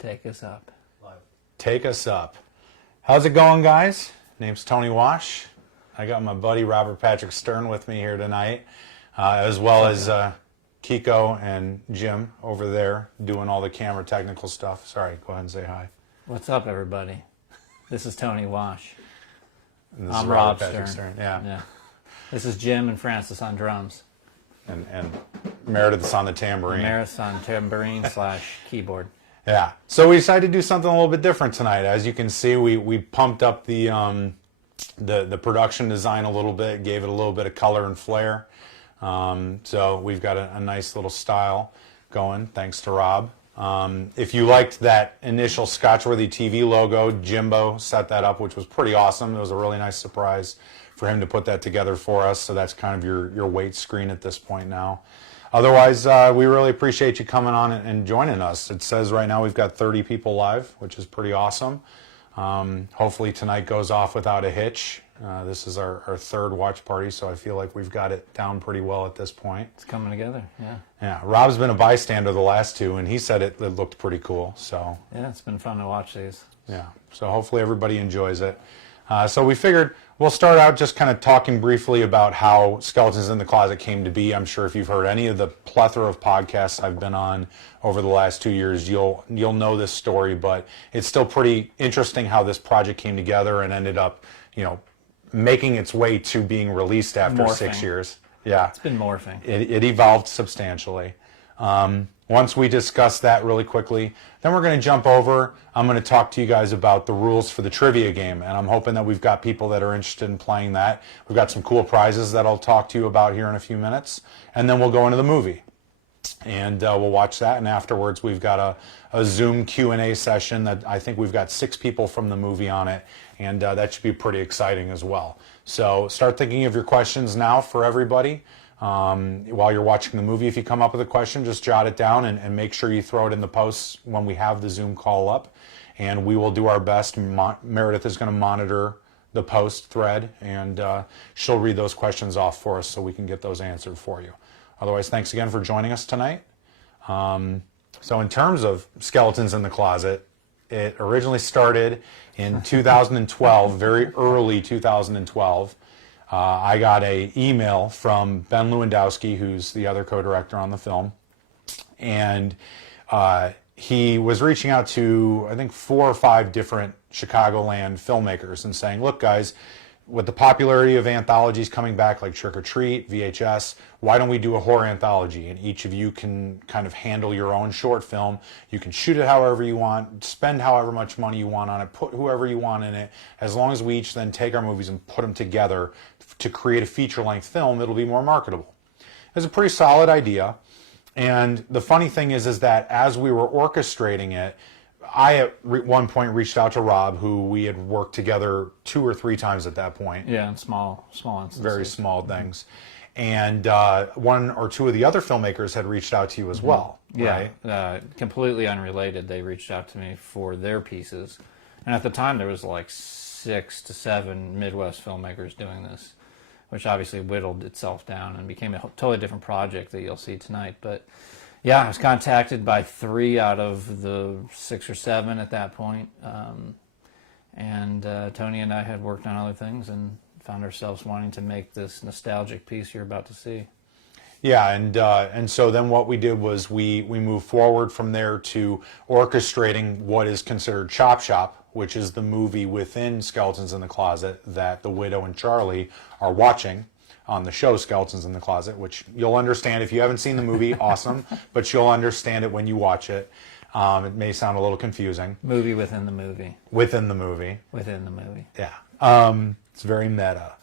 Take us up. Take us up. How's it going, guys? Name's Tony Wash. I got my buddy Robert Patrick Stern with me here tonight, as well as Kiko and Jim over there doing all the camera technical stuff. Sorry, go ahead and say hi. What's up, everybody? This is Tony Wash. And this I'm is Rob Patrick Stern. Yeah. This is Jim and Francis on drums. And Meredith's on the tambourine. Maris on tambourine / keyboard. Yeah. So we decided to do something a little bit different tonight. As you can see, we pumped up the production design a little bit, gave it a little bit of color and flair. So we've got a nice little style going, thanks to Rob. If you liked that initial Scotchworthy TV logo, Jimbo set that up, which was pretty awesome. It was a really nice surprise for him to put that together for us. So that's kind of your weight screen at this point now. Otherwise, we really appreciate you coming on and joining us. It says right now we've got 30 people live, which is pretty awesome. Hopefully tonight goes off without a hitch. This is our third watch party, so I feel like we've got it down pretty well at this point. It's coming together, yeah. Yeah, Rob's been a bystander the last two, and he said it looked pretty cool. So yeah, it's been fun to watch these. Yeah, so hopefully everybody enjoys it. So we figured we'll start out just kind of talking briefly about how Skeletons in the Closet came to be. I'm sure if you've heard any of the plethora of podcasts I've been on over the last 2 years, you'll know this story, but it's still pretty interesting how this project came together and ended up, making its way to being released after Morphing. 6 years. Yeah. It's been morphing. It evolved substantially. Once we discuss that really quickly, then we're going to jump over. I'm going to talk to you guys about the rules for the trivia game, and I'm hoping that we've got people that are interested in playing that. We've got some cool prizes that I'll talk to you about here in a few minutes, and then we'll go into the movie. And we'll watch that, and afterwards we've got a Zoom Q&A session that I think we've got 6 people from the movie on it, and that should be pretty exciting as well. So start thinking of your questions now for everybody. While you're watching the movie, if you come up with a question, just jot it down and make sure you throw it in the posts when we have the Zoom call up, and we will do our best. Meredith is going to monitor the post thread, and she'll read those questions off for us so we can get those answered for you. Otherwise, thanks again for joining us tonight. So in terms of Skeletons in the Closet, it originally started in 2012, very early 2012. I got an email from Ben Lewandowski, who's the other co-director on the film, and he was reaching out to, I think, 4 or 5 different Chicagoland filmmakers and saying, look, guys, with the popularity of anthologies coming back like Trick or Treat, VHS, why don't we do a horror anthology? And each of you can kind of handle your own short film. You can shoot it however you want, spend however much money you want on it, put whoever you want in it. As long as we each then take our movies and put them together to create a feature-length film, it'll be more marketable. It was a pretty solid idea. And the funny thing is that as we were orchestrating it, I at one point reached out to Rob, who we had worked together 2 or 3 times at that point. Yeah, in small instances. Very small things. And 1 or 2 of the other filmmakers had reached out to you as well, right? Yeah, completely unrelated. They reached out to me for their pieces. And at the time, there was like 6 to 7 Midwest filmmakers doing this, which obviously whittled itself down and became a totally different project that you'll see tonight. But yeah, I was contacted by 3 out of the 6 or 7 at that point. And Tony and I had worked on other things and found ourselves wanting to make this nostalgic piece you're about to see. Yeah, and so then what we did was we moved forward from there to orchestrating what is considered Chop Shop, which is the movie within Skeletons in the Closet that the Widow and Charlie are watching on the show Skeletons in the Closet, which you'll understand if you haven't seen the movie, awesome, but you'll understand it when you watch it. It may sound a little confusing. Movie within the movie. Within the movie. Within the movie. Yeah. It's very meta.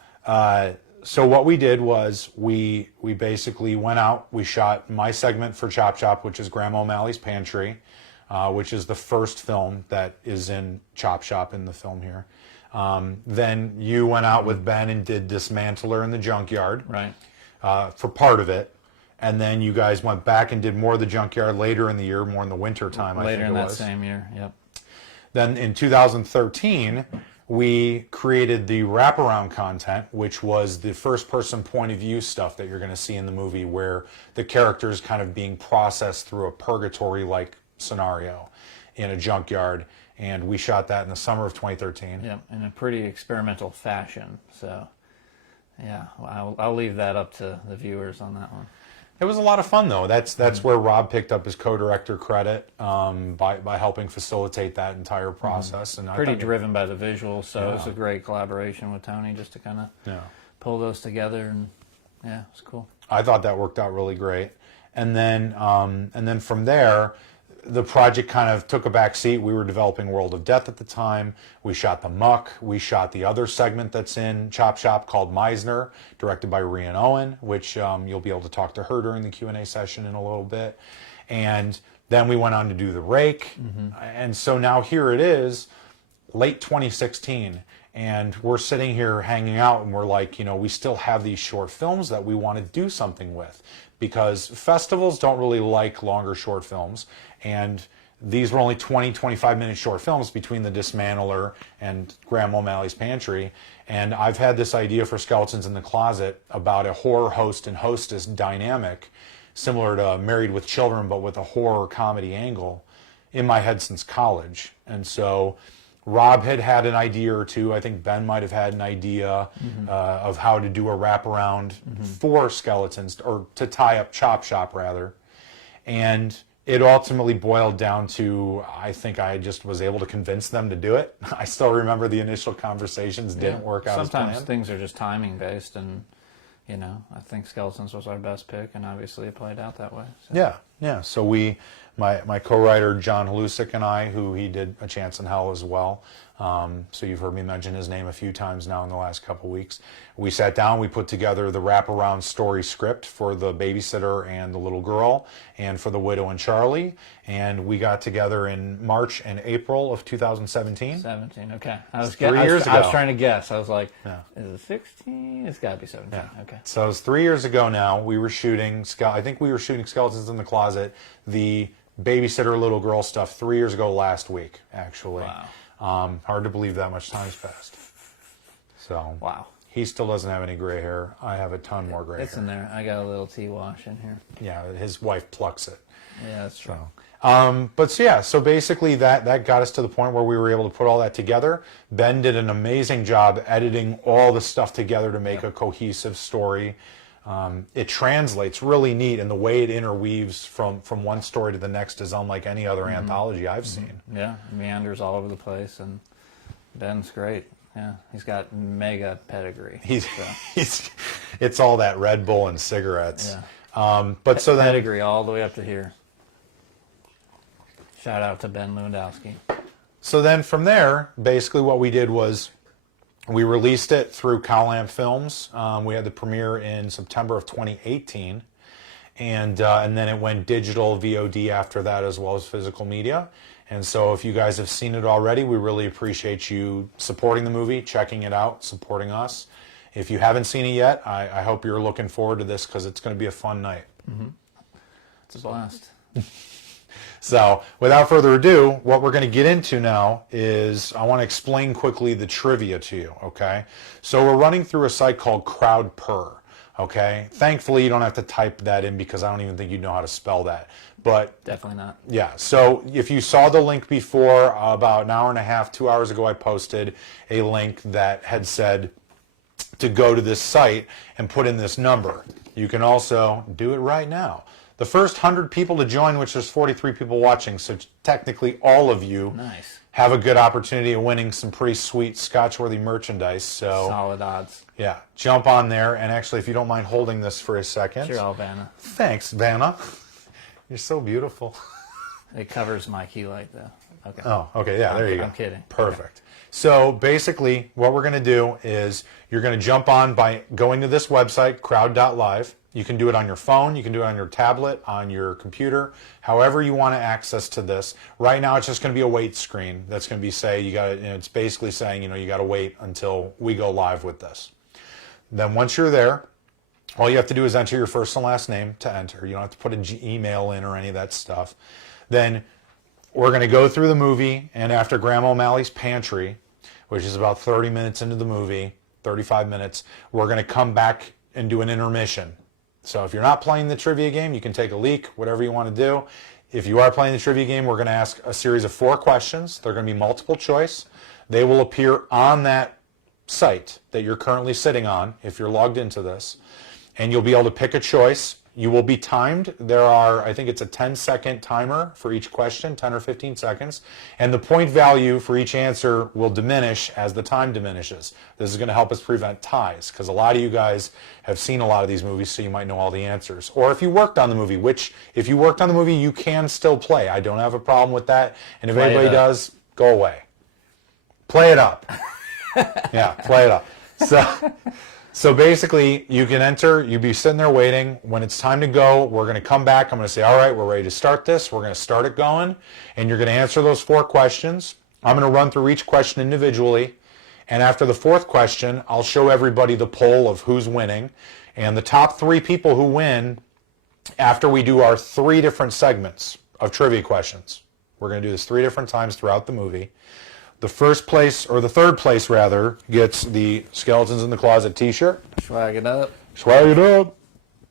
So what we did was we basically went out, we shot my segment for Chop Chop, which is Grandma O'Malley's Pantry, which is the first film that is in Chop Shop in the film here. Then you went out with Ben and did Dismantler in the Junkyard, right? For part of it, and then you guys went back and did more of the Junkyard later in the year, more in the winter time. Later I think in it that was. same year, yep. Then in 2013, we created the wraparound content, which was the first-person point of view stuff that you're going to see in the movie, where the character is kind of being processed through a purgatory-like scenario. in a junkyard, and we shot that in the summer of 2013. Yep, in a pretty experimental fashion. So, yeah, I'll leave that up to the viewers on that one. It was a lot of fun, though. That's where Rob picked up his co-director credit by helping facilitate that entire process. And Pretty driven by the visuals, so Yeah. it's a great collaboration with Tony just to kind of pull those together, and yeah, it's cool. I thought that worked out really great. And then from there, the project kind of took a back seat. We were developing World of Death at the time. We shot The Muck. We shot the other segment that's in Chop Shop called Meisner, directed by Rhiann Owen, which you'll be able to talk to her during the Q&A session in a little bit. And then we went on to do The Rake. And so now here it is, late 2016. And we're sitting here hanging out, and we're like, we still have these short films that we want to do something with, because festivals don't really like longer short films. And these were only 20, 25-minute short films between The Dismantler and Grandma O'Malley's Pantry. And I've had this idea for Skeletons in the Closet about a horror host and hostess dynamic, similar to Married with Children, but with a horror comedy angle, in my head since college. And so Rob had an idea or two. I think Ben might have had an idea of how to do a wraparound for Skeletons, or to tie up Chop Shop, rather. And it ultimately boiled down to, I think I just was able to convince them to do it. I still remember the initial conversations didn't work out as planned. Sometimes things are just timing based, and I think Skeletons was our best pick, and obviously it played out that way. So. Yeah. So my co-writer John Halusik and I, who he did A Chance in Hell as well. So you've heard me mention his name a few times now in the last couple weeks. We sat down, we put together the wraparound story script for the babysitter and the little girl, and for the widow and Charlie, and we got together in March and April of 2017. 17, okay. I was 3 years ago. I was trying to guess. I was like, is it 16? It's got to be 17. Yeah. Okay. So it was 3 years ago now. We were shooting, I think we were shooting Skeletons in the Closet, the babysitter little girl stuff 3 years ago last week, actually. Wow. Hard to believe that much time's passed. So wow. He still doesn't have any gray hair. I have a ton more gray hair. It's in there. I got a little tea wash in here. Yeah, his wife plucks it. Yeah, that's true. So basically that got us to the point where we were able to put all that together. Ben did an amazing job editing all the stuff together to make a cohesive story. It translates really neat, and the way it interweaves from one story to the next is unlike any other anthology I've seen. Yeah, meanders all over the place, and Ben's great. Yeah, he's got mega pedigree. It's all that Red Bull and cigarettes. Yeah. So then pedigree all the way up to here. Shout out to Ben Lewandowski. So then from there, basically what we did was we released it through Cowlamp Films. We had the premiere in September of 2018, and then it went digital VOD after that, as well as physical media. And so if you guys have seen it already, we really appreciate you supporting the movie, checking it out, supporting us. If you haven't seen it yet, I hope you're looking forward to this, because it's going to be a fun night. It's a blast. So without further ado, what we're going to get into now is I want to explain quickly the trivia to you, okay? So we're running through a site called CrowdPurr, okay? Thankfully, you don't have to type that in, because I don't even think you know how to spell that. But definitely not. Yeah, so if you saw the link before, about an hour and a half, 2 hours ago, I posted a link that had said to go to this site and put in this number. You can also do it right now. The first 100 people to join, which there's 43 people watching, so technically all of you have a good opportunity of winning some pretty sweet Scotchworthy merchandise. So solid odds. Yeah, jump on there, and actually, if you don't mind holding this for a second. Sure, Vanna. Thanks, Vanna. You're so beautiful. It covers my key light, though. Okay. Oh, okay, yeah, there you go. I'm kidding. Perfect. Okay. So basically, what we're going to do is you're going to jump on by going to this website, crowd.live. You can do it on your phone, you can do it on your tablet, on your computer, however you want to access to this. Right now, it's just going to be a wait screen that's going to be it's basically saying, you got to wait until we go live with this. Then once you're there, all you have to do is enter your first and last name to enter. You don't have to put an email in or any of that stuff. Then we're going to go through the movie, and after Grandma O'Malley's Pantry, which is about 30 minutes into the movie, 35 minutes, we're going to come back and do an intermission. So if you're not playing the trivia game, you can take a leak, whatever you want to do. if you are playing the trivia game, we're going to ask a series of 4 questions. They're going to be multiple choice. They will appear on that site that you're currently sitting on if you're logged into this, and you'll be able to pick a choice. You will be timed. There are, I think it's a 10-second timer for each question, 10 or 15 seconds, and the point value for each answer will diminish as the time diminishes. This is going to help us prevent ties, because a lot of you guys have seen a lot of these movies, so you might know all the answers. Or if you worked on the movie, which if you worked on the movie, you can still play. I don't have a problem with that, and if anybody does, go away. Play it up. Yeah, play it up. So basically, you can enter, you'll be sitting there waiting. When it's time to go, we're going to come back. I'm going to say, all right, we're ready to start this. We're going to start it going, and you're going to answer those 4 questions. I'm going to run through each question individually, and after the 4th question, I'll show everybody the poll of who's winning, and the top 3 people who win, after we do our 3 different segments of trivia questions. We're going to do this 3 different times throughout the movie. The first place, or the third place rather, gets the Skeletons in the Closet t-shirt. Swag it up. Swag it up.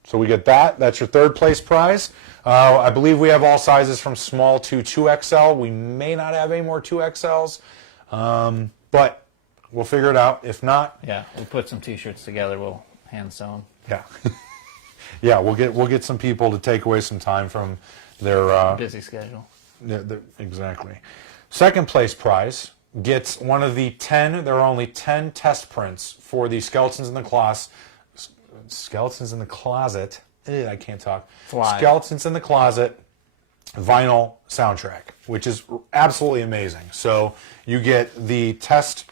So we get that. That's your third place prize. I believe we have all sizes from small to 2XL. We may not have any more 2XLs, but we'll figure it out. If not... Yeah, we'll put some t-shirts together. We'll hand sew them. Yeah. Yeah, we'll get some people to take away some time from their... busy schedule. Exactly. Second place prize gets one of the 10, there are only 10 test prints for the Skeletons in the Closet, I can't talk. Fly. Skeletons in the Closet vinyl soundtrack, which is absolutely amazing. So you get the test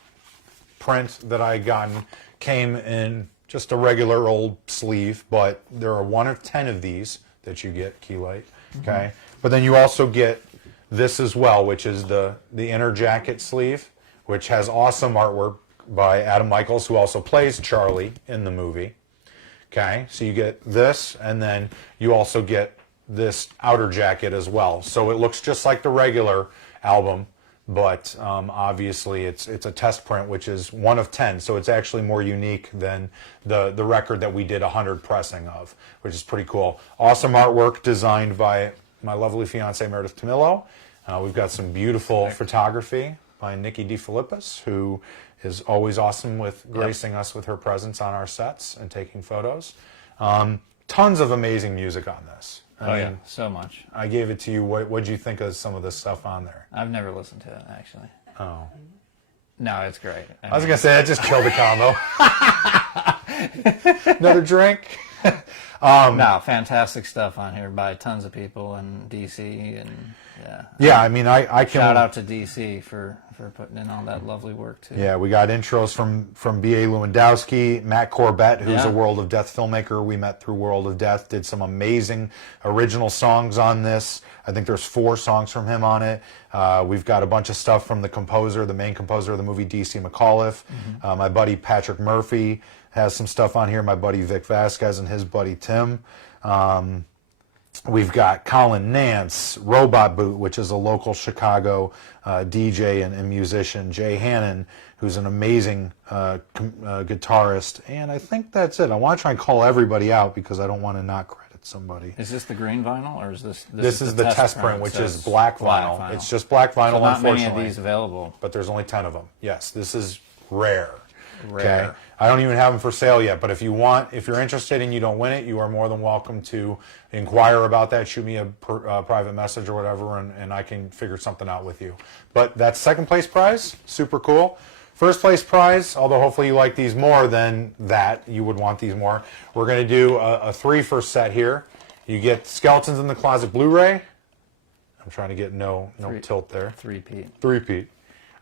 print that I gotten, came in just a regular old sleeve, but there are 1 of 10 of these that you get, Keylight, okay? But then you also get this as well, which is the inner jacket sleeve, which has awesome artwork by Adam Michaels, who also plays Charlie in the movie. Okay, so you get this, and then you also get this outer jacket as well. So it looks just like the regular album, but obviously it's a test print, which is 1 of 10. So it's actually more unique than the record that we did 100 pressing of, which is pretty cool. Awesome artwork designed by my lovely fiance Meredith Camillo. We've got some beautiful photography by Nikki DeFilippis, who is always awesome with gracing us with her presence on our sets and taking photos. Tons of amazing music on this. I mean, so much. I gave it to you. What did you think of some of this stuff on there? I've never listened to it, actually. Oh. No, it's great. I was going to say, that just killed the combo. Another drink? No, fantastic stuff on here by tons of people in DC, and yeah. I mean, I can shout out to DC for putting in all that lovely work too. Yeah, we got intros from B.A. Lewandowski, Matt Corbett, who's a World of Death filmmaker we met through World of Death, did some amazing original songs on this. I think there's 4 songs from him on it. We've got a bunch of stuff from the composer, the main composer of the movie, DC McAuliffe. My buddy Patrick Murphy has some stuff on here. My buddy Vic Vasquez and his buddy Tim. We've got Colin Nance, Robot Boot, which is a local Chicago DJ and musician. Jay Hannon, who's an amazing guitarist. And I think that's it. I want to try and call everybody out because I don't want to not credit somebody. Is this the green vinyl, or is this... This is the test print, which is black vinyl. It's just black vinyl, so not unfortunately. many of these available. But there's only 10 of them. Yes, this is rare. Rare. Okay? I don't even have them for sale yet, but if you're interested and you don't win it, you are more than welcome to inquire about that. Shoot me a private message or whatever, and I can figure something out with you. But that's second place prize, super cool. First place prize, although hopefully you like these more than that, you would want these more. We're going to do a 3 for set here. You get Skeletons in the Closet Blu-ray. I'm trying to get no tilt there. Three-peat.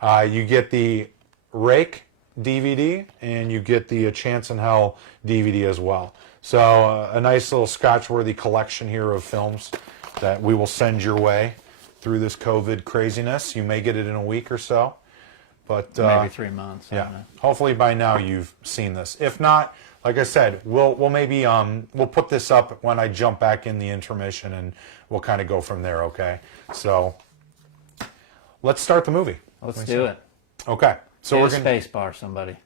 You get the Rake DVD, and you get the Chance in Hell DVD as well. So a nice little Scotch-worthy collection here of films that we will send your way through this COVID craziness. You may get it in a week or so, but maybe 3 months. Yeah, hopefully by now you've seen this. If not, like I said, we'll maybe we'll put this up when I jump back in the intermission, and we'll kind of go from there. Okay, so let's start the movie. Let's do it. Okay. So hit we're a gonna space bar, somebody.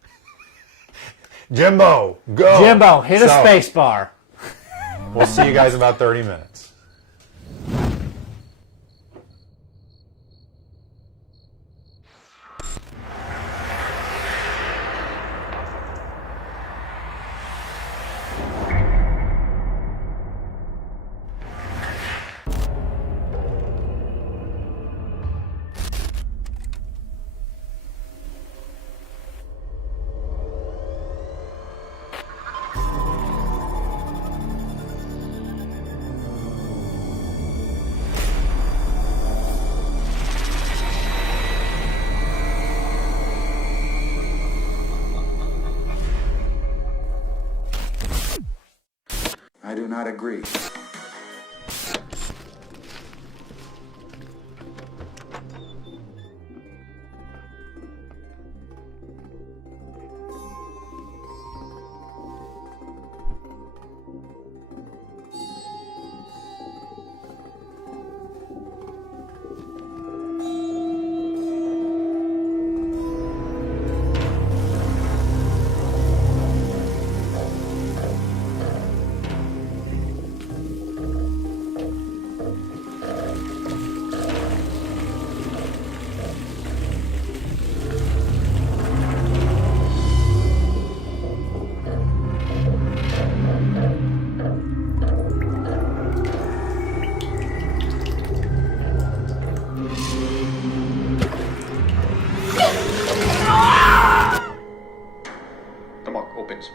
Jimbo, go. Jimbo, hit a space bar. We'll see you guys in about 30 minutes. not agree.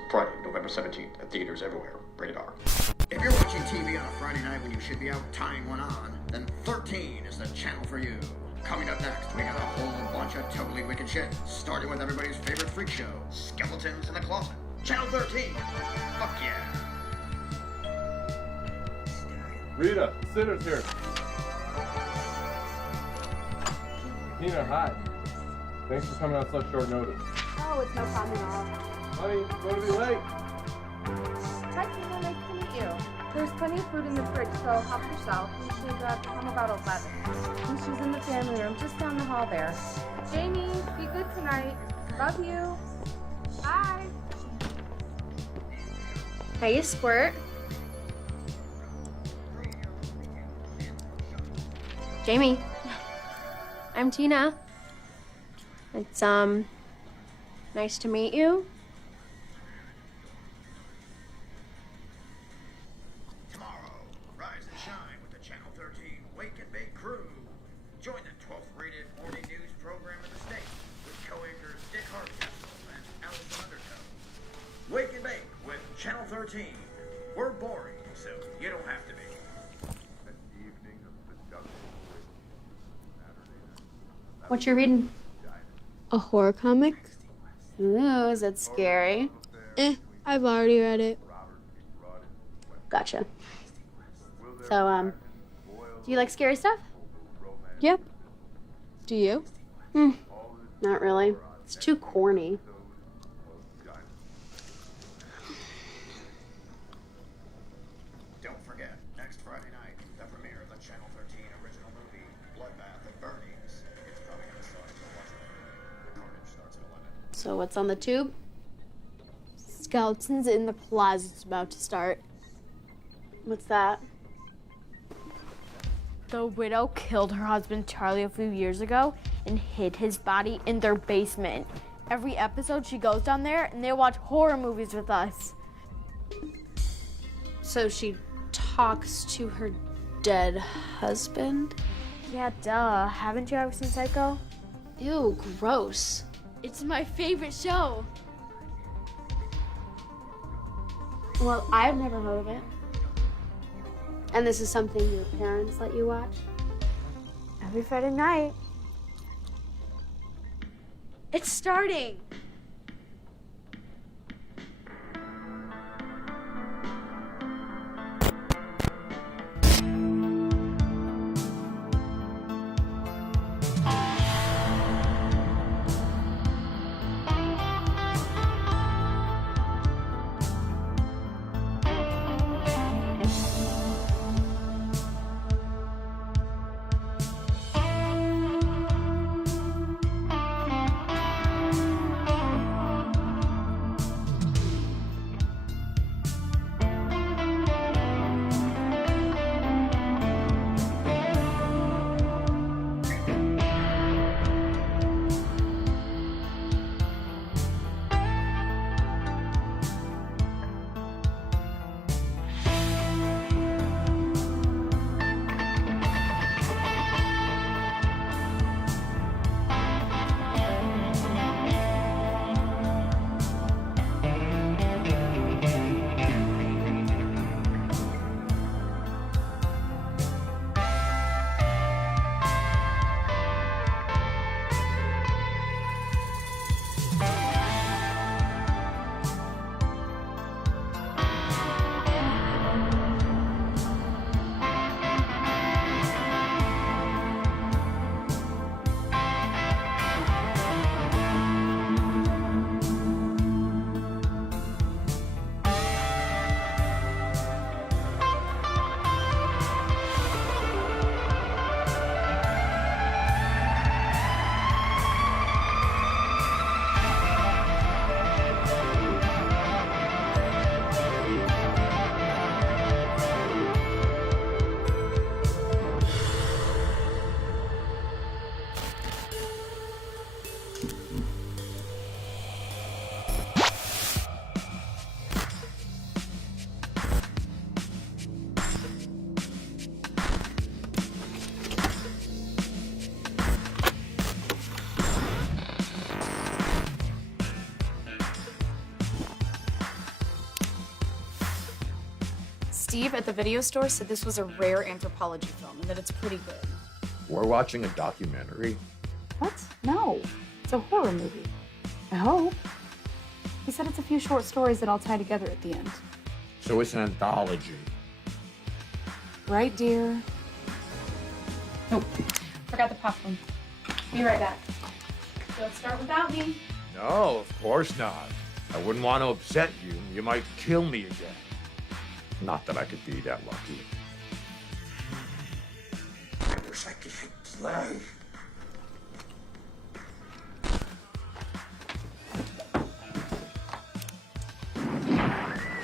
Friday, November 17th at theaters everywhere. Rated R. If you're watching TV on a Friday night when you should be out tying one on, then 13 is the channel for you. Coming up next, we got a whole bunch of totally wicked shit, starting with everybody's favorite freak show, Skeletons in the Closet. Channel 13. Fuck yeah. Rita, the sitter's here. Tina, hi. Thanks for coming on such short notice. Oh, it's no problem at all. Honey, going to be late. Hi, Tina. Nice to meet you. There's plenty of food in the fridge, so help yourself. You should come about 11. And she's in the family room just down the hall there. Jamie, be good tonight. Love you. Bye. Hey, Squirt. Jamie. I'm Tina. It's, nice to meet you. Tomorrow, rise and shine with the Channel 13 Wake and Bake crew. Join the 12th rated morning news program in the state with co-anchors Dick Hardcastle and Allison Undertow. Wake and Bake with Channel 13. We're boring, so you don't have to be. What you reading? A horror comic? Ooh, is it scary? I've already read it. Gotcha. So, do you like scary stuff? Yep. Do you? Not really. It's too corny. Don't forget, next Friday night, the premiere of the Channel 13 original movie, Bloodbath at Bernie's. It's probably going to start so much later. The carnage starts at 11. So what's on the tube? Skeletons in the Closet's about to start. What's that? The widow killed her husband Charlie a few years ago and hid his body in their basement. Every episode she goes down there and they watch horror movies with us. So she talks to her dead husband? Yeah, duh. Haven't you ever seen Psycho? Ew, gross. It's my favorite show. Well, I've never heard of it. And this is something your parents let you watch? Every Friday night. It's starting. Steve at the video store said this was a rare anthology film and that it's pretty good. We're watching a documentary. What? No. It's a horror movie. I hope. He said it's a few short stories that all tie together at the end. So it's an anthology. Right, dear? Oh, forgot the popcorn. Be right back. Don't start without me. No, of course not. I wouldn't want to upset you. You might kill me again. Not that I could be that lucky. I wish I could play.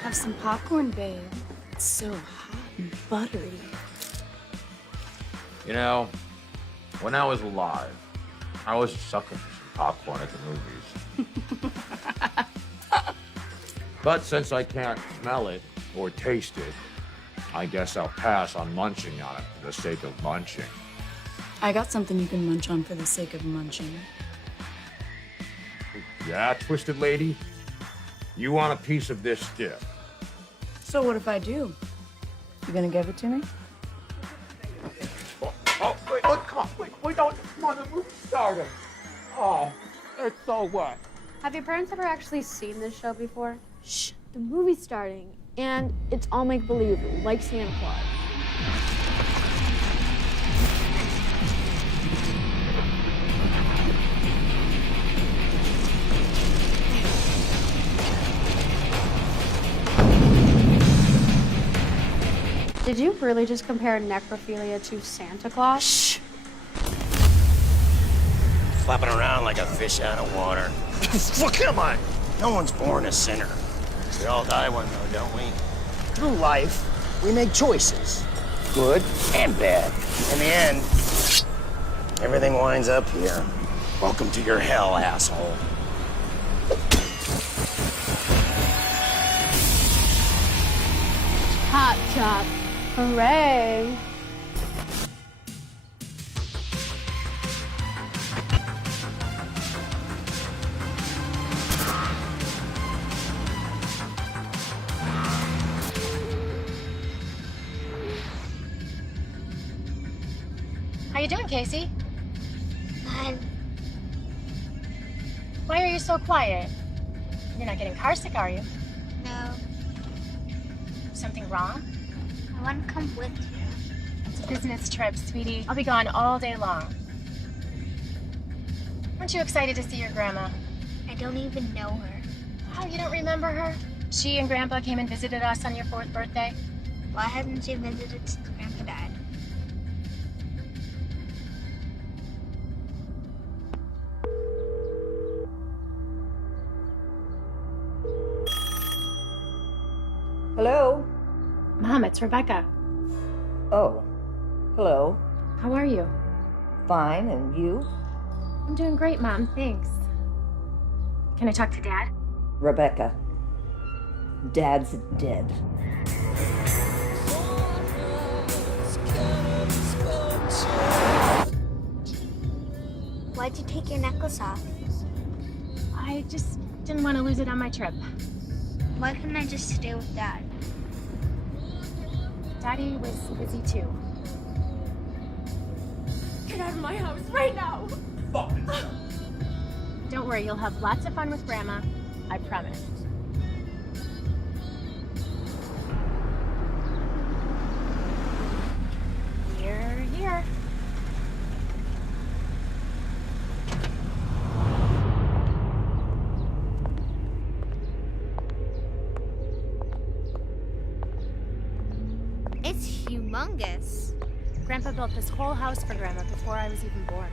Have some popcorn, babe. It's so hot and buttery. You know, when I was alive, I was a sucker for some popcorn at the movies. But since I can't smell it or taste it, I guess I'll pass on munching on it for the sake of munching. I got something you can munch on for the sake of munching. Yeah, twisted lady? You want a piece of this stick? So what if I do? You gonna give it to me? Wait, come on, wait, don't, come on, the movie started. Oh, it's so what? Have your parents ever actually seen this show before? Shh, the movie's starting, and it's all make-believe, like Santa Claus. Did you really just compare necrophilia to Santa Claus? Shh. Flapping around like a fish out of water. Well, come on. No one's born a sinner. We all die one, though, don't we? Through life, we make choices. Good and bad. In the end, everything winds up here. Welcome to your hell, asshole. Hot Chop. Hooray! How you doing, Casey? Fine. Why are you so quiet? You're not getting carsick, are you? No. Something wrong? I want to come with you. It's a business trip, sweetie. I'll be gone all day long. Aren't you excited to see your grandma? I don't even know her. Oh, you don't remember her? She and Grandpa came and visited us on your 4th birthday. Why haven't you visited since Grandpa died? Hello? Mom, it's Rebecca. Oh, hello. How are you? Fine, and you? I'm doing great, Mom. Thanks. Can I talk to Dad? Rebecca. Dad's dead. Why'd you take your necklace off? I just didn't want to lose it on my trip. Why couldn't I just stay with Dad? Daddy was busy too. Get out of my house right now! Don't worry, you'll have lots of fun with Grandma. I promise. Here. It's humongous. Grandpa built this whole house for Grandma before I was even born.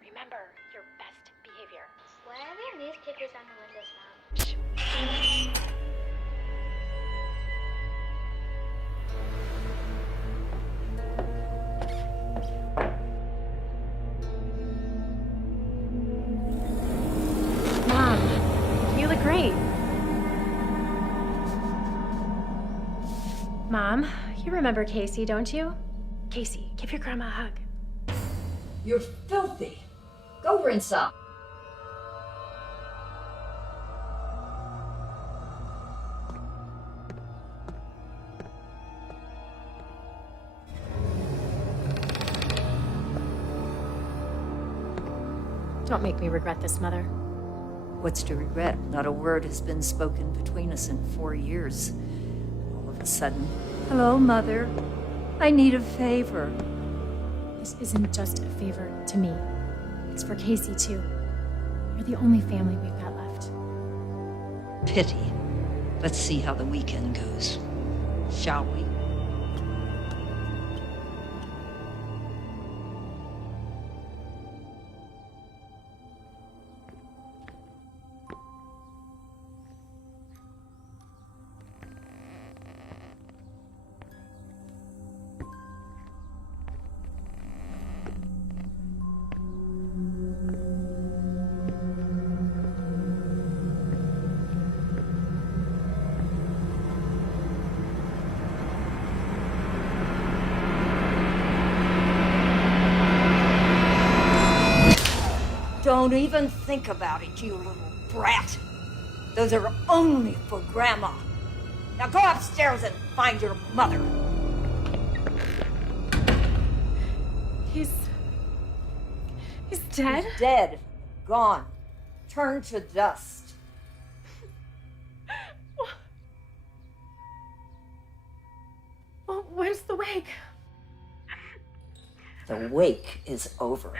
Remember your best behavior. Why are there newspapers on the windows, Mom? Mom, you look great. Mom, you remember Casey, don't you? Casey, give your grandma a hug. You're filthy. Go rinse up. Don't make me regret this, Mother. What's to regret? Not a word has been spoken between us in 4 years. All of a sudden, hello, Mother. I need a favor. This isn't just a favor to me. It's for Casey, too. You're the only family we've got left. Pity. Let's see how the weekend goes. Shall we? Don't even think about it, you little brat. Those are only for Grandma. Now go upstairs and find your mother. He's dead? He's dead. Gone. Turned to dust. Well, where's the wake? The wake is over.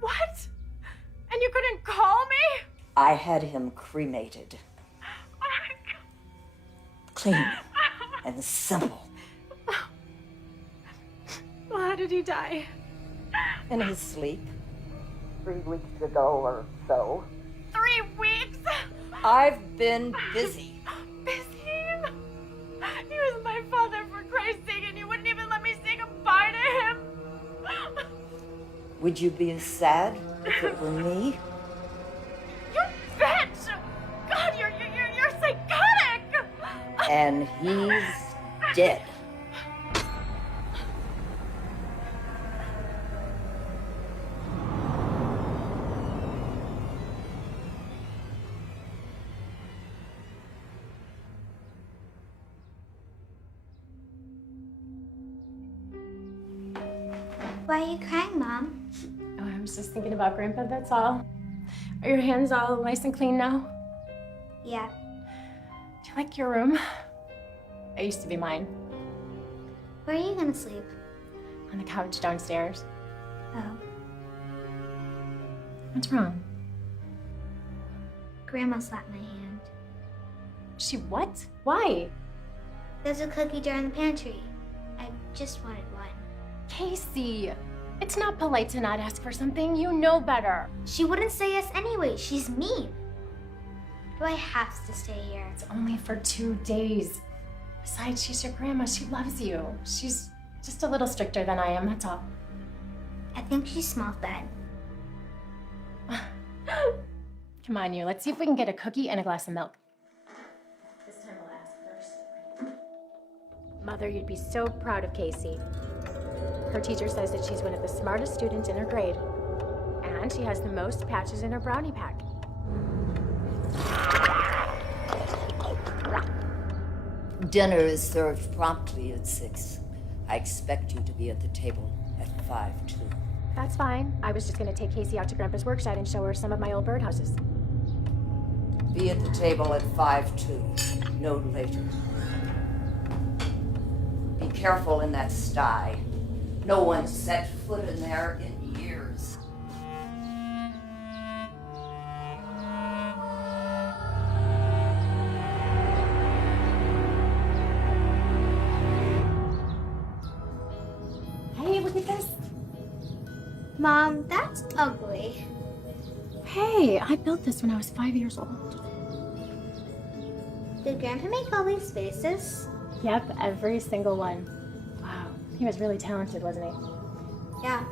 What? And you couldn't call me? I had him cremated. Clean and simple. Well, how did he die? In his sleep. 3 weeks ago or so. 3 weeks? I've been busy. Busy? He was my father, for Christ's sake, and you wouldn't even let me say goodbye to him. Would you be as sad if it were me? You bitch! God, you're psychotic! And he's dead. Why are you crying, Mom? Oh, I was just thinking about Grandpa, that's all. Are your hands all nice and clean now? Yeah. Do you like your room? It used to be mine. Where are you gonna sleep? On the couch downstairs. Oh. What's wrong? Grandma slapped my hand. She what? Why? There's a cookie jar in the pantry. I just wanted one. Casey, it's not polite to not ask for something. You know better. She wouldn't say yes anyway. She's mean. Do I have to stay here? It's only for 2 days. Besides, she's your grandma. She loves you. She's just a little stricter than I am, that's all. I think she smells bad. Come on, you. Let's see if we can get a cookie and a glass of milk. This time we'll ask first. Mother, you'd be so proud of Casey. Her teacher says that she's one of the smartest students in her grade. And she has the most patches in her brownie pack. Dinner is served promptly at 6. I expect you to be at the table at 5 too. That's fine. I was just gonna take Casey out to Grandpa's workshop and show her some of my old birdhouses. Be at the table at 5 too. No later. Be careful in that sty. No one's set foot in there in years. Hey, look at this. Mom, that's ugly. Hey, I built this when I was 5 years old. Did Grandpa make all these faces? Yep, every single one. Wow, he was really talented, wasn't he? Yeah.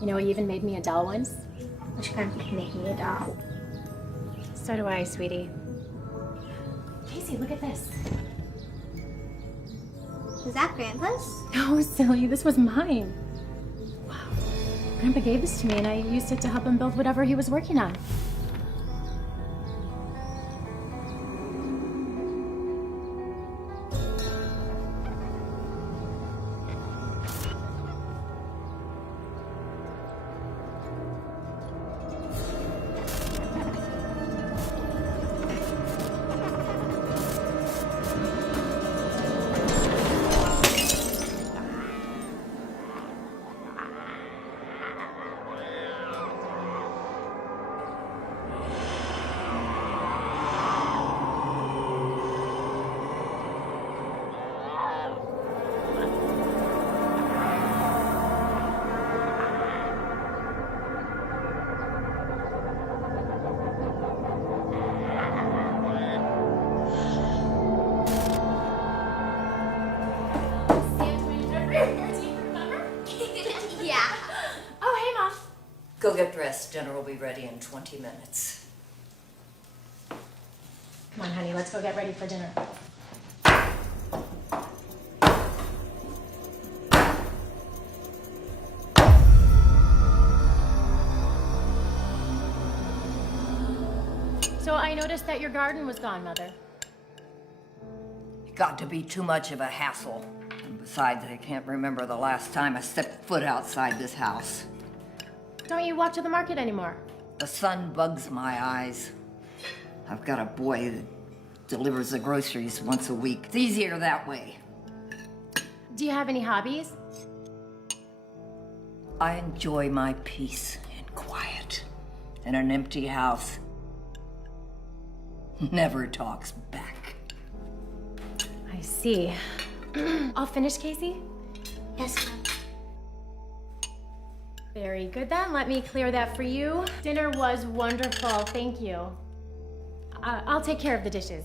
You know, he even made me a doll once. Wish Grandpa could make me a doll. So do I, sweetie. Casey, look at this. Was that Grandpa's? No, silly, this was mine. Wow. Grandpa gave this to me and I used it to help him build whatever he was working on. get dressed. Dinner will be ready in 20 minutes. Come on, honey, let's go get ready for dinner. So I noticed that your garden was gone, Mother. It got to be too much of a hassle. And besides, I can't remember the last time I stepped foot outside this house. Don't you walk to the market anymore? The sun bugs my eyes. I've got a boy that delivers the groceries once a week. It's easier that way. Do you have any hobbies? I enjoy my peace and quiet. And an empty house never talks back. I see. All finished, Casey? Yes, ma'am. Very good then. Let me clear that for you. Dinner was wonderful. Thank you. I'll take care of the dishes.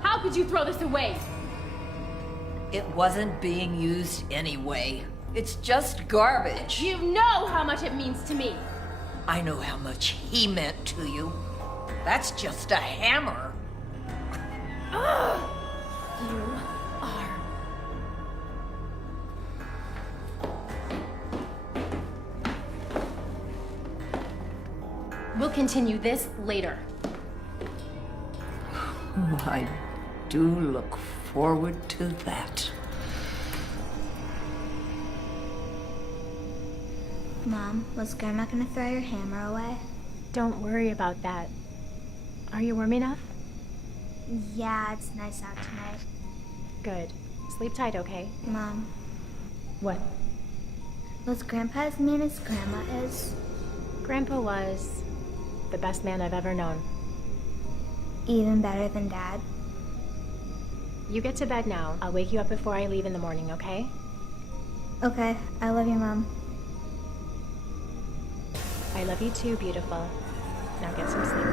How could you throw this away? It wasn't being used anyway. It's just garbage. You know how much it means to me. I know how much he meant to you. That's just a hammer. Ugh. You are. We'll continue this later. I do look forward to that. Mom, was Grandma gonna throw your hammer away? Don't worry about that. Are you warm enough? Yeah, it's nice out tonight. Good. Sleep tight, okay? Mom, What? was Grandpa as mean as Grandma is? Grandpa was the best man I've ever known. Even better than Dad? You get to bed now. I'll wake you up before I leave in the morning, okay? Okay, I love you, Mom. I love you too, beautiful. Now get some sleep.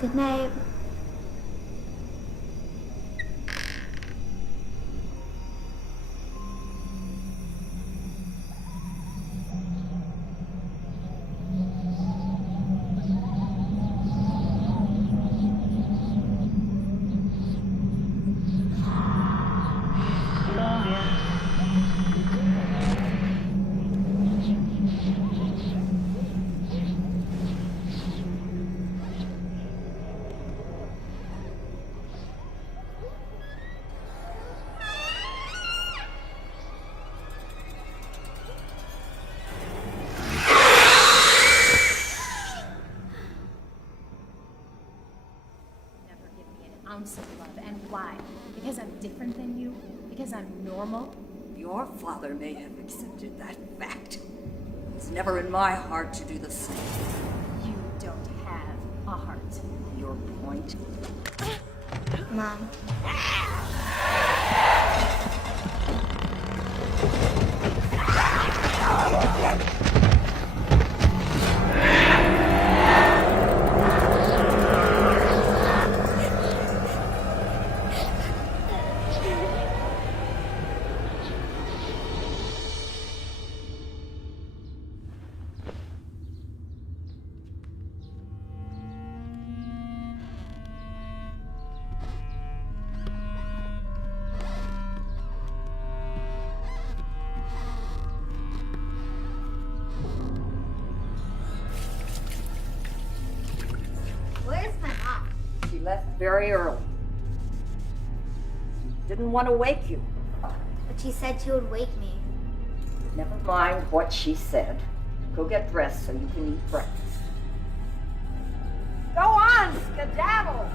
Good night. Ounce of love. And why? Because I'm different than you? Because I'm normal? Your father may have accepted that fact. It's never in my heart to do the same. You don't have a heart. Your point? Mom. Where's my mom? She left very early. She didn't want to wake you. But she said she would wake me. Never mind what she said. Go get dressed so you can eat breakfast. Go on! skedaddle!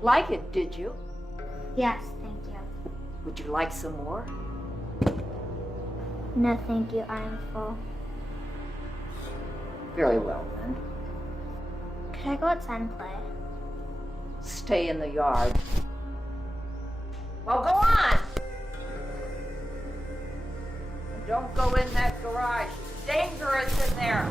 Like it, did you? Yes, thank you. Would you like some more? No, thank you. I am full. Very well, then. Could I go outside and play? Stay in the yard. Well, go on! And don't go in that garage. It's dangerous in there.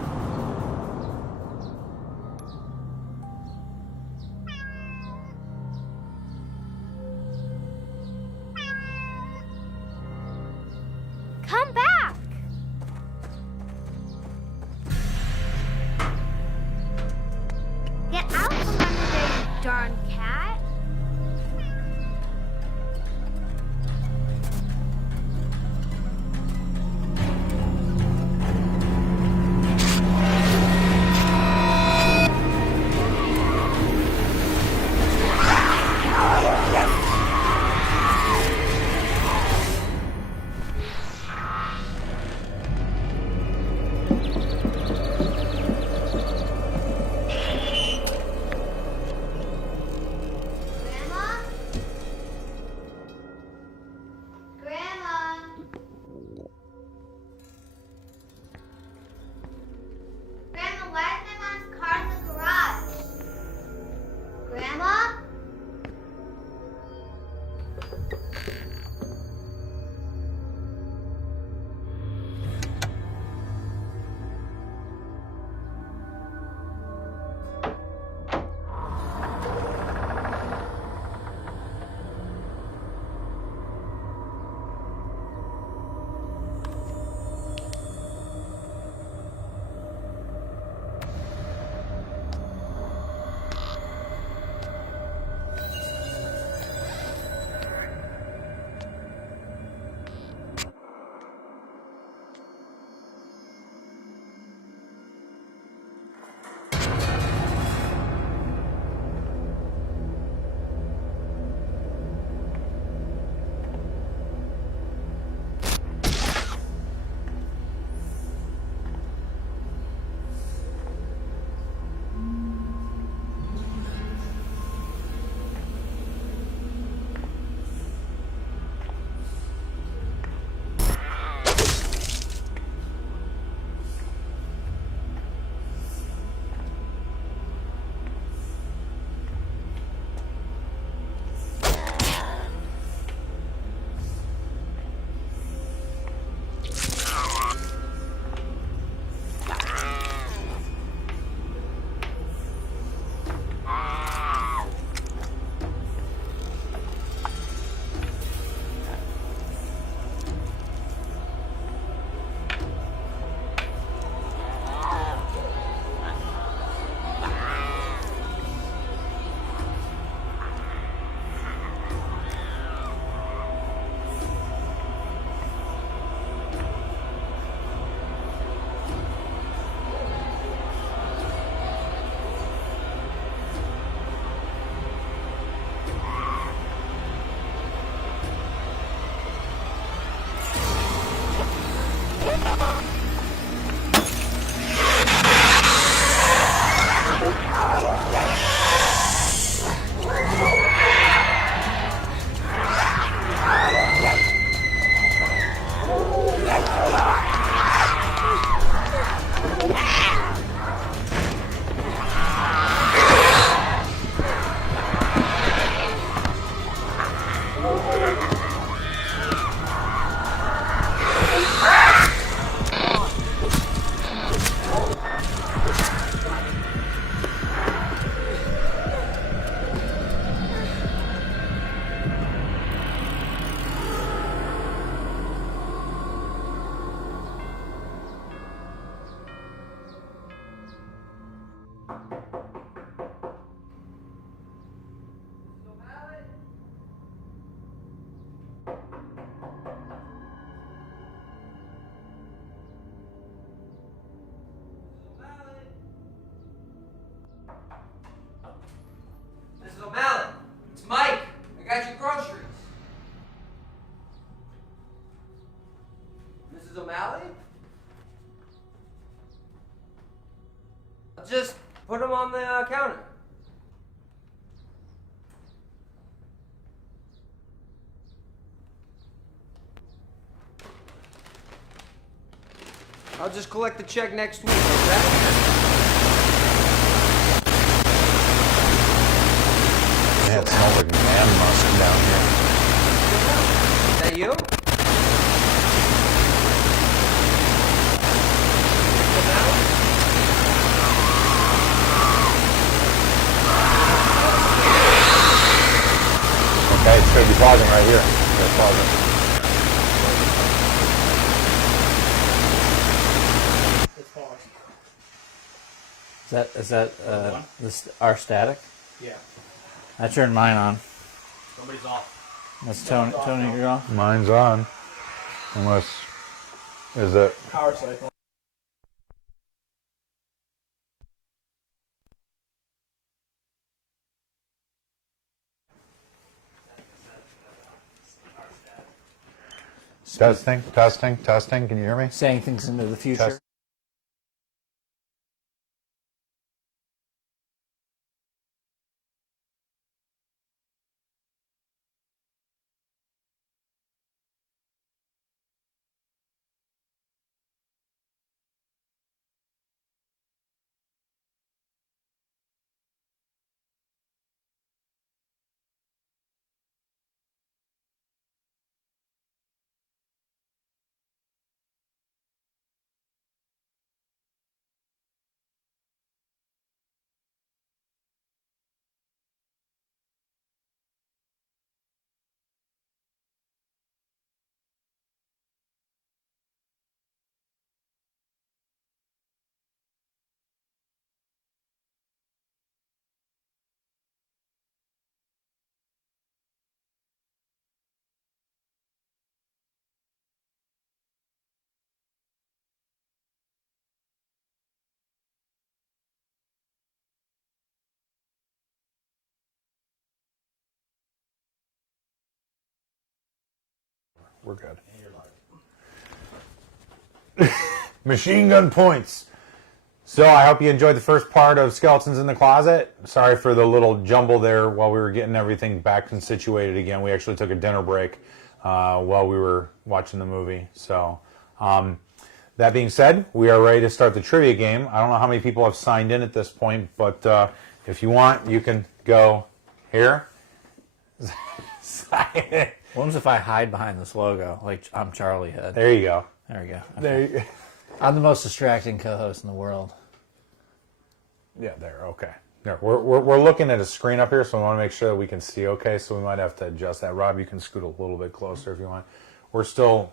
Come back! Get out from under there, you darn cat! Just put them on the counter. I'll just collect the check next week, okay? Man, it smells like man musk down here. Is that you? Okay, it's gonna be pausing right here. It's pausing. Is that our static? Yeah. I turned mine on. Somebody's off. That's Tony, you're off? Mine's on. Unless, is it? Power cycle. Testing, testing, testing. Can you hear me? Saying things into the future. Test. We're good. Machine gun points. So I hope you enjoyed the first part of Skeletons in the Closet. Sorry for the little jumble there while we were getting everything back and situated again. We actually took a dinner break while we were watching the movie. So that being said, we are ready to start the trivia game. I don't know how many people have signed in at this point, but if you want, you can go here. What happens if I hide behind this logo, like I'm Charlie Head? There you go. There we go. Okay. There you go. I'm the most distracting co-host in the world. Yeah, there. Okay. There. We're looking at a screen up here, so we want to make sure that we can see okay, so we might have to adjust that. Rob, you can scoot a little bit closer if you want.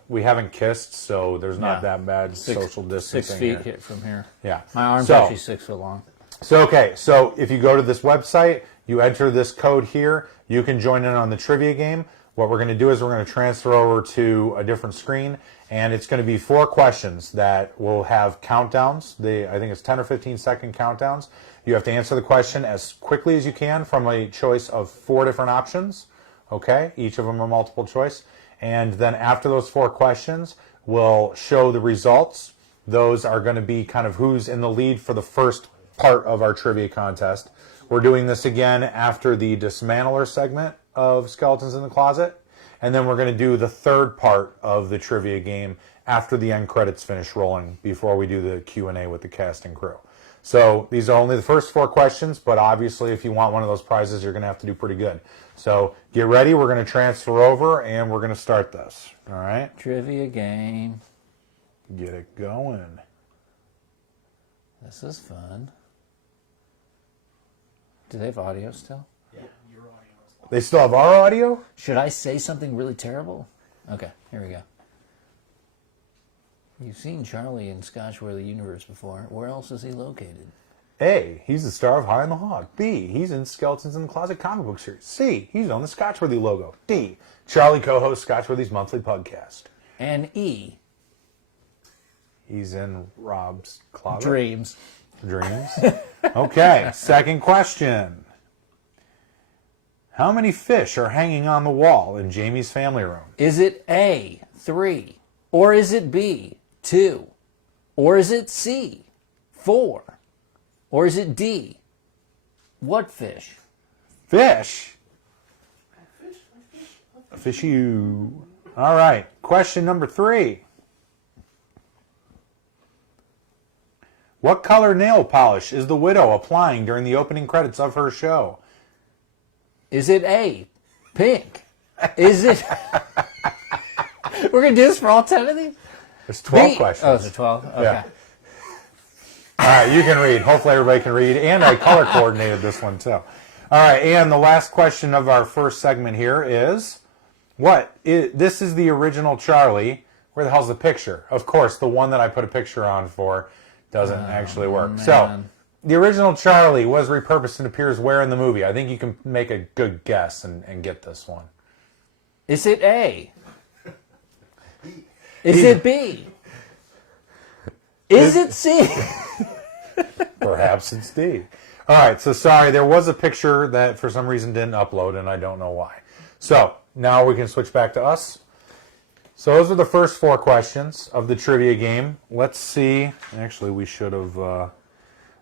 We haven't kissed, so there's not that bad social distancing 6 feet from here. Yeah. My arm's actually 6 foot long. So, okay. So if you go to this website, you enter this code here, you can join in on the trivia game. What we're going to do is we're going to transfer over to a different screen, and it's going to be 4 questions that will have countdowns. I think it's 10 or 15 second countdowns. You have to answer the question as quickly as you can from a choice of 4 different options. Okay, each of them are multiple choice. And then after those 4 questions, we'll show the results. Those are going to be kind of who's in the lead for the first part of our trivia contest. We're doing this again after the Dismantler segment of Skeletons in the Closet, and then we're going to do the third part of the trivia game after the end credits finish rolling before we do the Q&A with the cast and crew. So these are only the first 4 questions, but obviously if you want one of those prizes, you're going to have to do pretty good. So get ready, we're going to transfer over, and we're going to start this. All right? Trivia game. Get it going. This is fun. Do they have audio still? Yeah, your audio is on. They still have our audio? Should I say something really terrible? Okay, here we go. You've seen Charlie in Scotchworthy Universe before. Where else is he located? A, he's the star of High on the Hog. B, he's in Skeletons in the Closet comic book series. C, he's on the Scotchworthy logo. D, Charlie co-hosts Scotchworthy's monthly podcast. And E, he's in Rob's closet. Dreams. Okay, second question. How many fish are hanging on the wall in Jamie's family room? Is it A, 3? Or is it B, 2? Or is it C, 4? Or is it D? What fish? Fish? A fishy. All right. Question number 3. What color nail polish is the widow applying during the opening credits of her show? Is it A, pink? Is it... We're going to do this for all 10 of these? There's 12 questions. Oh, is it 12? Okay. Yeah. All right, you can read. Hopefully everybody can read. And I color coordinated this one too. All right, and the last question of our first segment here is, this is the original Charlie. Where the hell's the picture? Of course, the one that I put a picture on for doesn't actually work. Man. So, the original Charlie was repurposed and appears where in the movie? I think you can make a good guess and get this one. Is it A? Is it B? Is it C? Perhaps it's D. All right, so sorry, there was a picture that for some reason didn't upload, and I don't know why. So, now we can switch back to us. So those are the first 4 questions of the trivia game. Let's see. Actually, we should have... we're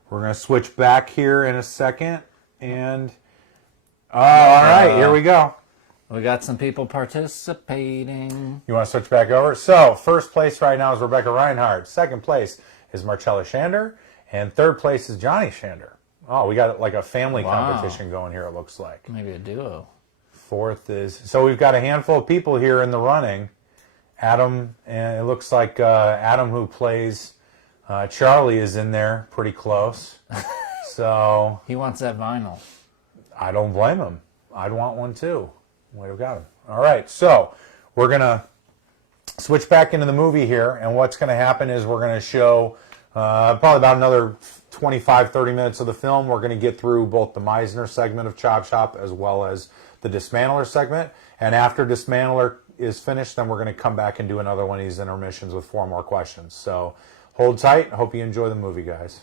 going to switch back here in a second. And... all right, here we go. We got some people participating. You want to switch back over? So, first place right now is Rebecca Reinhardt. Second place is Marcella Shander. And third place is Johnny Shander. Oh, we got like a family competition going here, it looks like. Maybe a duo. Fourth is... so we've got a handful of people here in the running. Adam, and it looks like Adam, who plays Charlie, is in there pretty close. So... he wants that vinyl. I don't blame him. I'd want one too. Might have got him. All right, so we're going to switch back into the movie here, and what's going to happen is we're going to show probably about another 25, 30 minutes of the film. We're going to get through both the Meisner segment of Chop Shop as well as the Dismantler segment, and after Dismantler is finished, then we're going to come back and do another one of these intermissions with 4 more questions. So hold tight. I hope you enjoy the movie, guys.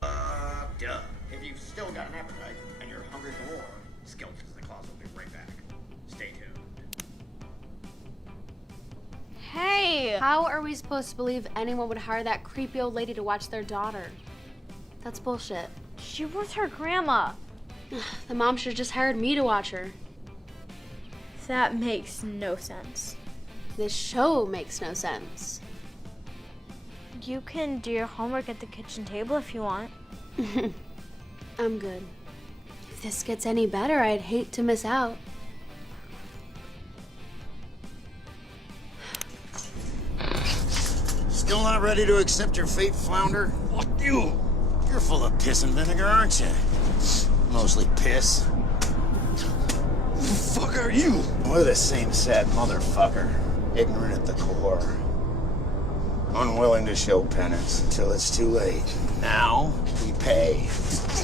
Duh. If you've still got an appetite and you're hungry for more, Skeletons in the Closet will be right back. Stay tuned. Hey! How are we supposed to believe anyone would hire that creepy old lady to watch their daughter? That's bullshit. She was her grandma. The mom should have just hired me to watch her. That makes no sense. This show makes no sense. You can do your homework at the kitchen table if you want. I'm good. If this gets any better, I'd hate to miss out. Still not ready to accept your fate, Flounder? Fuck you! You're full of piss and vinegar, aren't you? Mostly piss. Who the fuck are you? We're the same sad motherfucker. Ignorant at the core. Unwilling to show penance until it's too late. Now, we pay.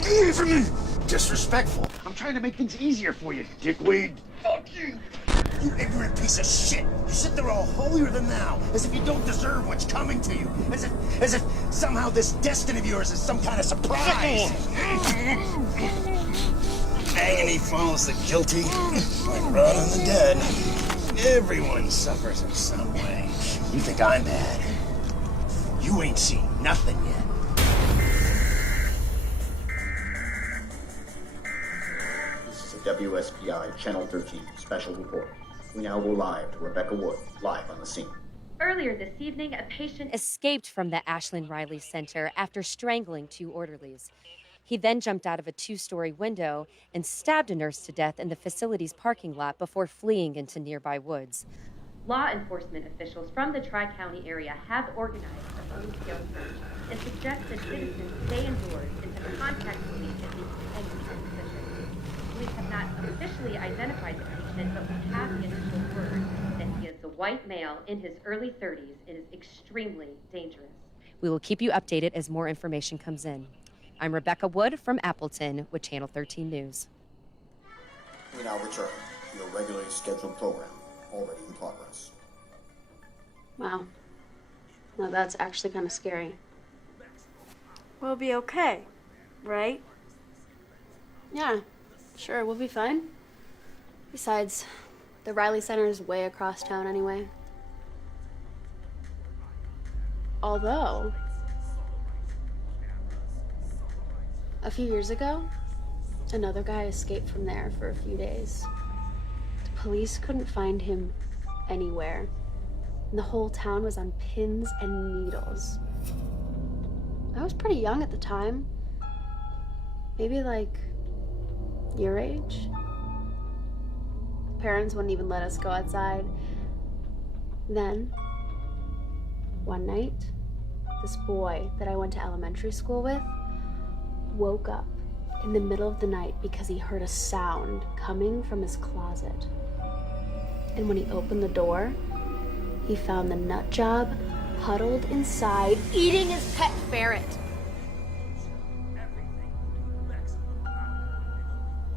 Get away from me! Disrespectful. I'm trying to make things easier for you, dickweed. Fuck you! You ignorant piece of shit! You sit there all holier than thou, as if you don't deserve what's coming to you. As if somehow this destiny of yours is some kind of surprise. Agony follows the guilty, like rot on the dead. Everyone suffers in some way. You think I'm bad? You ain't seen nothing yet. This is a WSPI Channel 13 special report. We now go live to Rebecca Wood, live on the scene. Earlier this evening, a patient escaped from the Ashland Riley Center after strangling 2 orderlies. He then jumped out of a 2-story window and stabbed a nurse to death in the facility's parking lot before fleeing into nearby woods. Law enforcement officials from the Tri-County area have organized a full-scale search and suggest that citizens stay indoors and to contact police if they see anything suspicious. Police have not officially identified the patient, but we have the initial word that he is a white male in his early 30s and is extremely dangerous. We will keep you updated as more information comes in. I'm Rebecca Wood from Appleton with Channel 13 News. We now return to your regularly scheduled program, already in progress. Wow. Now that's actually kind of scary. We'll be okay, right? Yeah, sure, we'll be fine. Besides, the Riley Center is way across town anyway. Although, A few years ago, another guy escaped from there for a few days. The police couldn't find him anywhere. And the whole town was on pins and needles. I was pretty young at the time. Maybe like your age. Parents wouldn't even let us go outside. Then, one night, this boy that I went to elementary school with woke up in the middle of the night because he heard a sound coming from his closet. And when he opened the door, he found the nut job huddled inside, eating his pet ferret.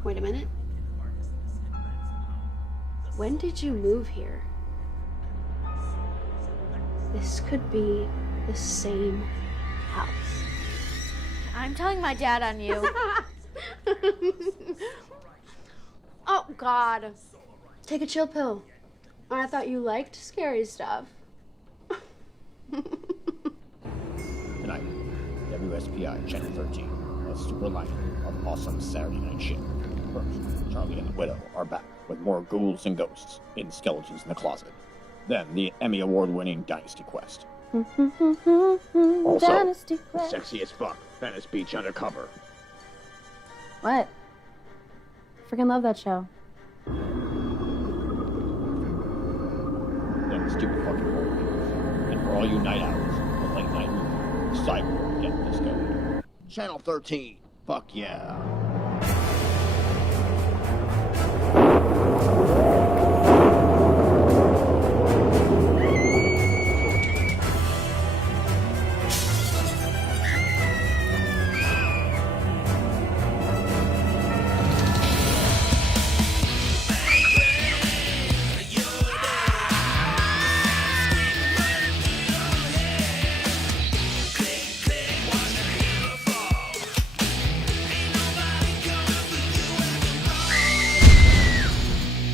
Wait a minute. When did you move here? This could be the same house. I'm telling my dad on you. Oh, God. Take a chill pill. I thought you liked scary stuff. Tonight, WSPI Channel 13, a super lineup of awesome Saturday night shit. First, Charlie and the Widow are back with more ghouls and ghosts in Skeletons in the Closet. Then, the Emmy Award-winning Dynasty Quest. Also, Dynasty Quest. Sexy as fuck, Venice Beach Undercover. What? Freaking love that show. Then the stupid fucking horror news. And for all you night owls, the late night movie, Cyborg Get Disco. Channel 13, fuck yeah.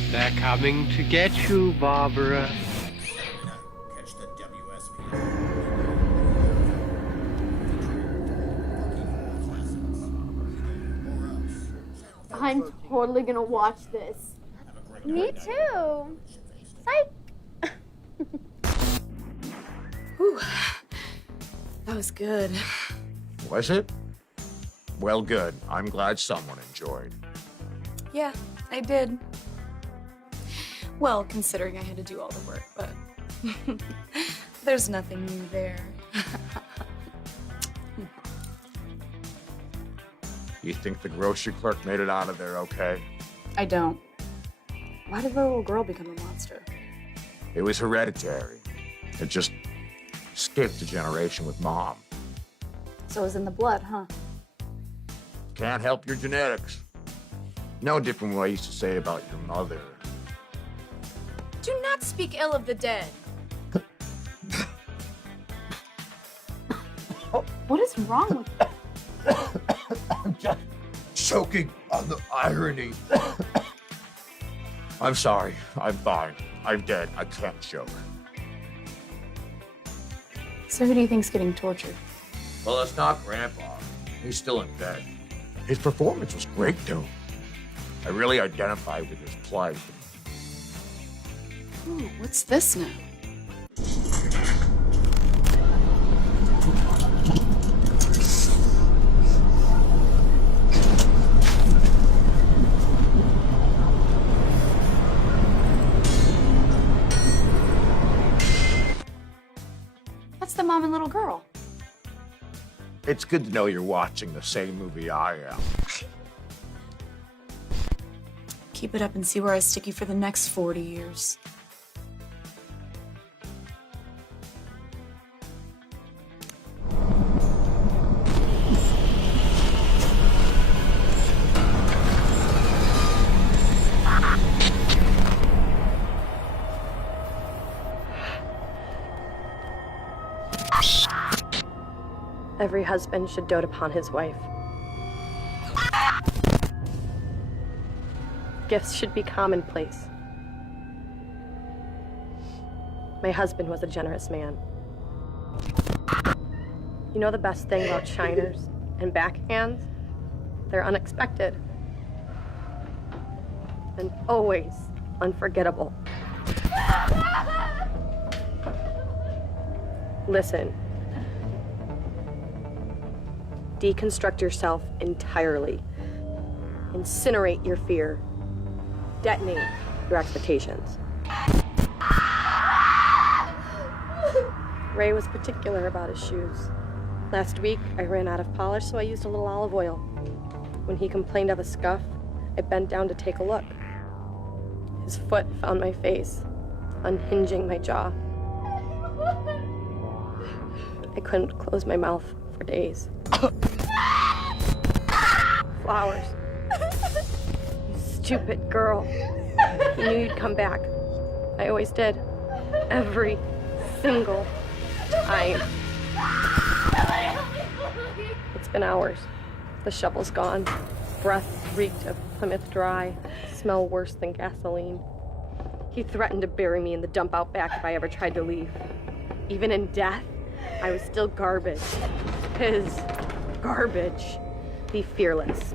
They're coming to get you, Barbara. Catch the WSP. I'm totally gonna watch this. Me too. Psych. Whew. That was good. Was it? Well, good. I'm glad someone enjoyed. Yeah, I did. Well, considering I had to do all the work, but there's nothing new there. You think the grocery clerk made it out of there okay? I don't. Why did the little girl become a monster? It was hereditary. It just skipped a generation with Mom. So it was in the blood, huh? Can't help your genetics. No different from what I used to say about your mother. Do not speak ill of the dead. What is wrong with you? I'm just choking on the irony. I'm sorry. I'm fine. I'm dead. I can't choke. So who do you think's getting tortured? Well, it's not Grandpa. He's still in bed. His performance was great, though. I really identified with his plight. Ooh, what's this now? That's the mom and little girl. It's good to know you're watching the same movie I am. Keep it up and see where I stick you for the next 40 years. Every husband should dote upon his wife. Gifts should be commonplace. My husband was a generous man. You know the best thing about shiners and backhands? They're unexpected. And always unforgettable. Listen. Deconstruct yourself entirely. Incinerate your fear. Detonate your expectations. Ray was particular about his shoes. Last week, I ran out of polish, so I used a little olive oil. When he complained of a scuff, I bent down to take a look. His foot found my face, unhinging my jaw. I couldn't close my mouth for days. Flowers. You stupid girl. You knew you'd come back. I always did. Every single time. It's been hours. The shovel's gone. Breath reeked of Plymouth Dry. Smell worse than gasoline. He threatened to bury me in the dump out back if I ever tried to leave. Even in death, I was still garbage. His garbage. Be fearless.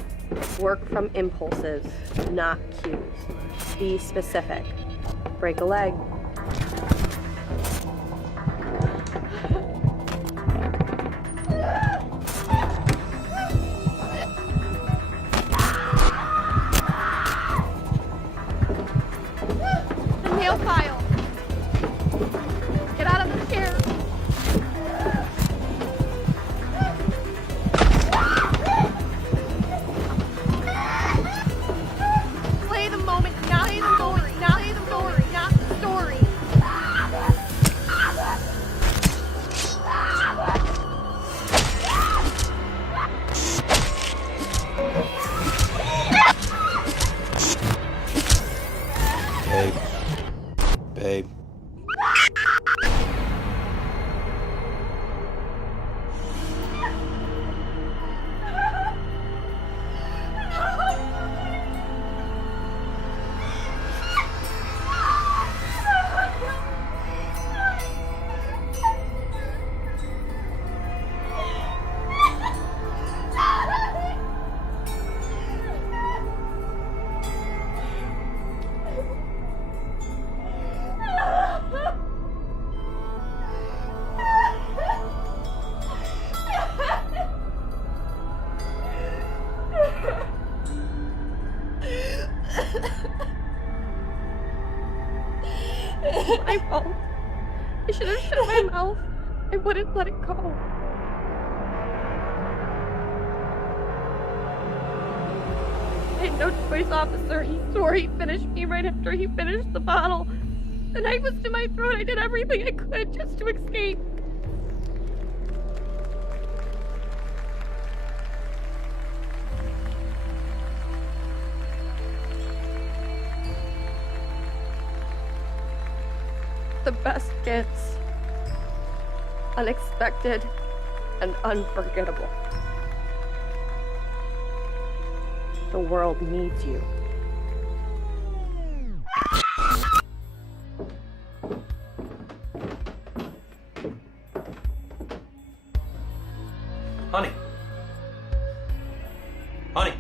Work from impulses, not cues. Be specific. Break a leg. The nail file. Get out of the chair. Play the moment, not the story, not the story, not the story. Babe. My fault. I should have shut my mouth. I wouldn't let it go. I had no choice, officer. He swore he'd finish me right after he finished the bottle. The knife was to my throat. I did everything I could just to escape. The best gifts. Unexpected and unforgettable. The world needs you. Honey. Honey.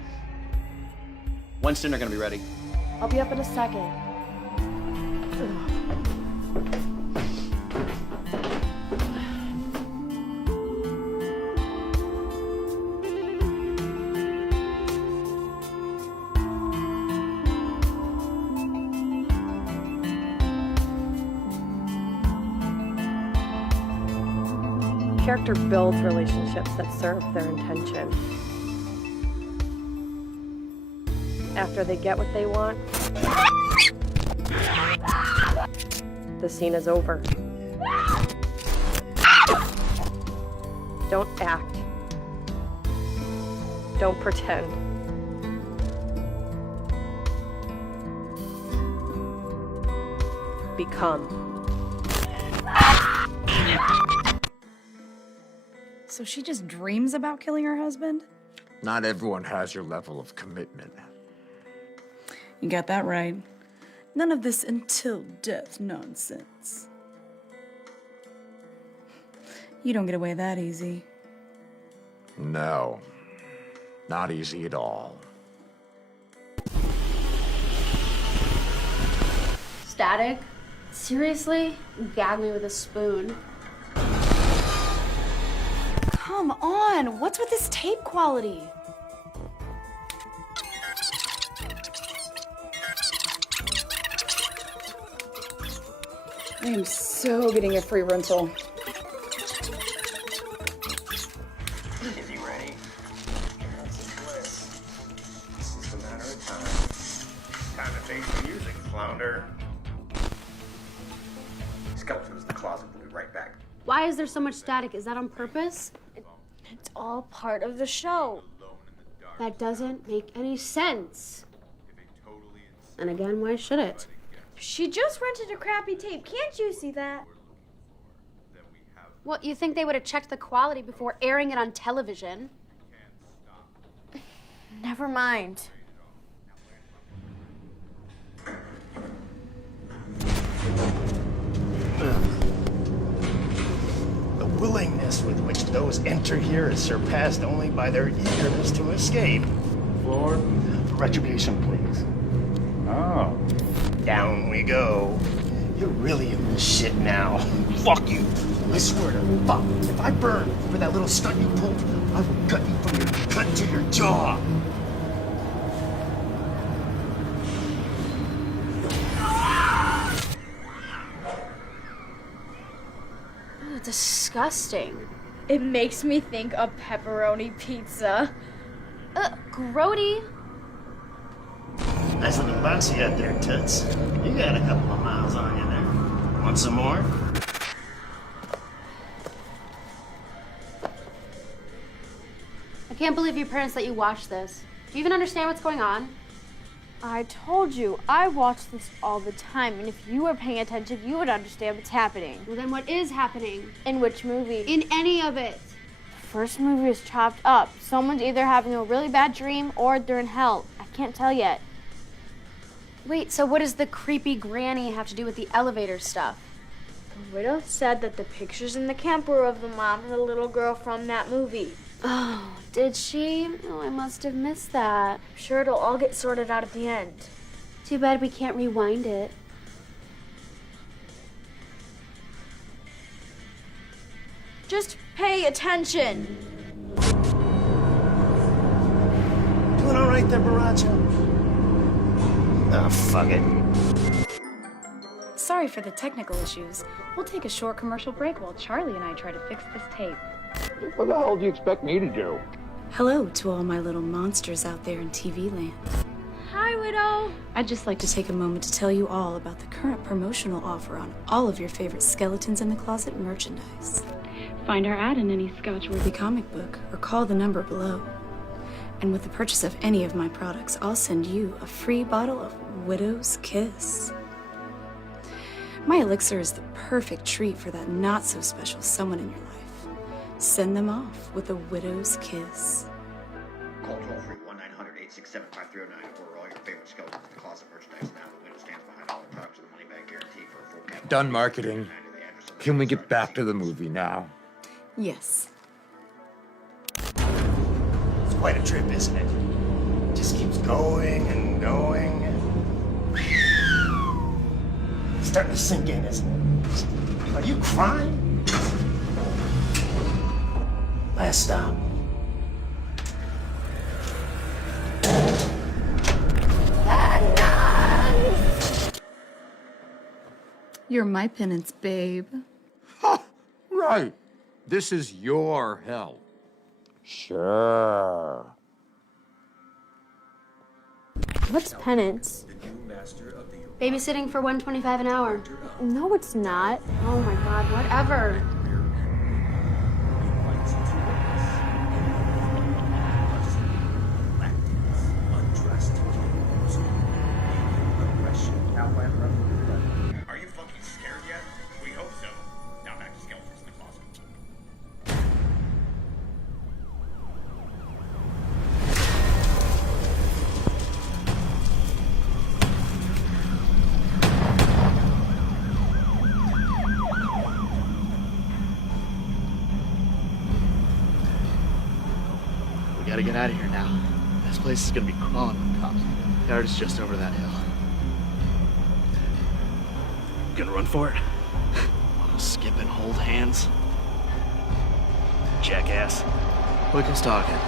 When's dinner gonna be ready? I'll be up in a second. Character builds relationships that serve their intention. After they get what they want, the scene is over. Don't act. Don't pretend. Become. So she just dreams about killing her husband? Not everyone has your level of commitment. You got that right. None of this until death nonsense. You don't get away that easy. No. Not easy at all. Static? Seriously? Gag me with a spoon. Come on, what's with this tape quality? I am so getting a free rental. Is he ready? This is a matter of time. Time to face the music, flounder. Skeletons in the closet. We'll be right back. Why is there so much static? Is that on purpose? It's all part of the show. That doesn't make any sense. And again, why should it? She just rented a crappy tape. Can't you see that? What, you think they would have checked the quality before airing it on television? Never mind. The willingness with which those enter here is surpassed only by their eagerness to escape. Floor, retribution, please. Oh. Down we go. You're really in this shit now. Fuck you. I swear to fuck, if I burn for that little stunt you pulled, I will cut you from your cut to your jaw. Ooh, disgusting. It makes me think of pepperoni pizza. Grody. Nice looking box you got there, Toots. You got a couple of miles on you there. Want some more? I can't believe your parents let you watch this. Do you even understand what's going on? I told you, I watch this all the time, and if you were paying attention, you would understand what's happening. Well, then what is happening? In which movie? In any of it. The first movie is chopped up. Someone's either having a really bad dream or they're in hell. I can't tell yet. Wait, so what does the creepy granny have to do with the elevator stuff? The widow said that the pictures in the camp were of the mom and the little girl from that movie. Oh, did she? Oh, I must have missed that. I'm sure it'll all get sorted out at the end. Too bad we can't rewind it. Just pay attention. Doing all right there, Baracho? Oh, fuck it. Sorry for the technical issues. We'll take a short commercial break while Charlie and I try to fix this tape. What the hell do you expect me to do? Hello to all my little monsters out there in TV land. Hi, Widow. I'd just like to take a moment to tell you all about the current promotional offer on all of your favorite Skeletons in the Closet merchandise. Find our ad in any Scotch-worthy comic book or call the number below. And with the purchase of any of my products, I'll send you a free bottle of Widow's Kiss. My elixir is the perfect treat for that not-so-special someone in your life. Send them off with a Widow's Kiss. Call toll-free 1-900-867-5309 or order all your favorite Skeletons in the Closet merchandise now. The Widow stands behind all the products with a money-back guarantee for a full catalog. Done marketing. Can we get back to the movie now? Yes. It's quite a trip, isn't it? Just keeps going and going. It's starting to sink in, isn't it? Are you crying? Last stop. You're my penance, babe. Right. This is your hell. Sure. What's penance? Babysitting for $125 an hour. No, it's not. Oh my god, whatever. Are you fucking scared yet? We hope so. Now back to Skeletons in the Closet. We gotta get out of here now. This place is gonna be crawling with cops. The yard is just over that hill. Gonna run for it. Wanna skip and hold hands? Jackass. Quick as talking.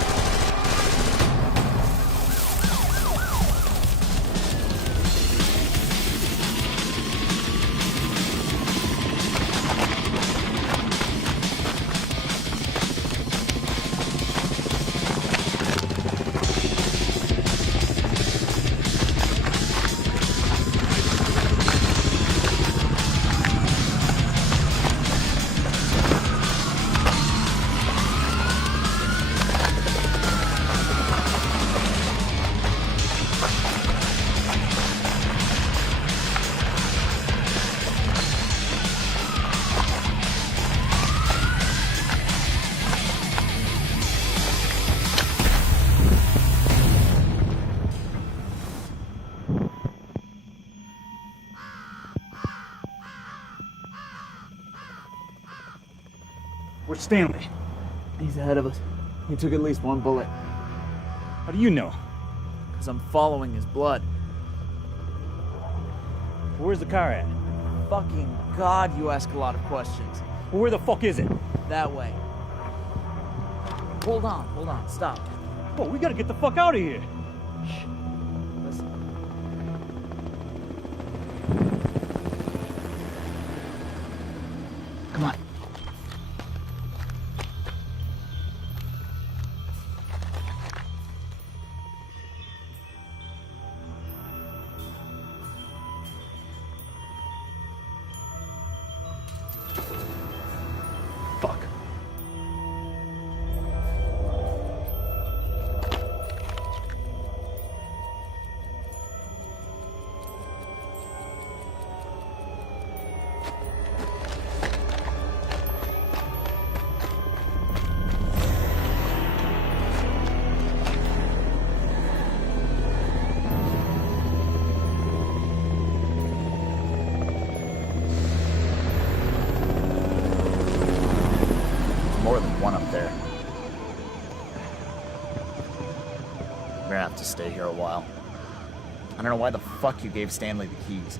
Where's Stanley? He's ahead of us. He took at least one bullet. How do you know? Because I'm following his blood. Where's the car at? Fucking God, you ask a lot of questions. Well, where the fuck is it? That way. Hold on, stop. Whoa, we gotta get the fuck out of here. Listen. Come on. Fuck. More than one up there. We're gonna have to stay here a while. I don't know why the fuck you gave Stanley the keys.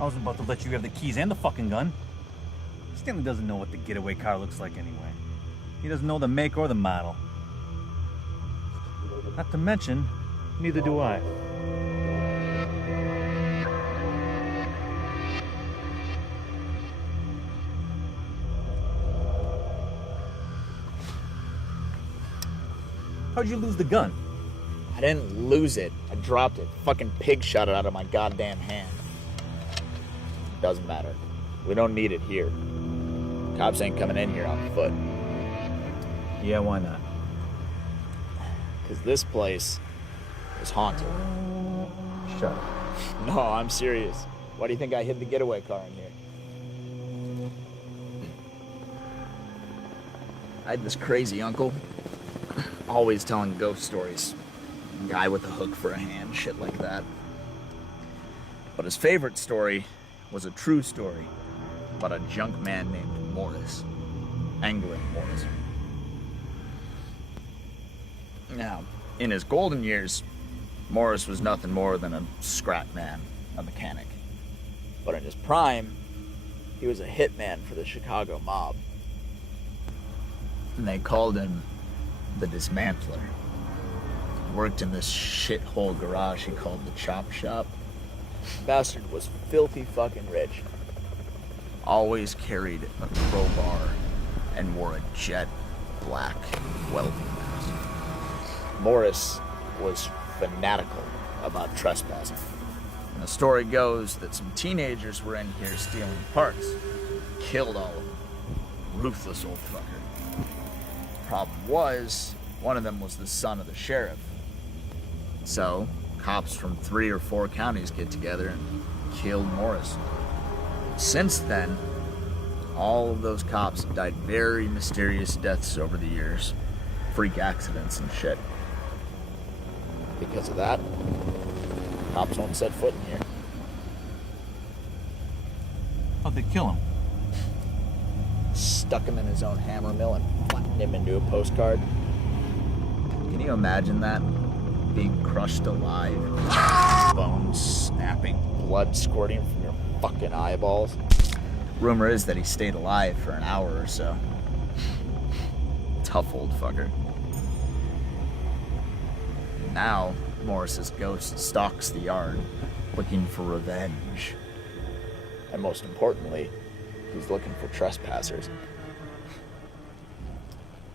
I was about to let you have the keys and the fucking gun. Stanley doesn't know what the getaway car looks like anyway. He doesn't know the make or the model. Not to mention, neither do I. How'd you lose the gun? I didn't lose it. I dropped it. Fucking pig shot it out of my goddamn hand. Doesn't matter. We don't need it here. Cops ain't coming in here on foot. Yeah, why not? Because this place is haunted. Shut up. No, I'm serious. Why do you think I hid the getaway car in here? I had this crazy uncle. Always telling ghost stories. Guy with a hook for a hand, shit like that. But his favorite story was a true story about a junk man named Morris. Angling Morris. Now, in his golden years, Morris was nothing more than a scrap man, a mechanic. But in his prime, he was a hitman for the Chicago mob. And they called him the Dismantler. Worked in this shithole garage he called the Chop Shop. Bastard was filthy fucking rich. Always carried a crowbar and wore a jet black welding mask. Morris was fanatical about trespassing. And the story goes that some teenagers were in here stealing parts. Killed all of them. Ruthless old fucker. Problem was, one of them was the son of the sheriff. So, cops from 3 or 4 counties get together and killed Morris. Since then, all of those cops have died very mysterious deaths over the years. Freak accidents and shit. Because of that, cops won't set foot in here. How'd they kill him? Stuck him in his own hammer mill and flattened him into a postcard. Can you imagine that? Being crushed alive, bones snapping, blood squirting from your fucking eyeballs. Rumor is that he stayed alive for an hour or so. Tough old fucker. Now, Morris's ghost stalks the yard, looking for revenge. And most importantly, he's looking for trespassers.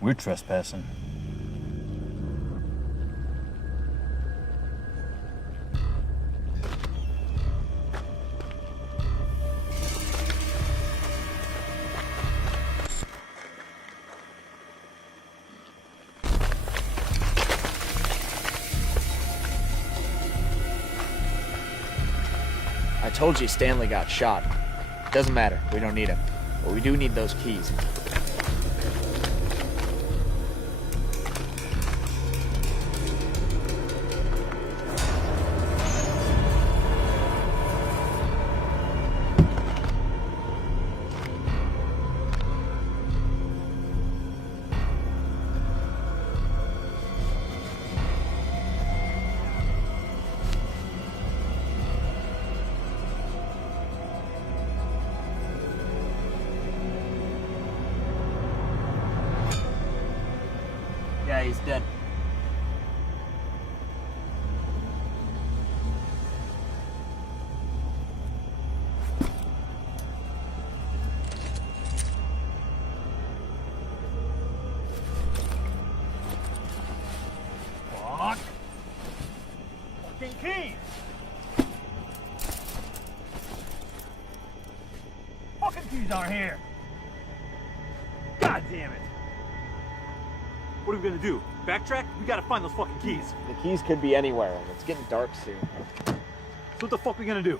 We're trespassing. I told you Stanley got shot. Doesn't matter, we don't need him. But we do need those keys. Yeah, he's dead. Fuck! Fucking keys! Fucking keys aren't here! God damn it! What are we gonna do? Backtrack? We gotta find those fucking keys. The keys could be anywhere, and it's getting dark soon. So what the fuck are we gonna do?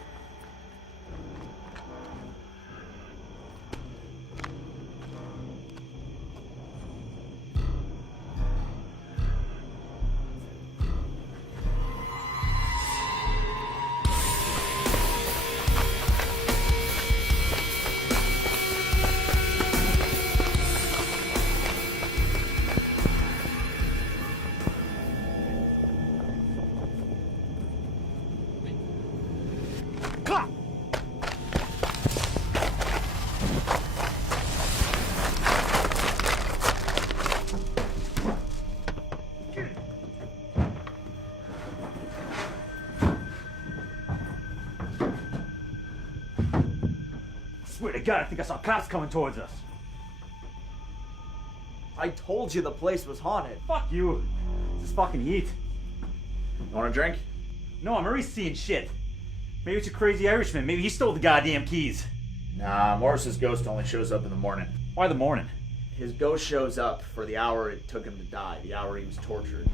Swear to God, I think I saw cops coming towards us. I told you the place was haunted. Fuck you. Just fucking eat. You want a drink? No, I'm already seeing shit. Maybe it's a crazy Irishman. Maybe he stole the goddamn keys. Nah, Morris's ghost only shows up in the morning. Why the morning? His ghost shows up for the hour it took him to die, the hour he was tortured.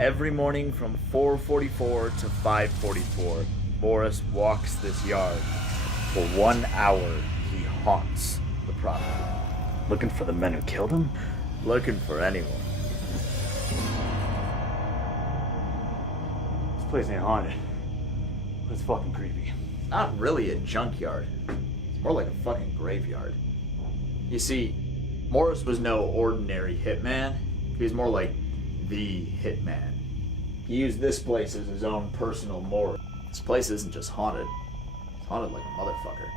Every morning from 4:44 to 5:44, Morris walks this yard. For 1 hour, he haunts the property. Looking for the men who killed him? Looking for anyone. This place ain't haunted. But it's fucking creepy. It's not really a junkyard. It's more like a fucking graveyard. You see, Morris was no ordinary hitman. He was more like the hitman. He used this place as his own personal morgue. This place isn't just haunted. It's haunted like a motherfucker.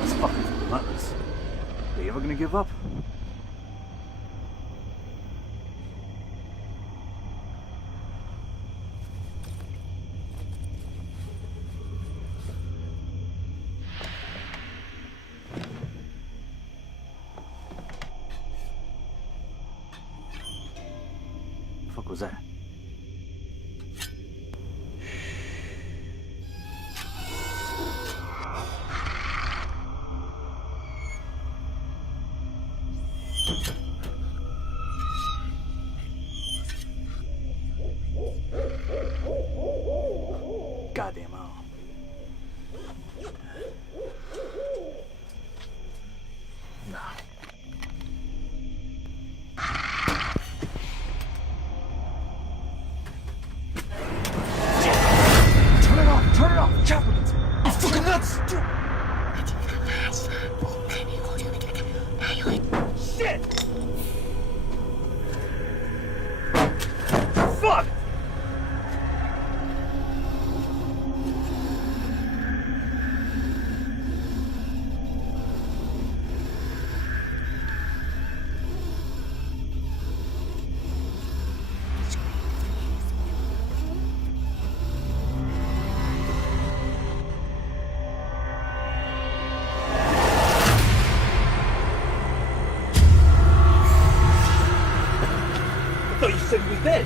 This fucker's relentless. Are they ever gonna give up? The fuck was that? Goddamn owl.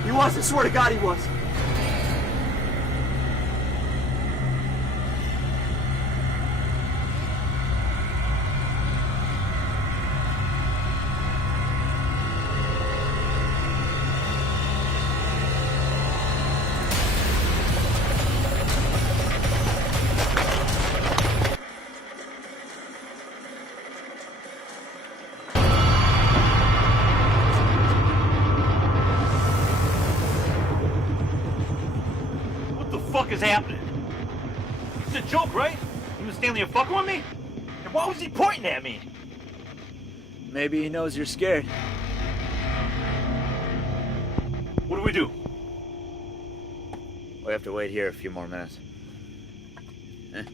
He was, I swear to God he was. What is happening? It's a joke, right? You and Stanley are fucking with me? And why was he pointing at me? Maybe he knows you're scared. What do we do? We have to wait here a few more minutes. Eh?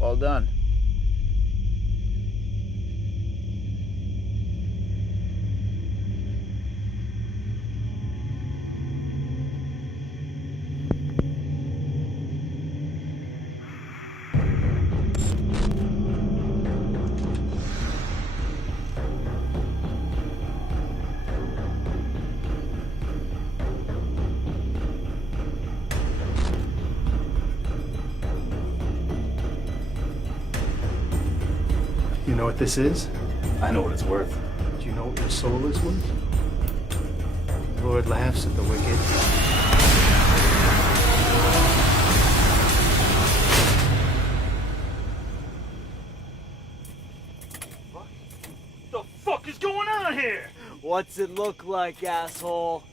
Well done. You know what this is? I know what it's worth. Do you know what your soul is worth? The Lord laughs at the wicked. What the fuck is going on here? What's it look like, asshole?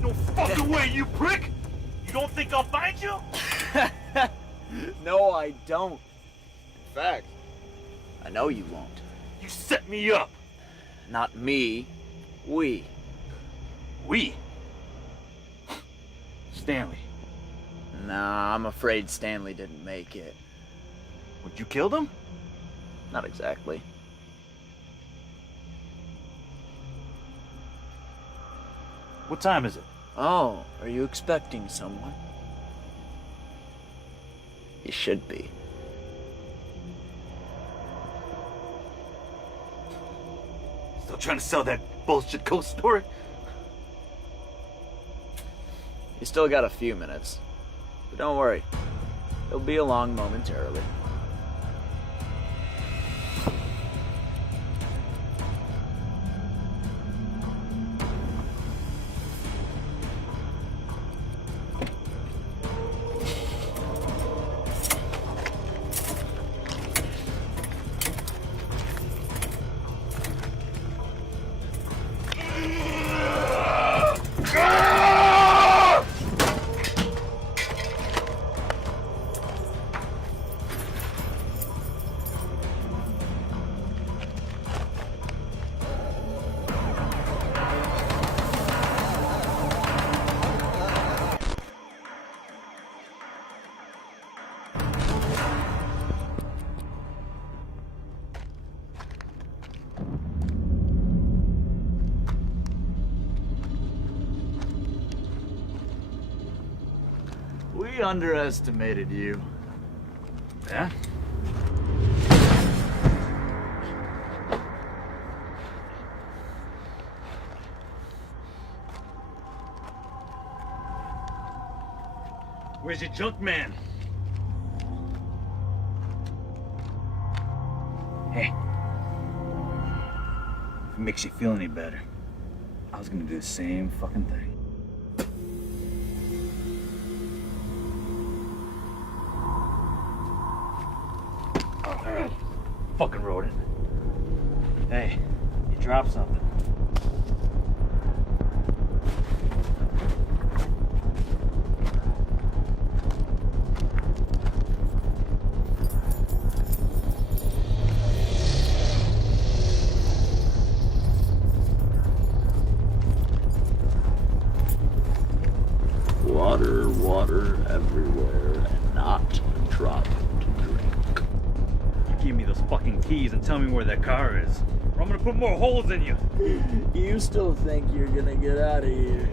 No fucking way, you prick! You don't think I'll find you? No, I don't. In fact, I know you won't. You set me up! Not me. We. We? Stanley. Nah, I'm afraid Stanley didn't make it. What, you killed him? Not exactly. What time is it? Oh, are you expecting someone? You should be. Still trying to sell that bullshit ghost story? You still got a few minutes. But don't worry. He'll be along momentarily. We underestimated you. Yeah? Where's your junk man? Hey. If it makes you feel any better, I was gonna do the same fucking thing. Fucking rodent. Hey, you dropped something. Water, water everywhere, and not a drop to drink. You give me those fucking keys and tell me where that car is, or I'm gonna put more holes in you. You still think you're gonna get out of here?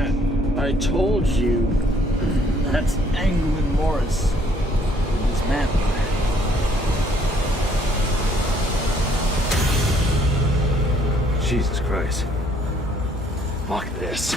that? I told you. That's Anglin Morris. This man. Jesus Christ. Fuck this.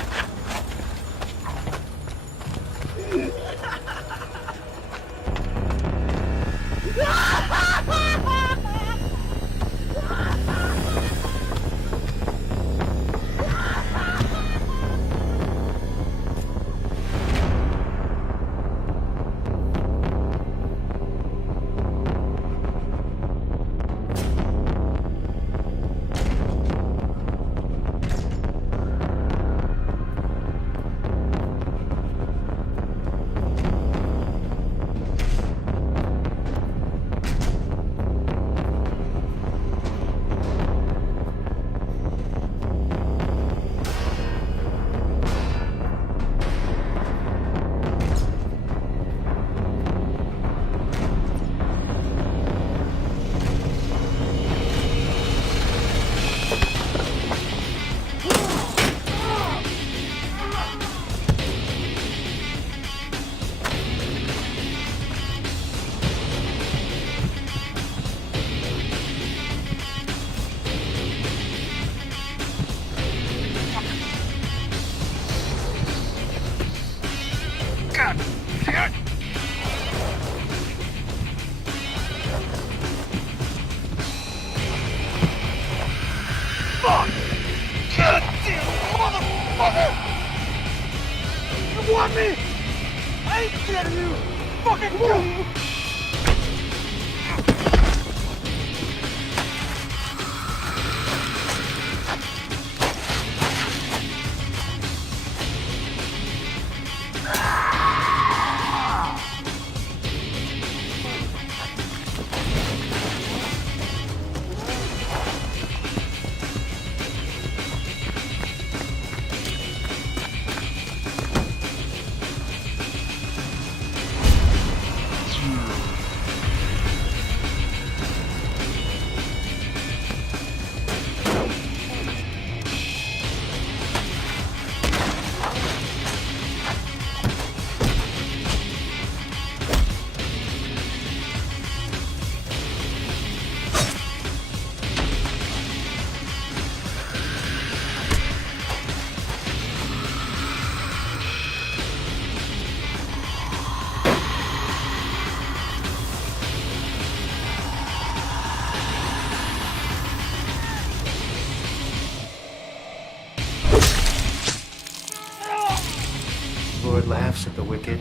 Lord laughs at the wicked.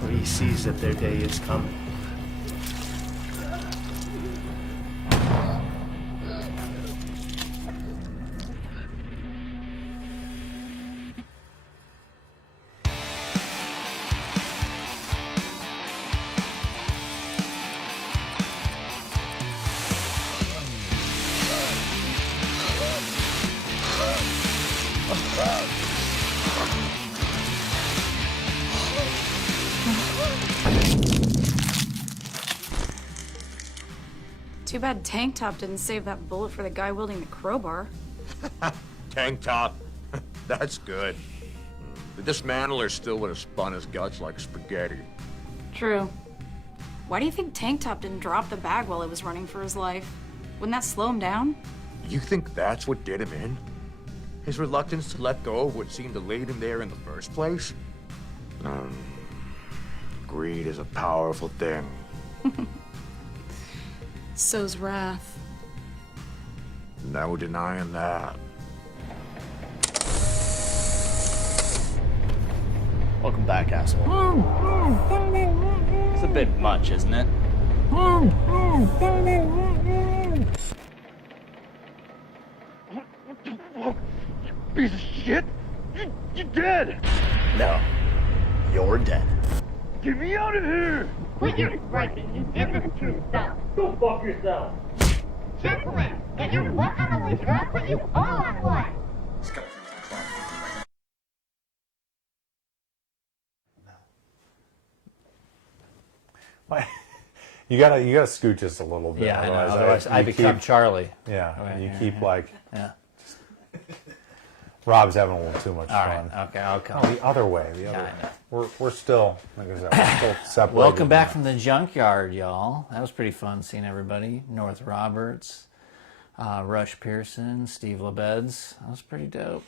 For he sees that their day is coming. Too bad Tank Top didn't save that bullet for the guy wielding the crowbar. Tank top. That's good. The dismantler still would have spun his guts like spaghetti. True. Why do you think Tank Top didn't drop the bag while he was running for his life? Wouldn't that slow him down? You think that's what did him in? His reluctance to let go of what seemed to lead him there in the first place? Greed is a powerful thing. So's wrath. No denying that. Welcome back, asshole. It's a bit much, isn't it? Piece of shit! You're dead! No. You're dead. Get me out of here! Quit your griping, you did this to yourself. Go fuck yourself! Superman, get your butt out of the way or I'll put you all on one. You gotta scoot just a little bit. Yeah, I know. Otherwise, I become Charlie. Yeah, you keep Yeah. Rob's having a little too much fun. Right, okay, I'll come. No, the other way. The other way. We're still, like I said, we're still separated. Welcome back from the junkyard, y'all. That was pretty fun seeing everybody. North Roberts, Rush Pearson, Steve Lebeds. That was pretty dope.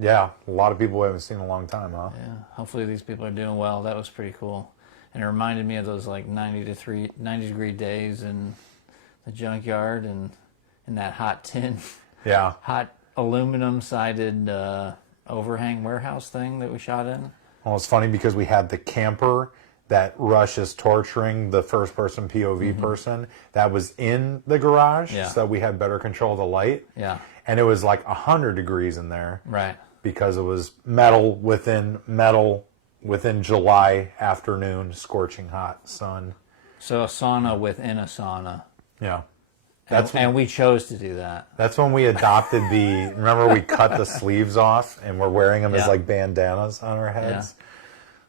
Yeah, a lot of people we haven't seen in a long time, huh? Yeah, hopefully these people are doing well. That was pretty cool. And it reminded me of those like 90-degree days in the junkyard and in that hot tin. Yeah. Hot aluminum-sided overhang warehouse thing that we shot in. Well, it's funny because we had the camper that Rush is torturing the first-person POV person that was in the garage, so that we had better control of the light. Yeah. And it was like 100 degrees in there. Right. Because it was metal within July afternoon, scorching hot sun. So a sauna within a sauna. Yeah. And we chose to do that. That's when we adopted remember we cut the sleeves off and we're wearing them as like bandanas on our heads?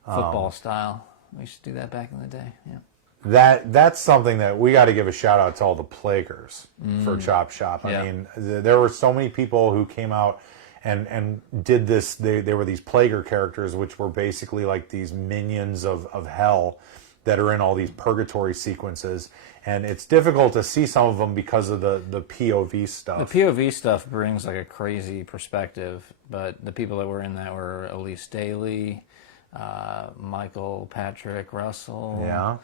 Yeah. Football style. We used to do that back in the day. Yeah. That's something that we got to give a shout out to all the Plaguers for Chop Shop. I mean, there were so many people who came out and did this. They were these Plaguer characters, which were basically like these minions of hell that are in all these purgatory sequences. And it's difficult to see some of them because of the POV stuff. The POV stuff brings like a crazy perspective, but the people that were in that were Elise Daly, Michael Patrick Russell. Yeah.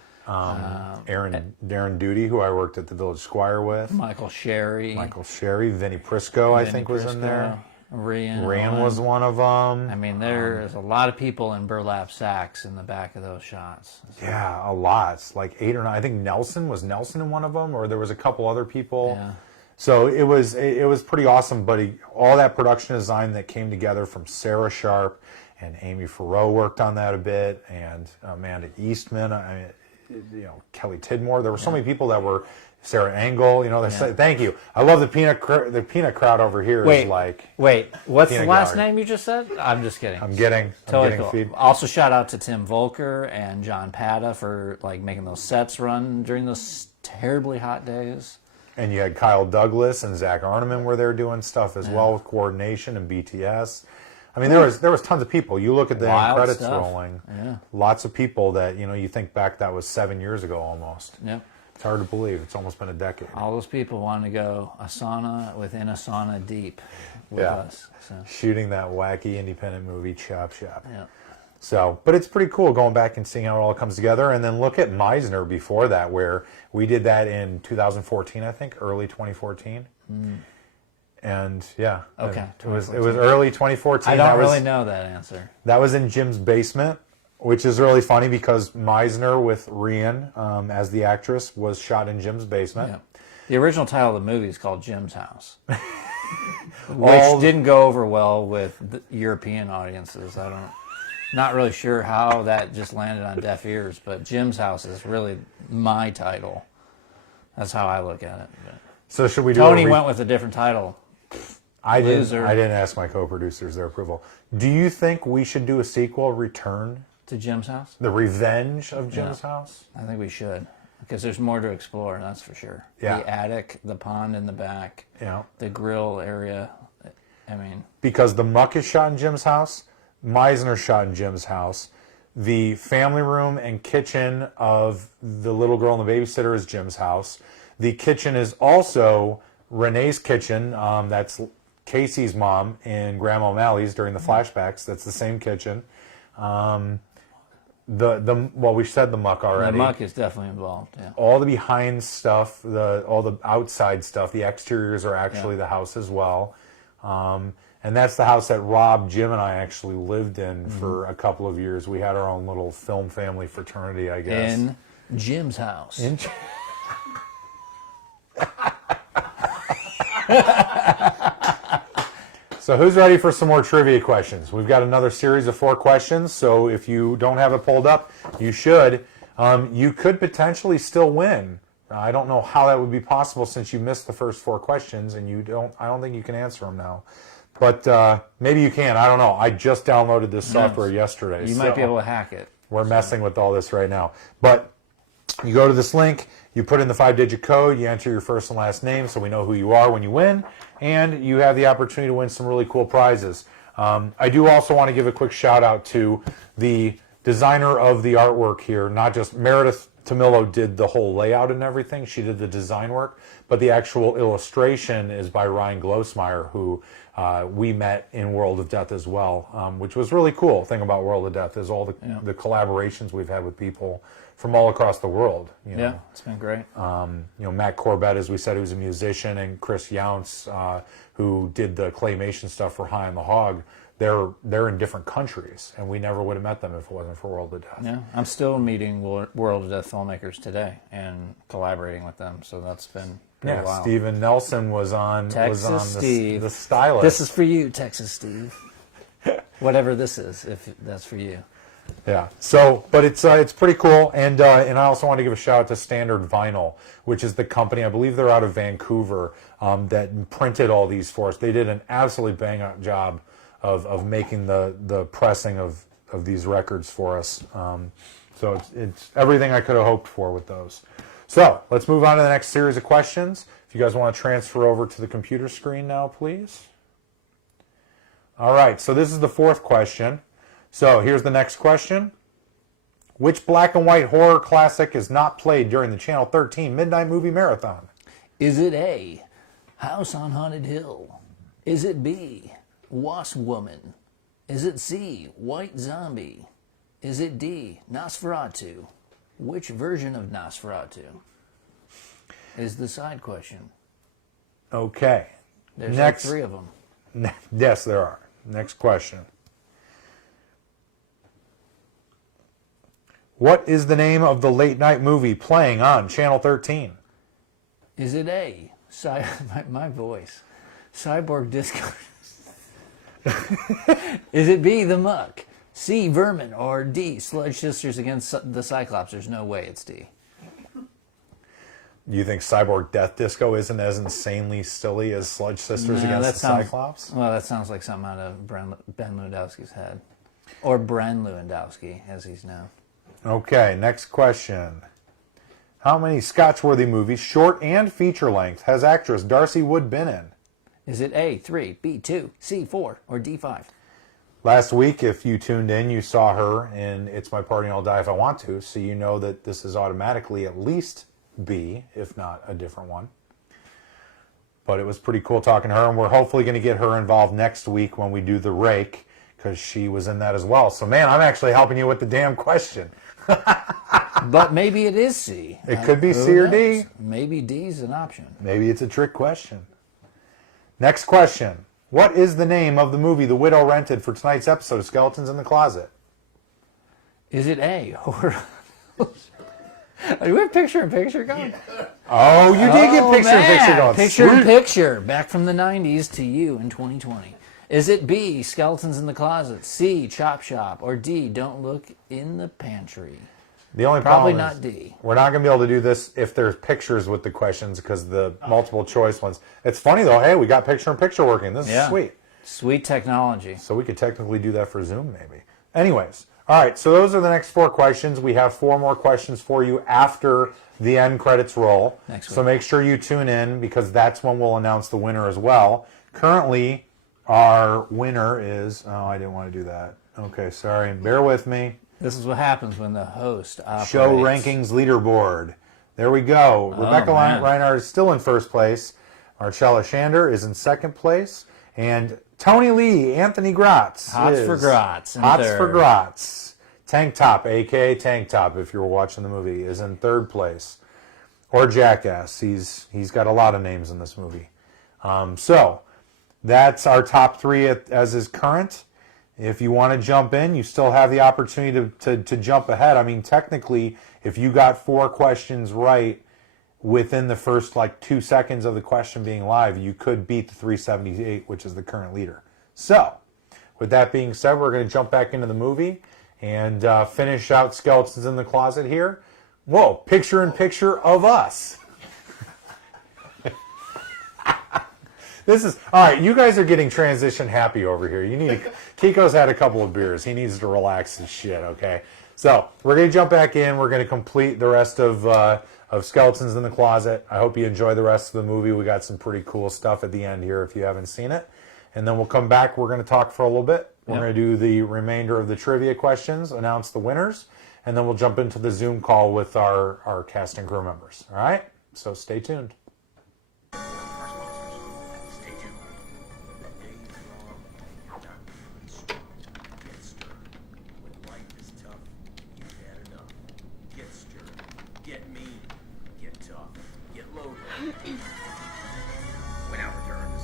Darren Duty, who I worked at the Village Squire with. Michael Sherry. Vinny Prisco, I think, was in there. Rhiann was one of them. I mean, there's a lot of people in burlap sacks in the back of those shots. So. Yeah, a lot. Like 8 or 9. I think Nelson in one of them, or there was a couple other people. Yeah. So it was pretty awesome. But all that production design that came together from Sarah Sharp and Amy Farrow worked on that a bit, and Amanda Eastman. I mean, Kelly Tidmore. There were so many people that were. Sarah Engel, thank you. I love the peanut crowd over here. Wait, what's the last gallery. name you just said? I'm just kidding. I'm getting cool. feed. Also, shout out to Tim Volker and John Pata for like making those sets run during those terribly hot days. And you had Kyle Douglas and Zach Arneman were there doing stuff as well with coordination and BTS. I mean, there was tons of people. You look at the end credits rolling. Yeah. Lots of people that you think back that was 7 years ago almost. Yep. It's hard to believe. It's almost been a decade. All those people wanted to go a sauna within a sauna deep with us. So. Shooting that wacky independent movie Chop Shop. Yeah. So, but it's pretty cool going back and seeing how it all comes together. And then look at Meisner before that, where we did that in 2014, I think, early 2014. And yeah, okay, it was early 2014. I don't really know that answer. That was in Jim's basement. Which is really funny because Meisner with Rhiann as the actress was shot in Jim's basement. Yeah. The original title of the movie is called Jim's House, which didn't go over well with the European audiences. Not really sure how that just landed on deaf ears, but Jim's House is really my title. That's how I look at it. But so should we do Tony went with a different title. I didn't ask my co-producers their approval. Do you think we should do a sequel, Return? To Jim's House? The Revenge of Jim's House? I think we should. Because there's more to explore, that's for sure. Yeah. The attic, the pond in the back, the grill area. I mean... Because the muck is shot in Jim's house, Meisner shot in Jim's house, the family room and kitchen of the little girl and the babysitter is Jim's house. The kitchen is also Renee's kitchen. That's Casey's mom in Grandma O'Malley's during the flashbacks. That's the same kitchen. We said the muck already. The muck is definitely involved. Yeah. All the behind stuff, all the outside stuff, the exteriors are actually the house as well, and that's the house that Rob, Jim, and I actually lived in for a couple of years. We had our own little film family fraternity, I guess. In Jim's house. So who's ready for some more trivia questions? We've got another series of 4 questions, so if you don't have it pulled up, you should. You could potentially still win. I don't know how that would be possible since you missed the first 4 questions, and I don't think you can answer them now. But maybe you can. I don't know. I just downloaded this software yesterday. You might be able to hack it. We're messing with all this right now. But You go to this link, you put in the 5-digit code, you enter your first and last name so we know who you are when you win, and you have the opportunity to win some really cool prizes. I do also want to give a quick shout out to the designer of the artwork here. Not just Meredith Tamillo did the whole layout and everything, she did the design work, but the actual illustration is by Ryan Glosmeyer, who we met in World of Death as well, which was really cool. The thing about World of Death is all the collaborations we've had with people from all across the world. You know. Yeah, it's been great. Matt Corbett, as we said, who's a musician, and Chris Younce, who did the claymation stuff for High on the Hog. They're in different countries, and we never would have met them if it wasn't for World of Death. Yeah, I'm still meeting World of Death filmmakers today and collaborating with them, so that's been pretty wild. Stephen Nelson was on Steve. the stylist. This is for you, Texas Steve. Whatever this is, if that's for you. Yeah. So, but it's pretty cool, and I also want to give a shout out to Standard Vinyl, which is the company, I believe they're out of Vancouver, that printed all these for us. They did an absolutely bang up job of making the pressing of these records for us. So it's everything I could have hoped for with those. So let's move on to the next series of questions. If you guys want to transfer over to the computer screen now, please. All right, so this is the fourth question. So here's the next question. Which black and white horror classic is not played during the Channel 13 Midnight Movie Marathon? Is it A, House on Haunted Hill? Is it B, Wasp Woman? Is it C, White Zombie? Is it D, Nosferatu? Which version of Nosferatu is the side question? Okay. There's like 3 of them. Yes, there are. Next question. What is the name of the late night movie playing on Channel 13? Is it A, my voice, Cyborg Disco? Is it B, The Muck? C, Vermin? Or D, Sludge Sisters against the Cyclops? There's no way it's D. You think Cyborg Death Disco isn't as insanely silly as Sludge Sisters against the Cyclops? Well, that sounds like something out of Ben Lewandowski's head. Or Bren Lewandowski, as he's known. Okay, next question. How many Scotchworthy movies, short and feature length, has actress Darcy Wood been in? Is it A, 3, B, 2, C, 4, or D, 5? Last week, if you tuned in, you saw her in It's My Party and I'll Die If I Want To, so you know that this is automatically at least B, if not a different one. But it was pretty cool talking to her, and we're hopefully going to get her involved next week when we do The Rake, because she was in that as well. So, man, I'm actually helping you with the damn question. But maybe it is C. It could be C or D. Maybe D is an option. Maybe it's a trick question. Next question. What is the name of the movie the widow rented for tonight's episode of Skeletons in the Closet? Is it A, horror? Do we have picture-in-picture going? Oh, you did get picture-in-picture going. Picture-in-picture, back from the 90s to you in 2020. Is it B, Skeletons in the Closet, C, Chop Shop, or D, Don't Look in the Pantry? The only Probably problem not is D. We're not going to be able to do this if there's pictures with the questions because the multiple choice ones. It's funny though. Hey, we got picture-in-picture working. This is sweet. Sweet technology. So we could technically do that for Zoom maybe. Anyways, all right. So those are the next 4 questions. We have 4 more questions for you after the end credits roll. Next week. So make sure you tune in because that's when we'll announce the winner as well. Currently, our winner is... Oh, I didn't want to do that. Okay, sorry. Bear with me. This is what happens when the host operates. Show rankings leaderboard. There we go. Rebecca Reinhardt is still in first place. Marcella Shander is in second place. And Tony Lee, Anthony Gratz. Hots for Gratz. Hots for Gratz. Tank Top, a.k.a. Tank Top, if you were watching the movie, is in third place. Or Jackass. He's got a lot of names in this movie. So that's our top 3 as is current. If you want to jump in, you still have the opportunity to jump ahead. I mean, technically, if you got 4 questions right within the first 2 seconds of the question being live, you could beat the 378, which is the current leader. So, with that being said, we're going to jump back into the movie and finish out Skeletons in the Closet here. Whoa, picture-in-picture of us. This is all right. You guys are getting transition happy over here. You need Kiko's had a couple of beers. He needs to relax his shit. Okay, so we're gonna jump back in. We're gonna complete the rest of Skeletons in the Closet. I hope you enjoy the rest of the movie. We got some pretty cool stuff at the end here if you haven't seen it, and then we'll come back. We're gonna talk for a little bit. We're gonna do the remainder of the trivia questions, announce the winners, and then we'll jump into the Zoom call with our cast and crew members. All right, so stay tuned.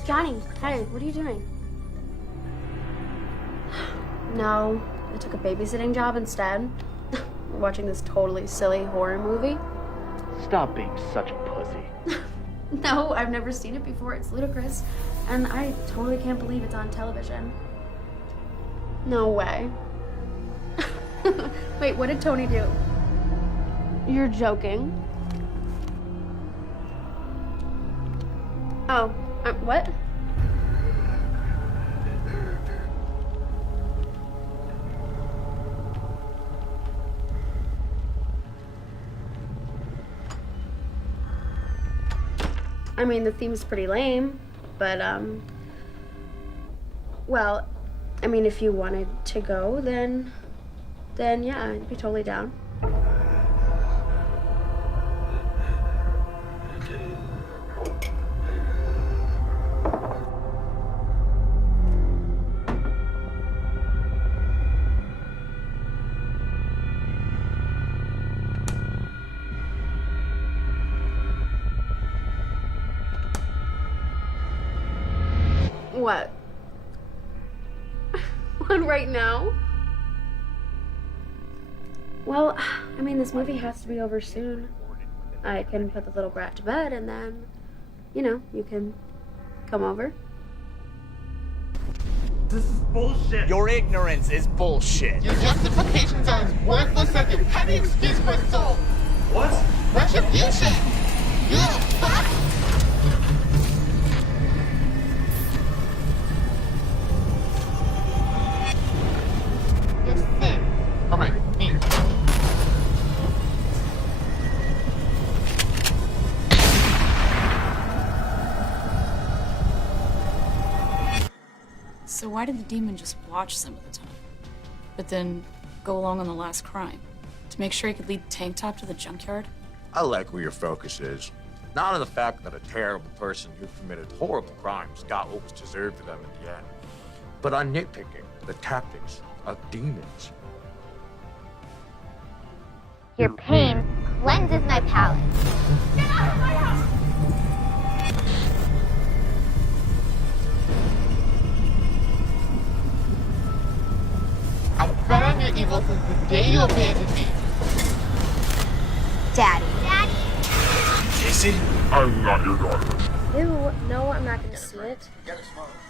Johnny, hey, what are you doing? No, I took a babysitting job instead. We're watching this totally silly horror movie. Stop being such a pussy. No, I've never seen it before. It's ludicrous. And I totally can't believe it's on television. No way. Wait, what did Tony do? You're joking. Oh, what? I mean, the theme's pretty lame, but, well, I mean, if you wanted to go, then yeah, I'd be totally down. What? One right now? Well, I mean, this movie has to be over soon. I can put the little brat to bed and then, you know, you can come over. This is bullshit. Your ignorance is bullshit. Your justifications are as worthless as your petty excuse for assault. What? Retribution! You fuck! Your sin. Alright, me. So why did the demon just watch some of the time, but then go along on the last crime? To make sure he could lead Tank Top to the junkyard? I like where your focus is. Not on the fact that a terrible person who committed horrible crimes got what was deserved of them in the end, but on nitpicking the tactics of demons. Your pain cleanses my palate. Get out of my house! I fed on your evil since the day you abandoned me. Daddy. Casey? I'm not your daughter. Ew, no, I'm not gonna see it.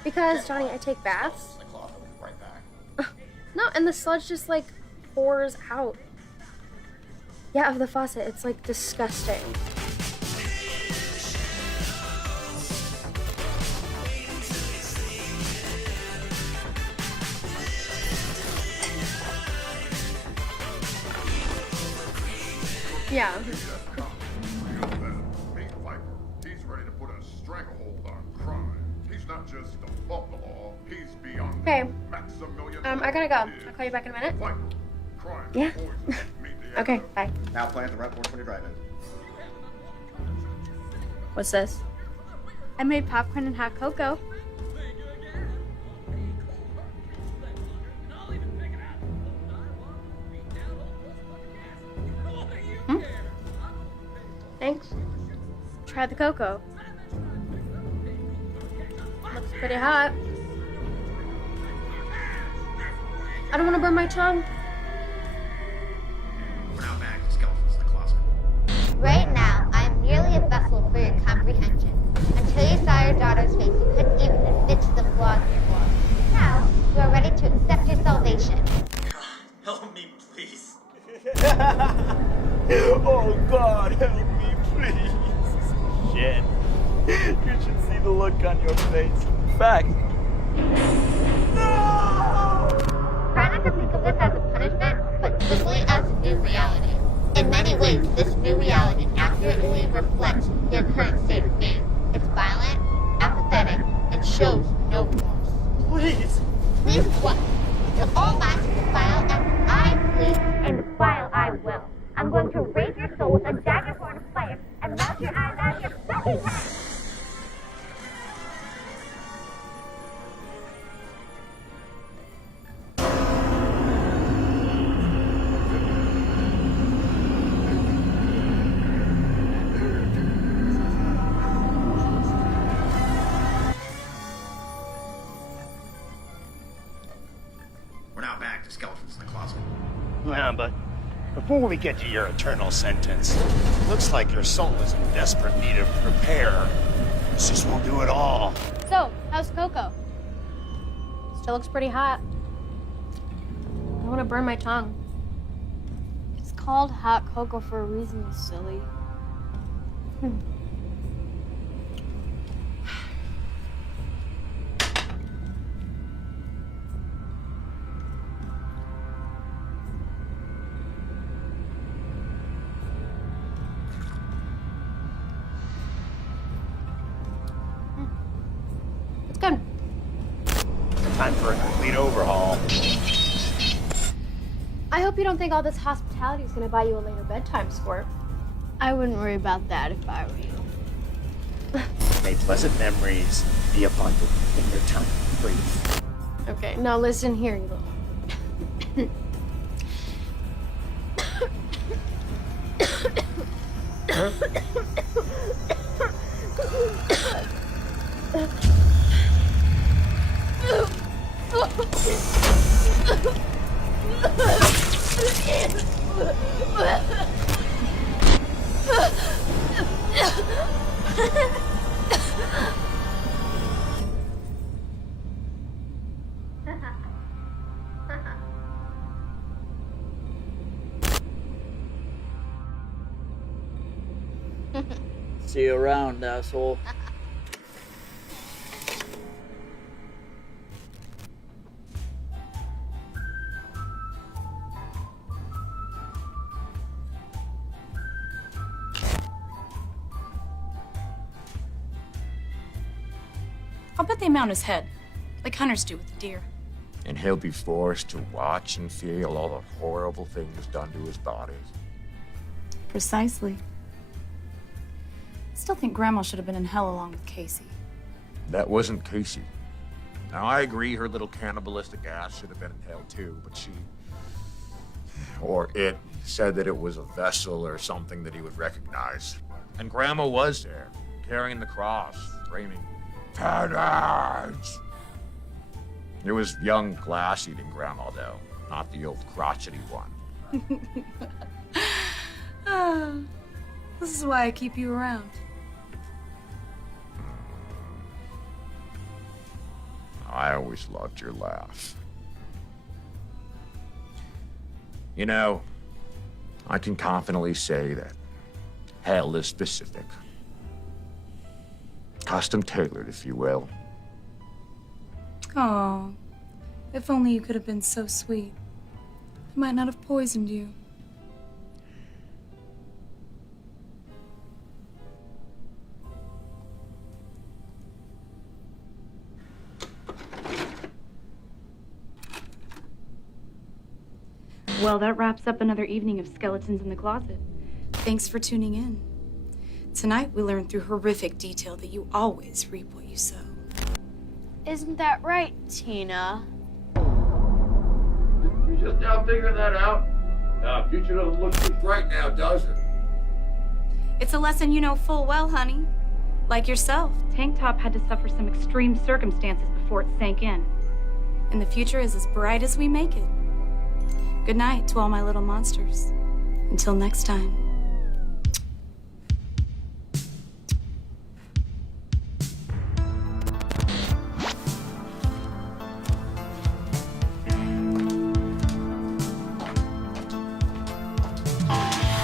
Because, Johnny, I take baths. No, and the sludge just, like, pours out. Yeah, of the faucet. It's, like, disgusting. Yeah. He's ready to put a stranglehold on crime. He's not just above the law, he's beyond Okay. Maximilian. I gotta go. I'll call you back in a minute. Crime. Yeah. Okay, bye. Now plan the report for the drive-in. What's this? I made popcorn and hot cocoa. Thanks. Try the cocoa. Looks pretty hot. I don't want to burn my tongue. We're now back to Skeletons in the Closet. Right now, I'm merely a vessel for your comprehension. Until you saw your daughter's face, you couldn't even admit to the flaws in your world. Now, you are ready to accept your salvation. Help me, please. Oh God, help me, please. Shit. You should see the look on your face. In fact, Try not to think of this as a punishment, but simply as a new reality. In many ways, this new reality accurately reflects your current state of being. It's violent, apathetic, and shows no remorse. Please! Please what? To all masters file as I please, and file I will. I'm going to raise your soul with a dagger horn of fire and melt your eyes out of your fucking head! We're now back to skeletons in the closet. Yeah, but before we get to your eternal sentence, looks like your soul is in desperate need of repair. This just won't do it all. So, how's Coco? Still looks pretty hot. I don't want to burn my tongue. It's called hot cocoa for a reason, you silly. It's good. Time for a complete overhaul. I hope you don't think all this hospitality is going to buy you a later bedtime, Squirt. I wouldn't worry about that if I were you. May pleasant memories be abundant in your time of grief. Okay, now listen here, you little... see you around, asshole. I'll bet they mount his head, like hunters do with the deer. And he'll be forced to watch and feel all the horrible things done to his body. Precisely. Still think Grandma should have been in hell along with Casey. That wasn't Casey. Now, I agree her little cannibalistic ass should have been in hell too, but she... or it said that it was a vessel or something that he would recognize. And Grandma was there, carrying the cross, screaming, "Tenants!" It was young glass-eating Grandma, though, not the old crotchety one. This is why I keep you around. I always loved your laugh. You know, I can confidently say that hell is specific. Custom tailored, if you will. Oh, if only you could have been so sweet. I might not have poisoned you. Well, that wraps up another evening of Skeletons in the Closet. Thanks for tuning in. Tonight, we learned through horrific detail that you always reap what you sow. Isn't that right, Tina? You just now figure that out? Future doesn't look too bright now, does it? It's a lesson you know full well, honey. Like yourself, Tank Top had to suffer some extreme circumstances before it sank in. And the future is as bright as we make it. Good night to all my little monsters. Until next time.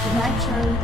Good night, Charlie.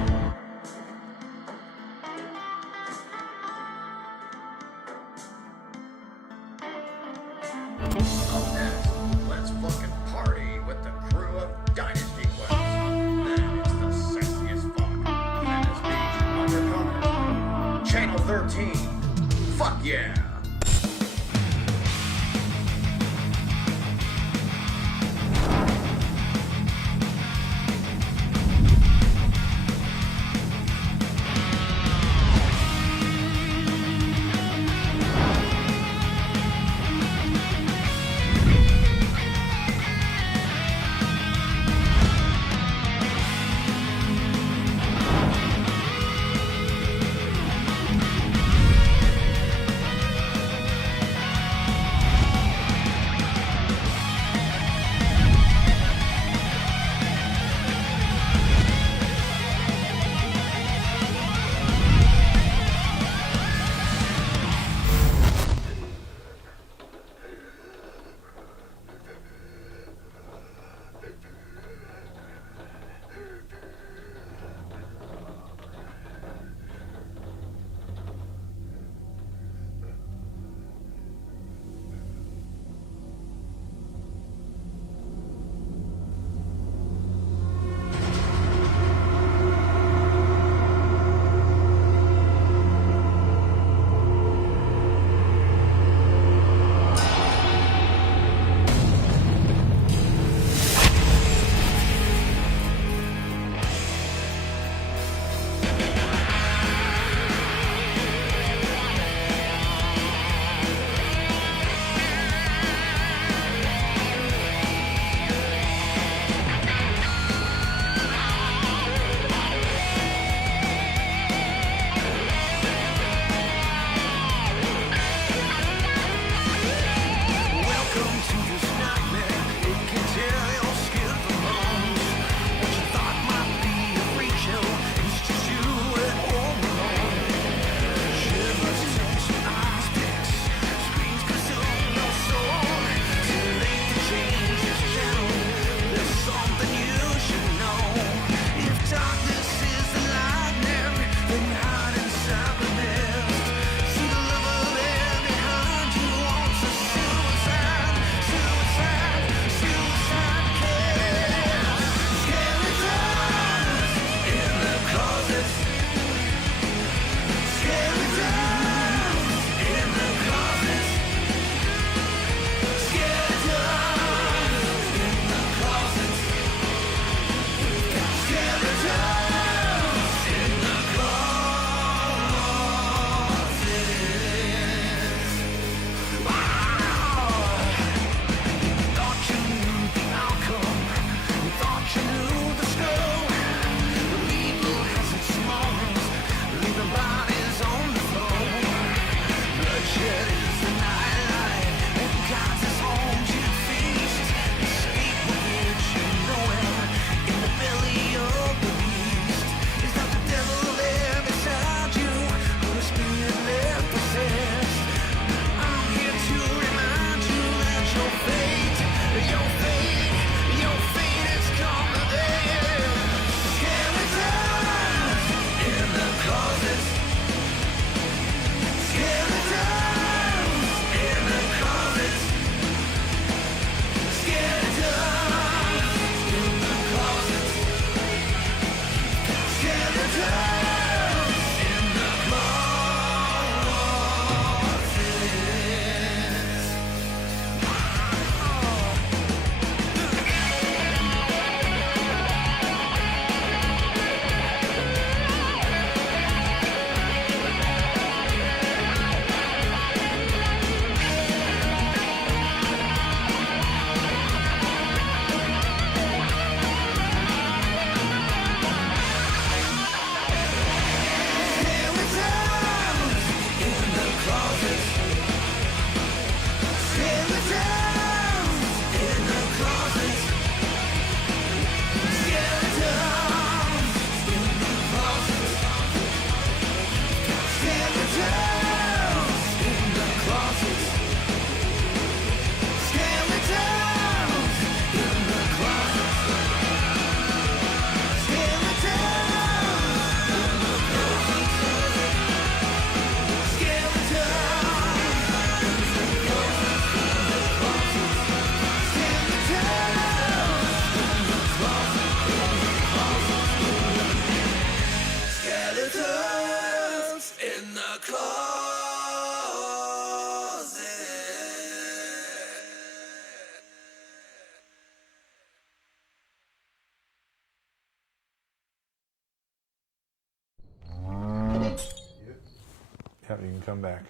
You can come back.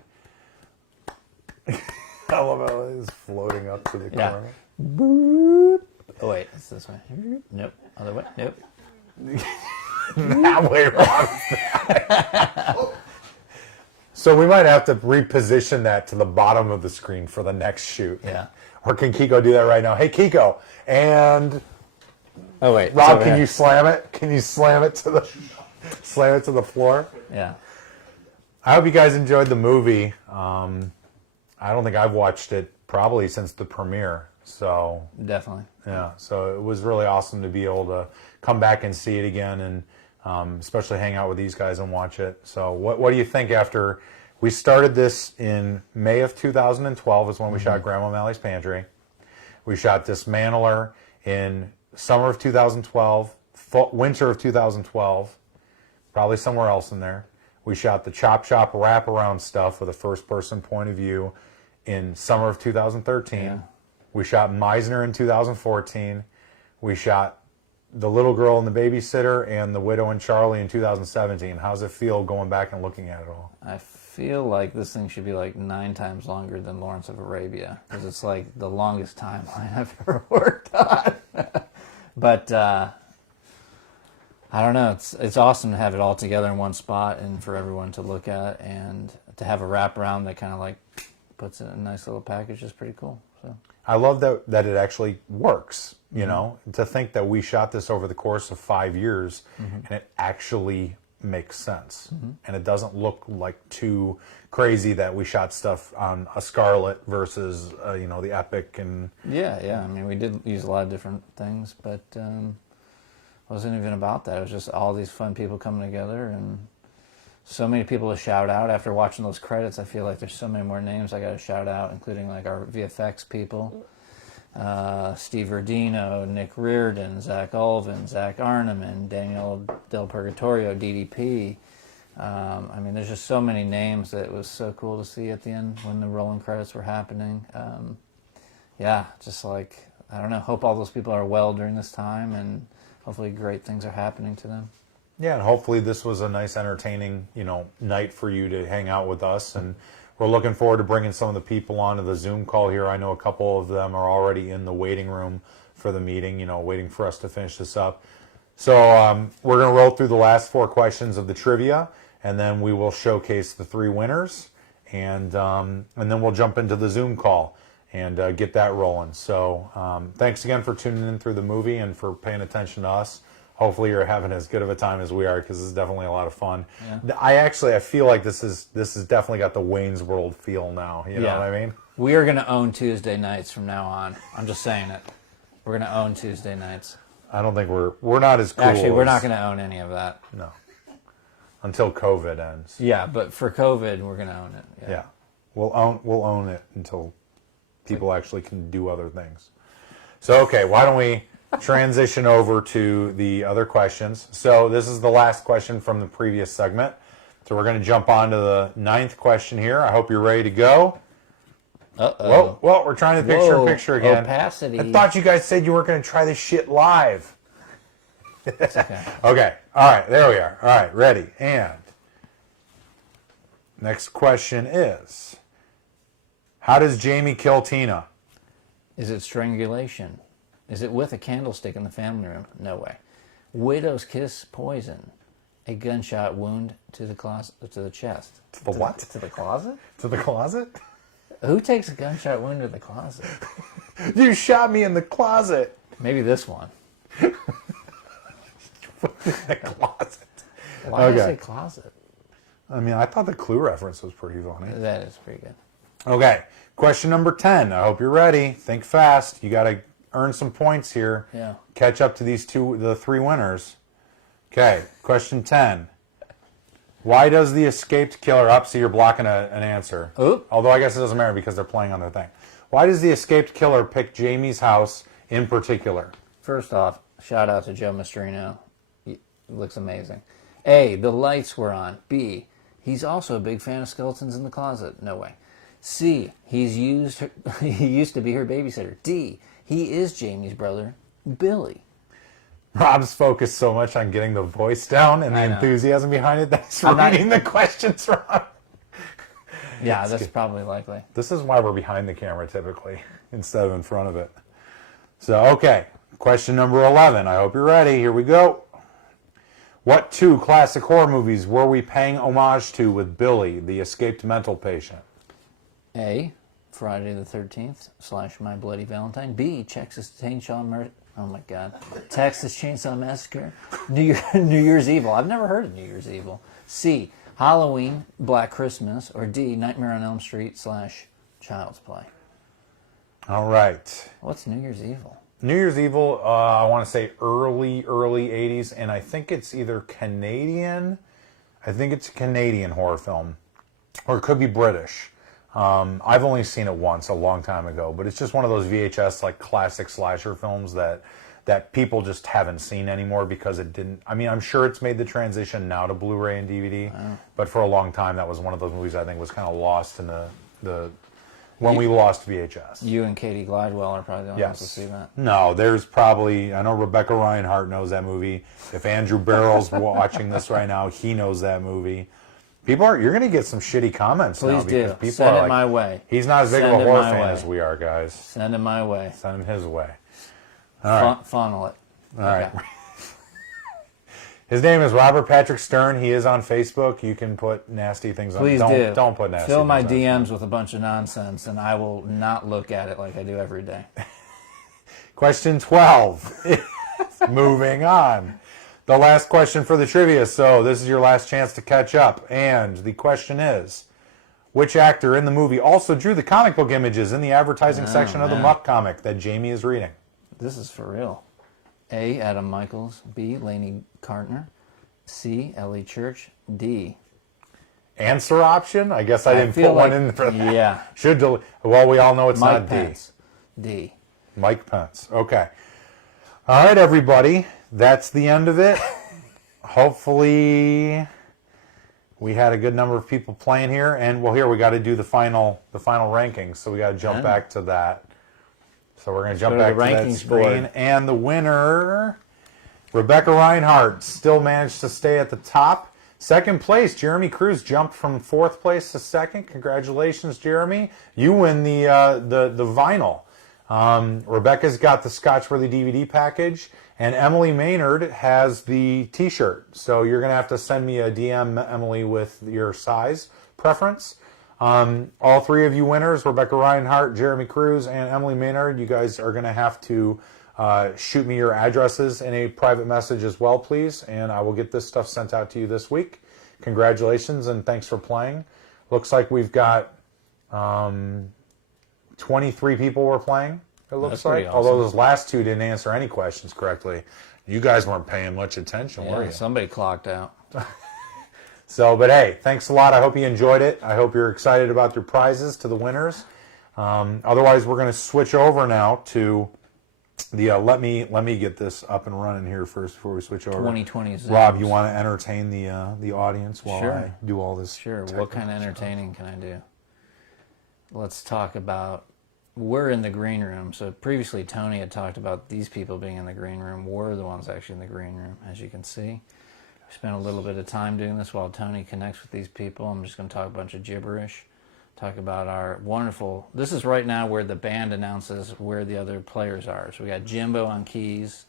I love how it's floating up to the corner. Boop. Oh wait, it's this way. Nope. Other way. Nope. That way wrong. So we might have to reposition that to the bottom of the screen for the next shoot. Yeah. Or can Kiko do that right now? Hey, Kiko. And oh wait, Rob, can you slam it? Can you slam it to the floor? Yeah. I hope you guys enjoyed the movie. I don't think I've watched it probably since the premiere. So definitely. Yeah. So it was really awesome to be able to come back and see it again, and especially hang out with these guys and watch it. So what do you think after we started this in May of 2012 is when we shot Grandma O'Malley's Pantry. We shot Dismantler in summer of 2012, winter of 2012, probably somewhere else in there. We shot the Chop Shop wraparound stuff with a first-person point of view in summer of 2013. Yeah. We shot Meisner in 2014. We shot The Little Girl and the Babysitter and The Widow and Charlie in 2017. How's it feel going back and looking at it all? I feel like this thing should be like 9 times longer than Lawrence of Arabia, because it's like the longest timeline I've ever worked on. But I don't know. It's awesome to have it all together in one spot and for everyone to look at, and to have a wraparound that kind of like puts it in a nice little package is pretty cool. So I love that it actually works. You know, to think that we shot this over the course of 5 years and it actually makes sense, and it doesn't look like too crazy that we shot stuff on a Scarlet versus the Epic and yeah. I mean, we did use a lot of different things, but it wasn't even about that. It was just all these fun people coming together, and so many people to shout out. After watching those credits, I feel like there's so many more names I got to shout out, including like our VFX people. Steve Verdino, Nick Reardon, Zach Ulvin, Zach Arneman, Daniel Del Purgatorio, DDP. I mean, there's just so many names that it was so cool to see at the end when the rolling credits were happening. Yeah, just like, I don't know, hope all those people are well during this time, and hopefully great things are happening to them. Yeah, and hopefully this was a nice, entertaining, night for you to hang out with us. And we're looking forward to bringing some of the people onto the Zoom call here. I know a couple of them are already in the waiting room for the meeting, waiting for us to finish this up. So we're going to roll through the last 4 questions of the trivia, and then we will showcase the 3 winners, and then we'll jump into the Zoom call and get that rolling. So thanks again for tuning in through the movie and for paying attention to us. Hopefully you're having as good of a time as we are, because this is definitely a lot of fun. Yeah. I feel like this has definitely got the Wayne's World feel now. You know what I mean? We are going to own Tuesday nights from now on. I'm just saying it. We're going to own Tuesday nights. I don't think we're not as cool. Actually, we're not going to own any of that. No. Until COVID ends. Yeah, but for COVID, we're going to own it. Yeah. We'll own it until people actually can do other things. So, okay, why don't we transition over to the other questions. So this is the last question from the previous segment. So we're going to jump on to the 9th question here. I hope you're ready to go. Uh-oh. Well, we're trying to picture again. Opacity. I thought you guys said you weren't going to try this shit live. It's okay. Okay. All right. There we are. All right. Ready. And next question is, how does Jamie kill Tina? Is it strangulation? Is it with a candlestick in the family room? No way. Widow's kiss poison. A gunshot wound to the chest. To the what? To the closet? To the closet? Who takes a gunshot wound to the closet? You shot me in the closet. Maybe this one. The closet. Why did I say closet? I mean, I thought the Clue reference was pretty funny. That is pretty good. Okay. Question number 10. I hope you're ready. Think fast. You got to earn some points here. Yeah. Catch up to the 3 winners. Okay. Question 10. Why does the escaped killer... so you're blocking an answer. Oop. Although I guess it doesn't matter because they're playing on their thing. Why does the escaped killer pick Jamie's house in particular? First off, shout out to Joe Mastrino. He looks amazing. A, the lights were on. B, he's also a big fan of skeletons in the closet. No way. C, he used to be her babysitter. D, he is Jamie's brother, Billy. Rob's focused so much on getting the voice down and the enthusiasm behind it that he's reading the questions wrong. Yeah, that's probably likely. This is why we're behind the camera typically instead of in front of it. So, okay, question number 11. I hope you're ready. Here we go. What 2 classic horror movies were we paying homage to with Billy, the escaped mental patient? A, Friday the 13th / My Bloody Valentine. B, Texas Chainsaw Oh my God. Texas Chainsaw Massacre. New Year's Evil. I've never heard of New Year's Evil. C, Halloween, Black Christmas. Or D, Nightmare on Elm Street / Child's Play. All right. What's New Year's Evil? New Year's Evil, I want to say early 80s, and I think it's either Canadian. I think it's a Canadian horror film, or it could be British. I've only seen it once, a long time ago, but it's just one of those VHS like classic slasher films that people just haven't seen anymore because it didn't. I mean, I'm sure it's made the transition now to Blu-ray and DVD, but for a long time that was one of those movies I think was kind of lost in the when we lost VHS. You and Katie Glidewell are probably the only ones to see that. No, there's probably, I know Rebecca Reinhardt knows that movie. If Andrew Barrell's watching this right now, he knows that movie. You're going to get some shitty comments now because people Send are it like, my way. He's not as big of a Send it horror my fan way. as we are, guys. Send it my way. Send him his way. All right. Funnel it. All right. His name is Robert Patrick Stern. He is on Facebook. You can put nasty things on. Please Don't put nasty Fill things my on. DMs with a bunch of nonsense, and I will not look at it like I do every day. Question 12. Moving on. The last question for the trivia. So this is your last chance to catch up. And the question is, which actor in the movie also drew the comic book images in the advertising section of the Muck comic that Jamie is reading? This is for real. A, Adam Michaels. B, Lainie Karner. C, Ellie Church. D. Answer option? I guess I didn't put one in for that. Yeah. Well, we all know it's Mike not Pence. D. D. Mike Pence. Okay. All right, everybody. That's the end of it. Hopefully we had a good number of people playing here. And, well, here we got to do the final rankings. So we got to jump back to that. So we're going to jump back to that screen. And the winner, Rebecca Reinhardt, still managed to stay at the top. Second place, Jeremy Cruz jumped from 4th place to 2nd. Congratulations, Jeremy. You win the vinyl. Rebecca's got the Scotchworthy DVD package, and Emily Maynard has the T-shirt. So you're going to have to send me a DM, Emily, with your size preference. All 3 of you winners, Rebecca Reinhardt, Jeremy Cruz, and Emily Maynard, you guys are going to have to shoot me your addresses in a private message as well, please, and I will get this stuff sent out to you this week. Congratulations, and thanks for playing. Looks like we've got 23 people were playing, it looks like. Awesome. Although those last 2 didn't answer any questions correctly. You guys weren't paying much attention, were you? Somebody clocked out. So, but hey, thanks a lot. I hope you enjoyed it. I hope you're excited about your prizes to the winners. Otherwise, we're going to switch over now to the, let me get this up and running here first before we switch over. 2020 Zooms. Rob, you want to entertain the audience while I do all this? Sure. What kind of entertaining can I do? Let's talk about, we're in the green room. So previously Tony had talked about these people being in the green room. We're the ones actually in the green room, as you can see. We spent a little bit of time doing this while Tony connects with these people. I'm just going to talk a bunch of gibberish. Talk about our wonderful, this is right now where the band announces where the other players are. So we got Jimbo on keys.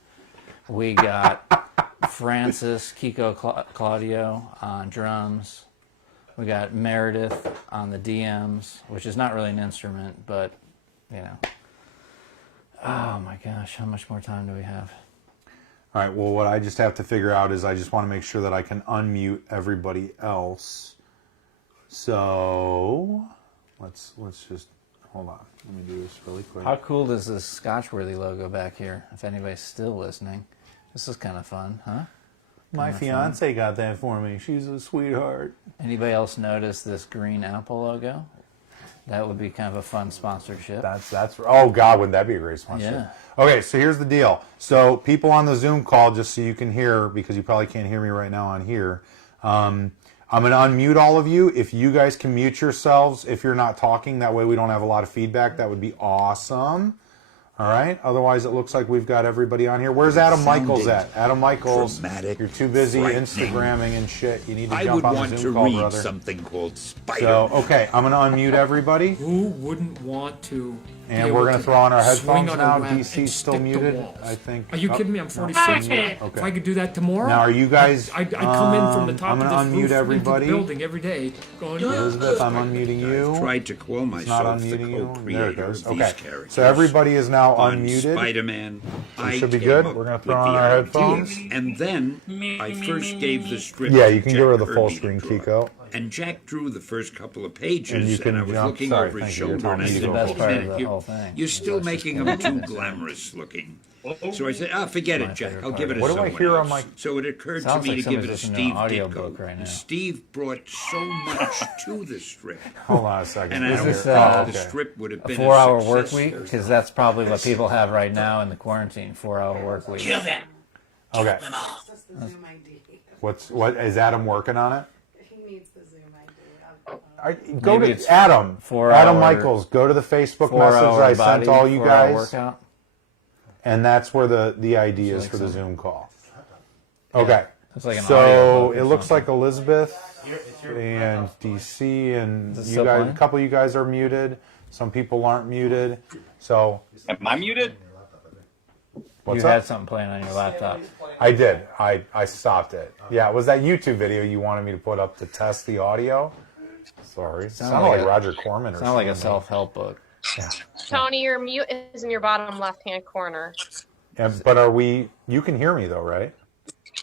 We got Francis, Kiko Claudio on drums. We got Meredith on the DMs, which is not really an instrument, but, you know. Oh my gosh, how much more time do we have? All right, well, what I just have to figure out is I just want to make sure that I can unmute everybody else. So, let's just, hold on. Let me do this really quick. How cool does this Scotchworthy logo back here, if anybody's still listening? This is kind of fun, huh? My fiance got that for me. She's a sweetheart. Anybody else notice this green Apple logo? That would be kind of a fun sponsorship. That's oh God, wouldn't that be a great sponsorship? Yeah. Okay, so here's the deal. So people on the Zoom call, just so you can hear, because you probably can't hear me right now on here, I'm going to unmute all of you. If you guys can mute yourselves if you're not talking, that way we don't have a lot of feedback. That would be awesome. All right. Otherwise, it looks like we've got everybody on here. Where's Adam Michaels at? Adam Michaels, dramatic, you're too busy frightening. Instagramming and shit. You need to I jump would on want the to Zoom call, read brother. something called Spider. So, okay, I'm going to unmute everybody. Who wouldn't want to? And we're going to throw on our swing headphones on a now. web DC's and still stick to muted, walls? I think. Are you Oh, kidding me? I'm no, 46. okay. If I could do that tomorrow, Now, are you guys? I'd come in from the top I'm of gonna this unmute roof everybody. into the building every day, going. Elizabeth, I'm unmuting you. I've tried to call It's not myself the unmuting you. There it co-creator goes. of these Okay. characters. So everybody is now On unmuted. Spider-Man, We should be good. We're going to throw on our headphones. And then I first gave the script. Yeah, to you can Jack give her the full Kirby screen, to draw. Kiko. And Jack drew the first couple of pages, And you can I was jump. looking Sorry, over his thank you. You're shoulder, and I telling me said, the "Wait best a part of minute, the you're, whole thing. you're still making them too glamorous looking." So I said, forget it, Jack. I'll give it to What do I someone hear else. on my- So it occurred to Sounds me like to give it somebody's to listening to an Steve audiobook Ditko. right now. And Steve brought so much to the strip. Hold on a second. And I Is don't this think the okay. strip would have a been 4-hour a work success. week? Because that's probably what people have right now in the quarantine. 4-hour work week. Kill them. Okay. What is Adam working on it? He needs the Zoom Go Maybe to it's Adam. 4 Adam hour- Michaels. Go to the Facebook 4 message hour I body, sent all you 4 hour guys, workout. and that's where the idea is for the Zoom call. Okay. It's like an So audiobook or it looks something. like Elizabeth and DC and Is it you still guys. playing? A couple of you guys are muted. Some people aren't muted. So Am I muted? what's You up? had something playing on your laptop. I did. I stopped it. Yeah, it was that YouTube video you wanted me to put up to test the audio. Sorry. Sounded like Roger Corman or something. Sounded like a self-help book. Yeah. Tony, your mute is in your bottom left-hand corner. Yeah, but are we? You can hear me though, right?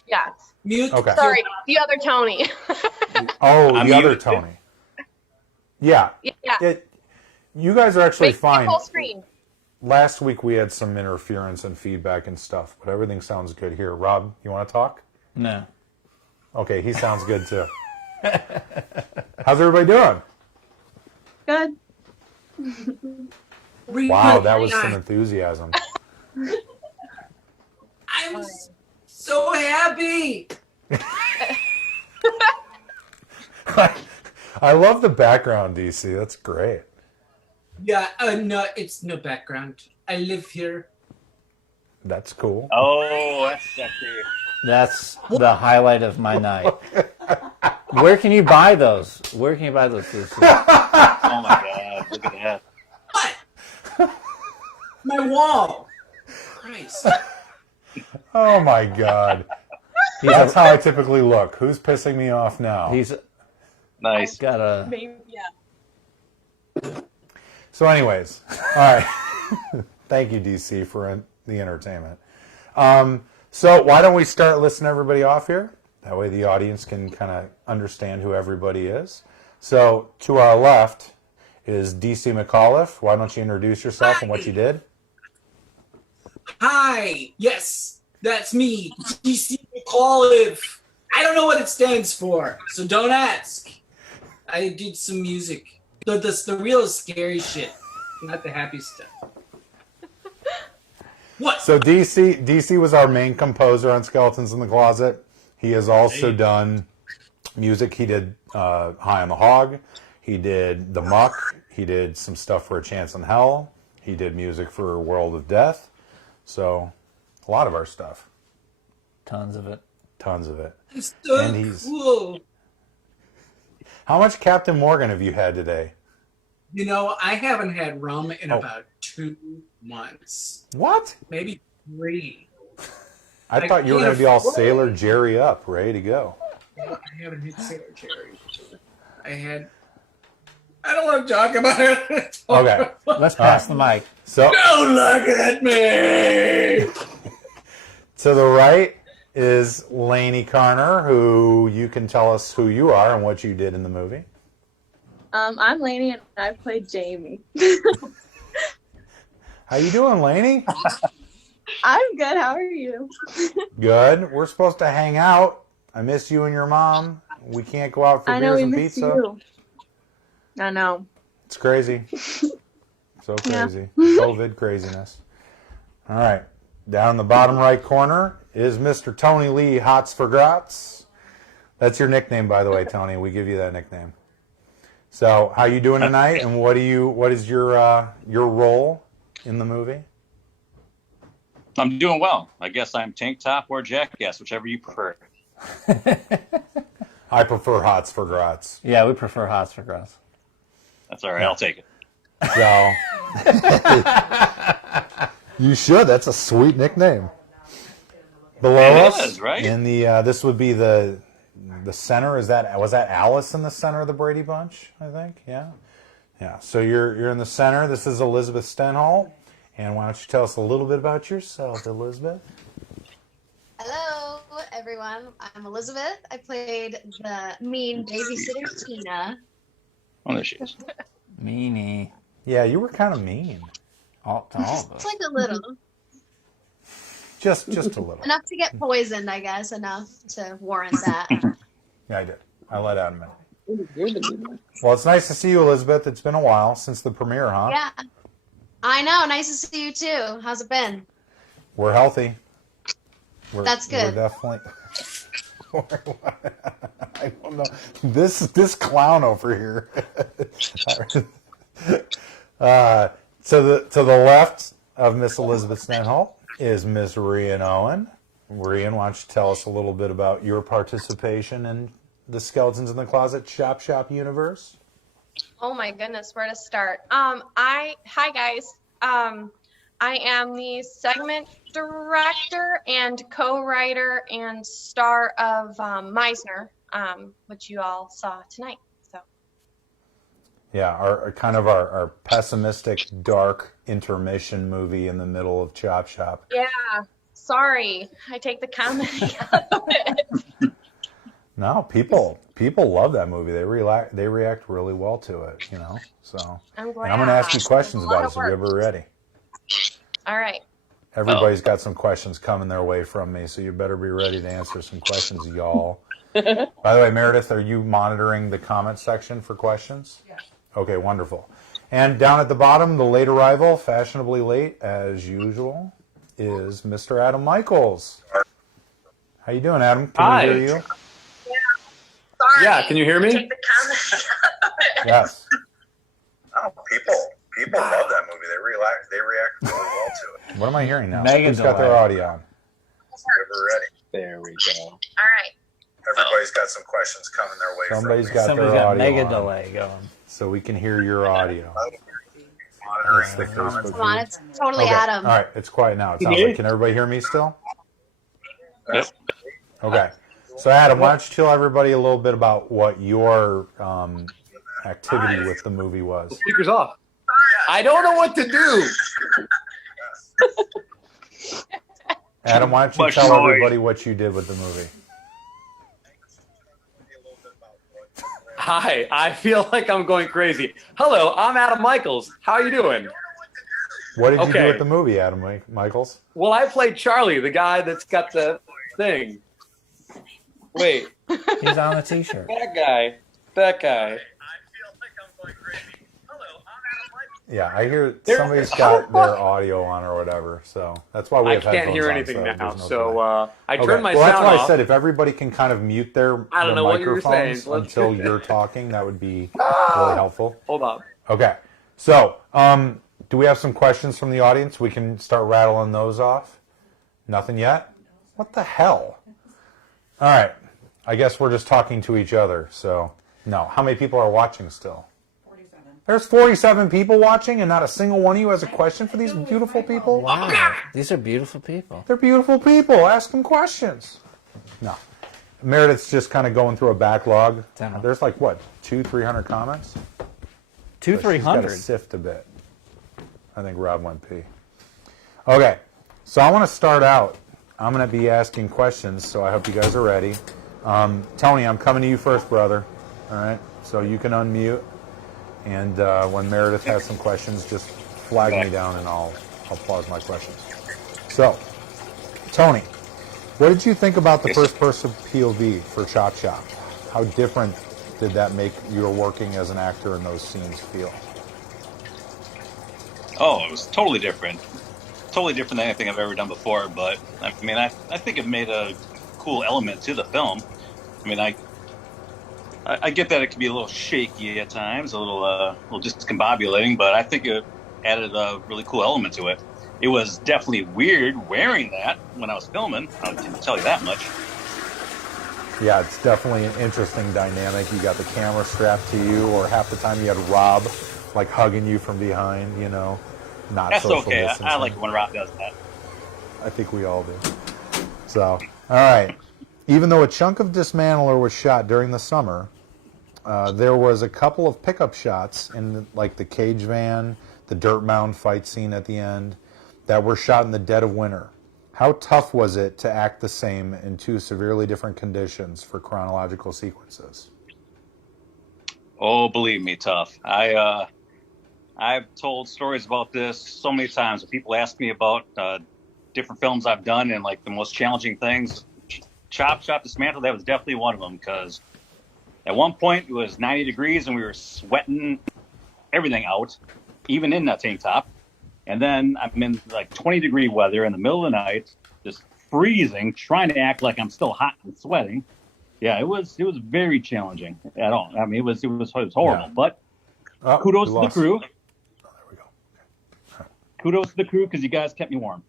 Yes. Mute. Okay. Sorry, the other Tony. Oh, I'm the other muted. Tony. Yeah. Yeah. You guys are actually Wait, fine. full screen. Last week we had some interference and feedback and stuff, but everything sounds good here. Rob, you want to talk? No. Okay, he sounds good too. How's everybody doing? Good. Wow, that was some enthusiasm. I'm so happy. I love the background, DC. That's great. Yeah, no, it's no background. I live here. That's cool. Oh, that's sexy. That's the highlight of my night. Where can you buy those? Where can you buy those? Oh my god, look at that. My wall. Christ. Oh my God. That's how I typically look. Who's pissing me off now? He's nice. Got a. Maybe, yeah. So, anyways, all right. Thank you, DC, for the entertainment. So, why don't we start listing everybody off here? That way, the audience can kind of understand who everybody is. So, to our left is DC McAuliffe. Why don't you introduce yourself and what you did? Hi. Yes, that's me, DC McAuliffe. I don't know what it stands for, so don't ask. I did some music. The real scary shit, not the happy stuff. What? So DC was our main composer on Skeletons in the Closet. He has also done music. He did High on the Hog. He did The Muck. He did some stuff for A Chance in Hell. He did music for World of Death. So a lot of our stuff. Tons of it. Tons of it. It's so And he's- cool. How much Captain Morgan have you had today? You know, I haven't had rum in about 2 months. What? Maybe 3. I thought you were can't going to be all afford- Sailor Jerry up, ready to go. I haven't hit Sailor Jerry. I don't want to talk about it. Okay. Let's pass the mic. So Don't look at me! to the right is Lainie Karner, who you can tell us who you are and what you did in the movie. I'm Lainie and I played Jamie. How you doing, Lainie? I'm good. How are you? Good. We're supposed to hang out. I miss you and your mom. We can't go out for I know beers we and miss pizza. you. I know. It's crazy. So Yeah. crazy. COVID craziness. All right. Down in the bottom right corner is Mr. Tony Lee Gratz. That's your nickname, by the way, Tony. We give you that nickname. So, how you doing tonight? And what is your role in the movie? I'm doing well. I guess I'm tank top or jackass, whichever you prefer. I prefer hots for Gratz. Yeah, we prefer hots for Gratz. That's all right. I'll take it. So, you should. That's a sweet nickname. Below us, is, right? in the this would be the center. Was that Alice in the center of the Brady Bunch? I think. Yeah. So you're in the center. This is Elizabeth Stenholt, and why don't you tell us a little bit about yourself, Elizabeth? Hello, everyone. I'm Elizabeth. I played the mean babysitter Tina. Oh, there she is. Meanie. Yeah, you were kind of mean. To all of us. It's like a little. Just a little. Enough to get poisoned, I guess. Enough to warrant that. Yeah, I did. I let Adam in. Well, it's nice to see you, Elizabeth. It's been a while since the premiere, huh? Yeah. I know. Nice to see you, too. How's it been? We're healthy. That's good. We're definitely... I don't know. This clown over here. To the left of Miss Elizabeth Stenholt is Miss Rhiann Owen. Rhiann, why don't you tell us a little bit about your participation in the Skeletons in the Closet Shop universe? Oh my goodness, where to start? Hi guys. I am the segment director and co-writer and star of Meisner, which you all saw tonight. So. Yeah, our pessimistic, dark intermission movie in the middle of Chop Shop. Yeah, sorry, I take the comedy out of it. No, people love that movie. They react really well to it, you know. So I'm glad. And I'm going to ask you questions about it, so you're ever ready. All right. Everybody's got some questions coming their way from me, so you better be ready to answer some questions, y'all. By the way, Meredith, are you monitoring the comment section for questions? Yes. Okay, wonderful. And down at the bottom, the late arrival, fashionably late as usual, is Mr. Adam Michaels. How you doing, Adam? Can we hear you? Sorry. Yeah, can you hear me? Yes. Oh, people love that movie. They react really well to it. What am I hearing now? Mega Who's got their delay. audio on? We're ready. There we go. All right. Everybody's got some questions coming their way. Somebody's from got Somebody's their got audio mega on, delay going. so we can hear your audio. That's the Facebook Come on, feed. it's totally Okay. Adam. All right, it's quiet now. It sounds like. Can everybody hear me still? Yep. Okay. So Adam, why don't you tell everybody a little bit about what your activity with the movie was? Speaker's off. I don't know what to do. Adam, why don't you Much tell noise. everybody what you did with the movie? Hi, I feel like I'm going crazy. Hello, I'm Adam Michaels. How are you doing? What did you do Okay. with the movie, Adam Michaels? Well, I played Charlie, the guy that's got the thing. Wait, He's on the t-shirt. that guy. Yeah, I hear There- somebody's how got their audio on or whatever, so that's why we I have can't headphones hear on, anything so now, there's no so delay. I Okay. turned my well, that's sound why I off. said if everybody can kind of mute their I don't know what you were saying. microphones Let's until do you're talking, that would be really helpful. Hold on. Okay, so do we have some questions from the audience? We can start rattling those off. Nothing yet? What the hell? All right, I guess we're just talking to each other, so no. How many people are watching still? There's 47 people watching, and not a single one of you has a question for these beautiful people? Wow, these are beautiful people. They're beautiful people. Ask them questions. No. Meredith's just kind of going through a backlog. There's like, what, 200-300 comments? 200-300? Got to sift a bit. I think Rob went pee. Okay, so I want to start out. I'm going to be asking questions, so I hope you guys are ready. Tony, I'm coming to you first, brother. All right, so you can unmute. And when Meredith has some questions, just flag me down and I'll pause my questions. So, Tony, what did you think about the first-person POV for Chop Shop? How different did that make your working as an actor in those scenes feel? Oh, it was totally different. Totally different than anything I've ever done before, but I mean, I think it made a cool element to the film. I mean, I get that it can be a little shaky at times, a little discombobulating, but I think it added a really cool element to it. It was definitely weird wearing that when I was filming. I can tell you that much. Yeah, it's definitely an interesting dynamic. You got the camera strapped to you, or half the time you had Rob like hugging you from behind, you know, not That's social okay. distancing. I like it when Rob does that. I think we all do. So, all right. Even though a chunk of Dismantler was shot during the summer, there was a couple of pickup shots in like the cage van, the dirt mound fight scene at the end, that were shot in the dead of winter. How tough was it to act the same in two severely different conditions for chronological sequences? Oh, believe me, tough. I've told stories about this so many times. When people ask me about different films I've done and like the most challenging things, Chop, Dismantle, that was definitely one of them, because at one point it was 90 degrees and we were sweating everything out, even in that tank top. And then I'm in like 20-degree weather in the middle of the night, just freezing, trying to act like I'm still hot and sweating. Yeah, it was very challenging at all. I mean, it was horrible. Yeah. But kudos to the crew. Oh, there we go. Okay. Kudos to the crew, because you guys kept me warm.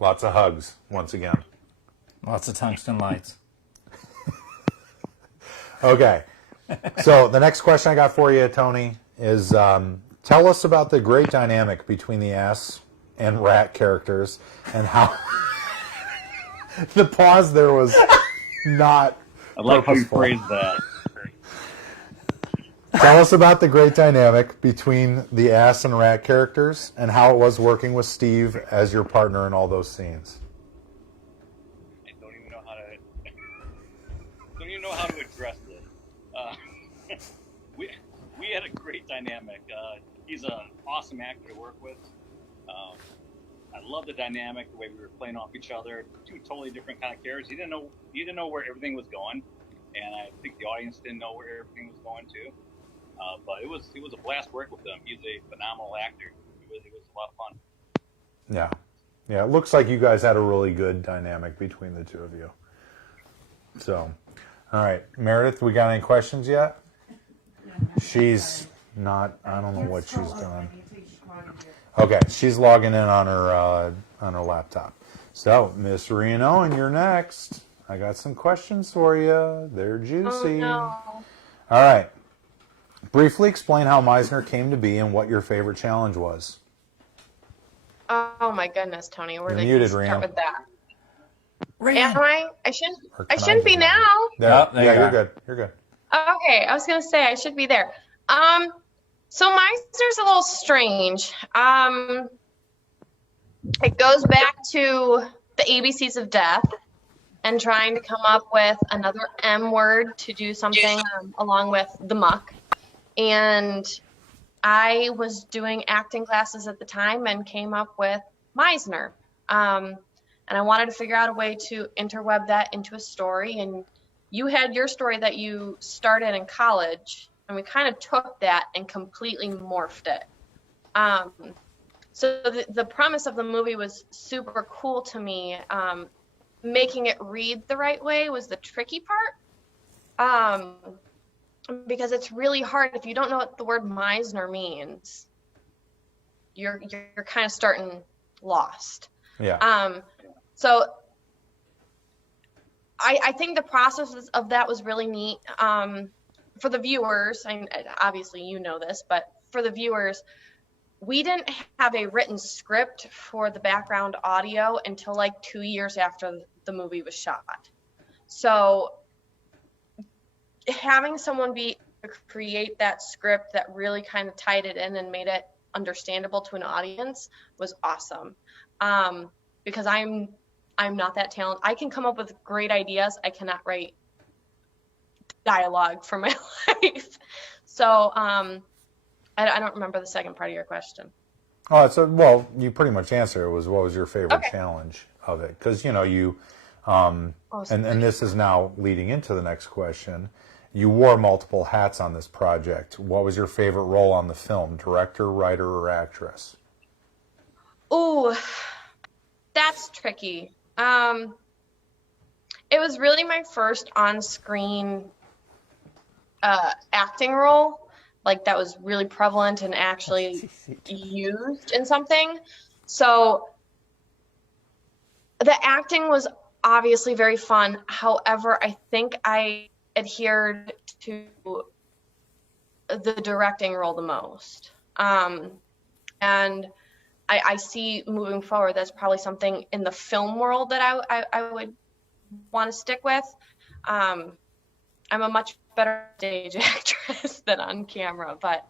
Lots of hugs once again. Lots of tungsten lights. Okay. So the next question I got for you, Tony, is tell us about the great dynamic between the ass and rat characters and how the pause there was not I like purposeful. how you phrased that. Tell us about the great dynamic between the ass and rat characters and how it was working with Steve as your partner in all those scenes. I don't even know how to address this. We had a great dynamic. He's an awesome actor to work with. I love the dynamic, the way we were playing off each other. Two totally different kind of characters. You didn't know where everything was going, and I think the audience didn't know where everything was going too. But it was a blast to work with him. He's a phenomenal actor. It was a lot of fun. Yeah. It looks like you guys had a really good dynamic between the two of you. So, all right, Meredith, we got any questions yet? She's not. I don't know what she's doing. Okay, she's logging in on her laptop. So, Miss Rhiann Owen, you're next. I got some questions for you. They're juicy. Oh, no. All right. Briefly explain how Meisner came to be and what your favorite challenge was. Oh my goodness, Tony, where did muted, you start Rhiann. with that? Rhiann. Am I? I shouldn't be now. There, there you you're are. good. You're good. Okay, I was gonna say I should be there. So Meisner's a little strange. It goes back to the ABCs of death and trying to come up with another M word to do something along with the muck. And I was doing acting classes at the time and came up with Meisner. And I wanted to figure out a way to interweb that into a story. And you had your story that you started in college, and we kind of took that and completely morphed it. So the premise of the movie was super cool to me. Making it read the right way was the tricky part. Because it's really hard if you don't know what the word Meisner means. You're kind of starting lost. Yeah. So I think the process of that was really neat. For the viewers, and obviously you know this, but for the viewers, we didn't have a written script for the background audio until like 2 years after the movie was shot. So having someone create that script that really kind of tied it in and made it understandable to an audience was awesome. Because I'm not that talented. I can come up with great ideas. I cannot write dialogue for my life. So I don't remember the second part of your question. Oh, well, you pretty much answered it. Was what was your favorite challenge of it? Because you and this is now leading into the next question. You wore multiple hats on this project. What was your favorite role on the film? Director, writer, or actress? Ooh, that's tricky. It was really my first on-screen acting role, like that was really prevalent and actually used in something. So the acting was obviously very fun. However, I think I adhered to the directing role the most. And I see moving forward, that's probably something in the film world that I would want to stick with. I'm a much better stage actress than on camera, but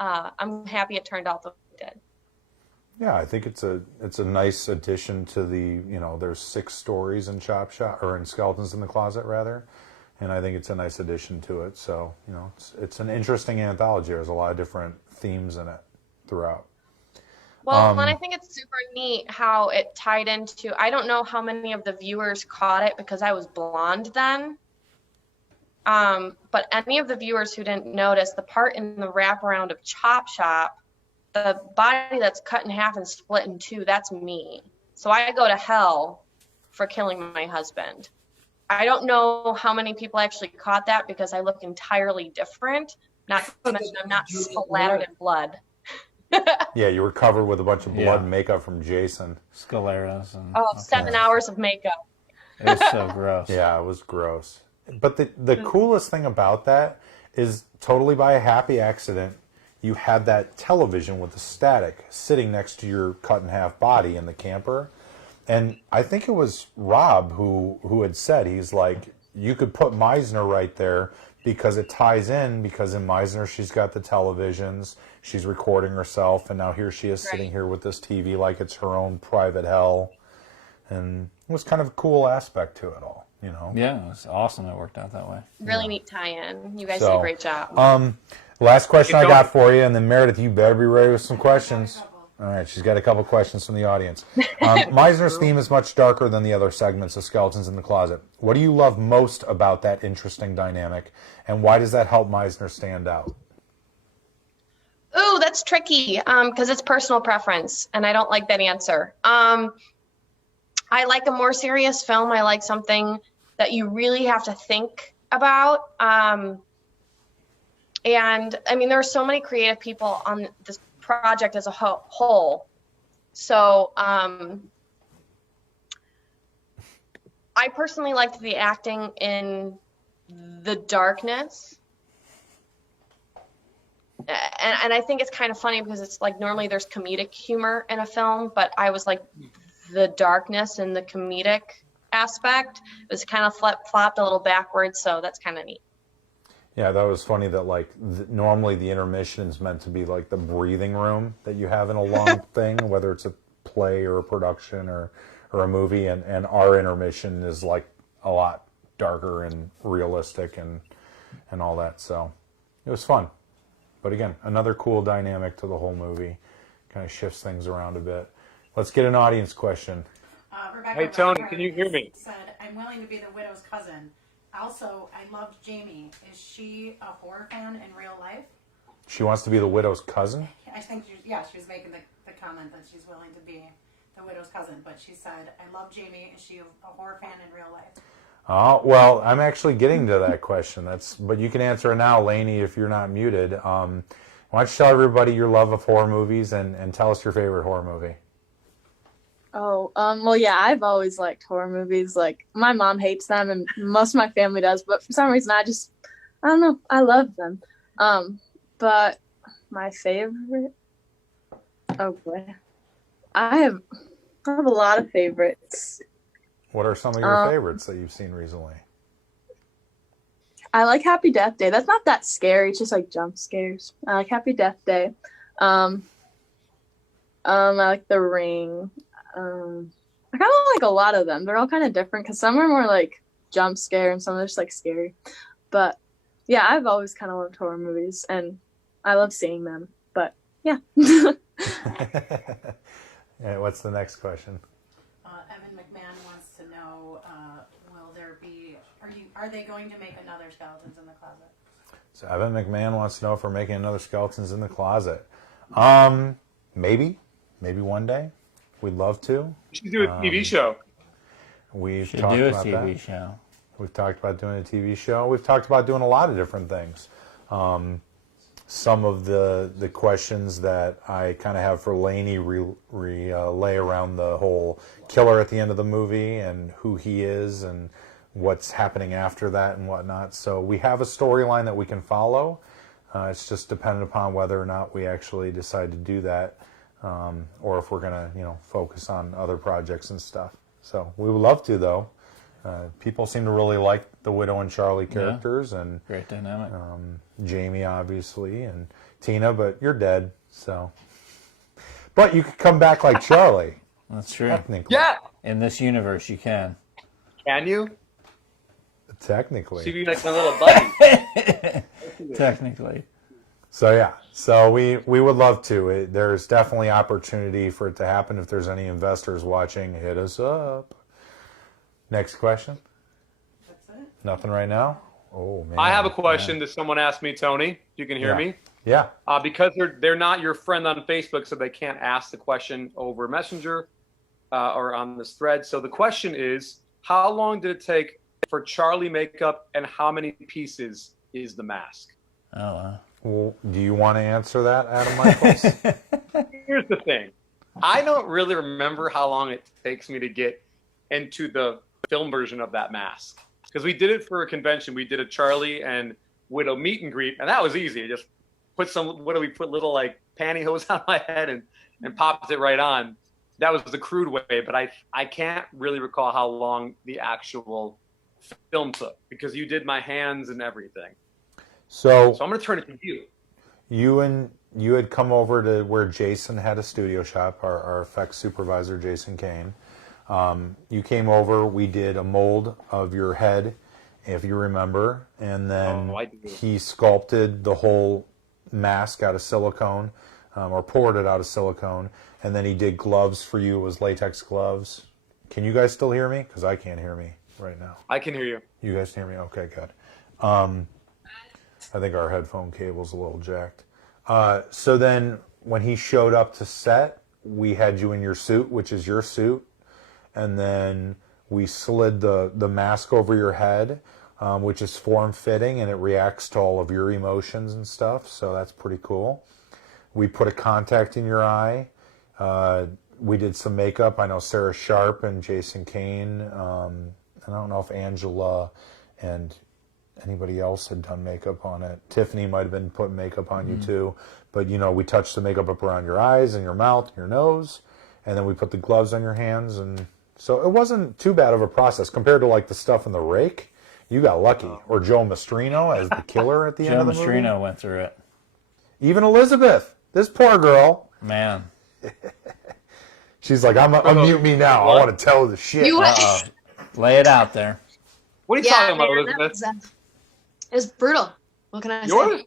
I'm happy it turned out the way it did. Yeah, I think it's a nice addition to the, there's 6 stories in Chop Shop, or in Skeletons in the Closet rather, and I think it's a nice addition to it. So, it's an interesting anthology. There's a lot of different themes in it throughout. Well, and I think it's super neat how it tied into, I don't know how many of the viewers caught it because I was blonde then. But any of the viewers who didn't notice, the part in the wraparound of Chop Shop, the body that's cut in half and split in 2, that's me. So I go to hell for killing my husband. I don't know how many people actually caught that because I look entirely different. Not to mention I'm not splattered in blood. Yeah, you were covered with a bunch of blood and makeup from Jason. Scaleras. And 7 hours of makeup. It was so gross. Yeah, it was gross. But the coolest thing about that is, totally by a happy accident, you had that television with the static sitting next to your cut in half body in the camper. And I think it was Rob who had said, he's like, you could put Meisner right there because it ties in, because in Meisner she's got the televisions, she's recording herself, and now here she is sitting here with this TV like it's her own private hell. And it was kind of a cool aspect to it all, Yeah, it was awesome it worked out that way. Really neat tie-in. You guys did a great job. Last question I got for you, and then Meredith, you better be ready with some questions. All right, she's got a couple questions from the audience. Meisner's theme is much darker than the other segments of Skeletons in the Closet. What do you love most about that interesting dynamic, and why does that help Meisner stand out? Ooh, that's tricky because it's personal preference, and I don't like that answer. I like a more serious film. I like something that you really have to think about. And I mean, there are so many creative people on this project as a whole. So I personally liked the acting in the darkness. And I think it's kind of funny because it's like normally there's comedic humor in a film, but I was like the darkness and the comedic aspect was kind of flopped a little backwards, so that's kind of neat. Yeah, that was funny that like normally the intermission is meant to be like the breathing room that you have in a long thing, whether it's a play or a production or a movie, and our intermission is like a lot darker and realistic and all that. So it was fun. But again, another cool dynamic to the whole movie. Kind of shifts things around a bit. Let's get an audience question. Rebecca, hey, Tony, can you hear me? Said, I'm willing to be the widow's cousin. Also, I loved Jamie. Is she a horror fan in real life? She wants to be the widow's cousin? I think, she was making the comment that she's willing to be the widow's cousin. But she said, I love Jamie. Is she a horror fan in real life? Oh, well, I'm actually getting to that question. But you can answer it now, Lainie, if you're not muted. Why don't you tell everybody your love of horror movies and tell us your favorite horror movie? Oh, well, yeah, I've always liked horror movies. Like, my mom hates them, and most of my family does, but for some reason, I don't know, I love them. But my favorite, oh boy, I have a lot of favorites. What are some of your favorites that you've seen recently? I like Happy Death Day. That's not that scary. It's just like jump scares. I like Happy Death Day. I like The Ring. I kind of like a lot of them. They're all kind of different because some are more like jump scare and some are just like scary. But yeah, I've always kind of loved horror movies and I love seeing them. But yeah. Yeah, what's the next question? Evan McMahon wants to know, will there be? Are they going to make another Skeletons in the Closet? So Evan McMahon wants to know if we're making another Skeletons in the Closet. Maybe one day. We'd love to. You should do a TV show. We've Should talked do a about TV that. show. We've talked about doing a TV show. We've talked about doing a lot of different things. some of the questions that I kind of have for Lainie relay around the whole killer at the end of the movie and who he is and what's happening after that and whatnot. So we have a storyline that we can follow. It's just dependent upon whether or not we actually decide to do that, or if we're gonna, focus on other projects and stuff. So we would love to, though. People seem to really like the Widow and Charlie characters, and great dynamic. Jamie, obviously, and Tina, but you're dead, so. But you could come back like Charlie. That's true. Technically. Yeah. In this universe, you can. Can you? Technically. She'd be like my little buddy. Technically. So yeah, so we would love to. There's definitely opportunity for it to happen. If there's any investors watching, hit us up. Next question. That's it. Nothing right now. Oh man. I have a question that someone asked me, Tony. You can hear me? Yeah. Because they're not your friend on Facebook, so they can't ask the question over Messenger or on this thread. So the question is, how long did it take for Charlie makeup, and how many pieces is the mask? Oh, wow. Well, do you want to answer that, Adam Michaels? Here's the thing. I don't really remember how long it takes me to get into the film version of that mask. Because we did it for a convention. We did a Charlie and Widow meet and greet, and that was easy. Just put little like pantyhose on my head and popped it right on. That was the crude way, but I can't really recall how long the actual film took, because you did my hands and everything. So I'm going to turn it to you. You had come over to where Jason had a studio shop, our effects supervisor, Jason Kane. You came over, we did a mold of your head, if you remember, and then he sculpted the whole mask out of silicone, or poured it out of silicone, and then he did gloves for you. It was latex gloves. Can you guys still hear me? Because I can't hear me right now. I can hear you. You guys hear me? Okay, good. I think our headphone cable's a little jacked. So then when he showed up to set, we had you in your suit, which is your suit, and then we slid the mask over your head, which is form-fitting, and it reacts to all of your emotions and stuff, so that's pretty cool. We put a contact in your eye. We did some makeup. I know Sarah Sharp and Jason Kane. I don't know if Angela and anybody else had done makeup on it. Tiffany might have been putting makeup on you too. But, we touched the makeup up around your eyes and your mouth and your nose. And then we put the gloves on your hands. And so it wasn't too bad of a process compared to like the stuff in The Rake. You got lucky. Or Joe Mastrino as the killer at the end of the movie. Joe Mastrino went through it. Even Elizabeth, this poor girl. Man. She's like, unmute me now. I want to tell the shit. Lay it out there. What are you talking about, Elizabeth? It was brutal. What can I Yours? say?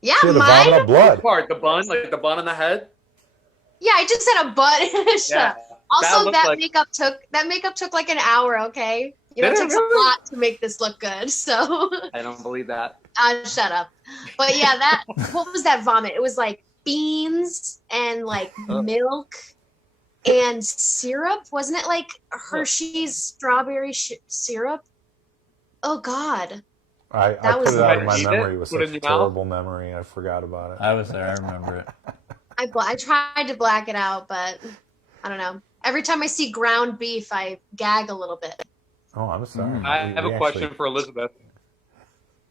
Yeah, She had a mine. vomit of blood. Which part? The bun? Like the bun on the head? Yeah, I just had a butt and a shut. Also, looked that like- makeup took like an hour. Okay, it Did it takes really? a lot to make this look good. So I don't believe that. shut up. But yeah, what was that vomit? It was like beans and like milk and syrup. Wasn't it like Hershey's strawberry syrup? Oh God. I That put was it out of my Eat it? memory. It was Put it such in a your mouth? terrible memory. I forgot about it. I was there. I remember it. I tried to black it out, but I don't know. Every time I see ground beef, I gag a little bit. Oh, I'm sorry. I have a question for Elizabeth.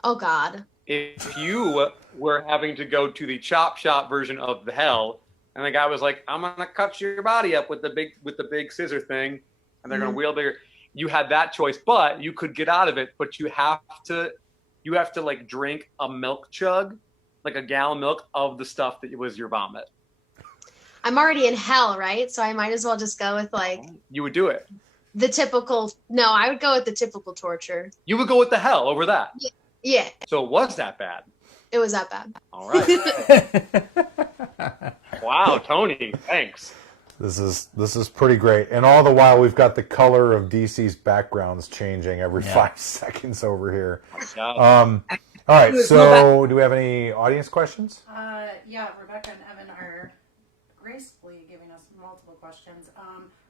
Oh God. If you were having to go to the chop shop version of the hell, and the guy was like, "I'm gonna cut your body up with the big scissor thing," and they're gonna wheel bigger, you had that choice, but you could get out of it. But you have to like drink a milk chug, like a gallon of milk of the stuff that was your vomit. I'm already in hell, right? So I might as well just go with like You would do it. the typical. No, I would go with the typical torture. You would go with the hell over that. Yeah, So it was that bad. it was that bad. All right. Wow, Tony, thanks. This is pretty great. And all the while, we've got the color of DC's backgrounds changing every 5 seconds over here. All right, so do we have any audience questions? Yeah, Rebecca and Evan are gracefully giving us multiple questions.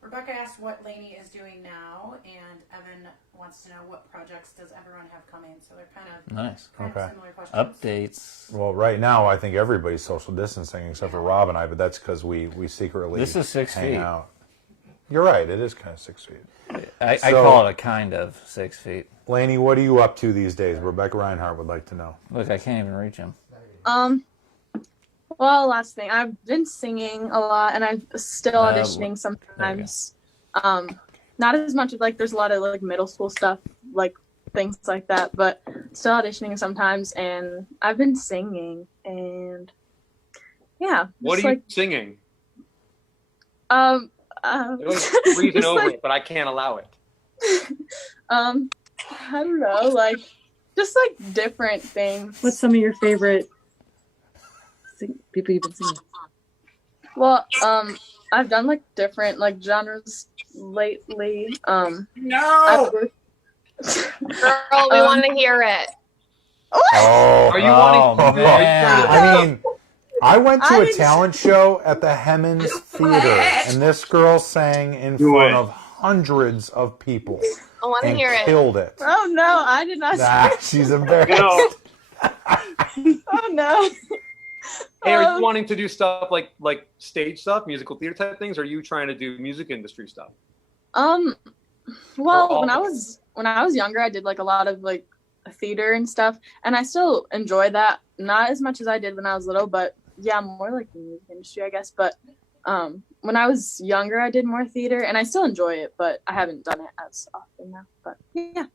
Rebecca asked what Lainie is doing now, and Evan wants to know what projects does everyone have coming. So they're kind of Nice. similar questions. Updates. Well, right now I think everybody's social distancing except for Rob and I, but that's because we secretly This is 6 hang feet. out. You're right. It is kind of 6 feet. I call it a kind of 6 feet. Lainie, what are you up to these days? Rebecca Reinhardt would like to know. Look, I can't even reach him. Well, last thing, I've been singing a lot, and I'm still auditioning sometimes. Not as much as like there's a lot of like middle school stuff, like things like that, but still auditioning sometimes. And I've been singing, and yeah. What are you singing? Reason over it, but I can't allow it. I don't know, like just like different things. What's some of your favorite people you've been singing? Well, I've done like different like genres lately. No. Girl, we want to hear it. Oh, are you wanting? Man. I mean, I went to a talent show at the Hemmons Theater, and this girl sang in front of hundreds of people. I want to and hear it. Killed it. Oh no, I did not. She's embarrassed. Oh no. Hey, are you wanting to do stuff like stage stuff, musical theater type things, or are you trying to do music industry stuff? Well, when I was younger, I did like a lot of like theater and stuff, and I still enjoy that. Not as much as I did when I was little, but yeah, more like the music industry, I guess. But when I was younger, I did more theater, and I still enjoy it, but I haven't done it as often now. But yeah.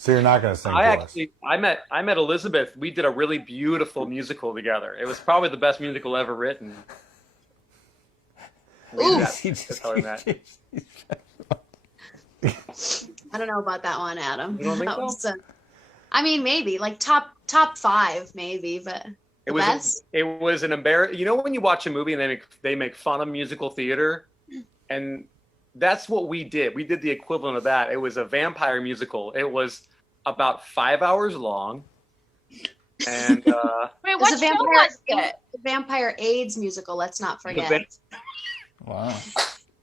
So you're not going to sing to us. I met Elizabeth. We did a really beautiful musical together. It was probably the best musical ever written. Ooh. That's how we met. I don't know about that one, Adam. You don't think That so? was, I mean, maybe like top 5, maybe, but It best? was an embarrassing. You know when you watch a movie and they make fun of musical theater, and that's what we did. We did the equivalent of that. It was a vampire musical. It was about 5 hours long, and Wait, what It's a show vampire, was it? the vampire AIDS musical. Let's not forget. Wow.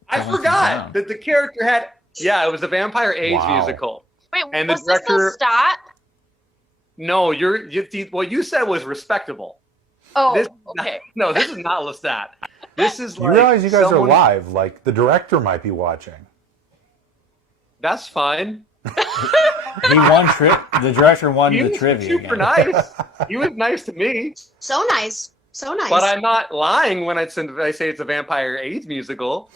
I forgot that the character had. Yeah, it was a vampire AIDS Wow. musical. Wait, And was the director. this the Stott? No, what you said was respectable. Oh, This- okay. No, this is not Lestat. This is You like realize you guys are someone- live. Like, the director might be watching. That's fine. He won the director won He the was trivia super game. nice. He was nice to me. So nice. So nice. But I'm not lying when I say it's a vampire AIDS musical.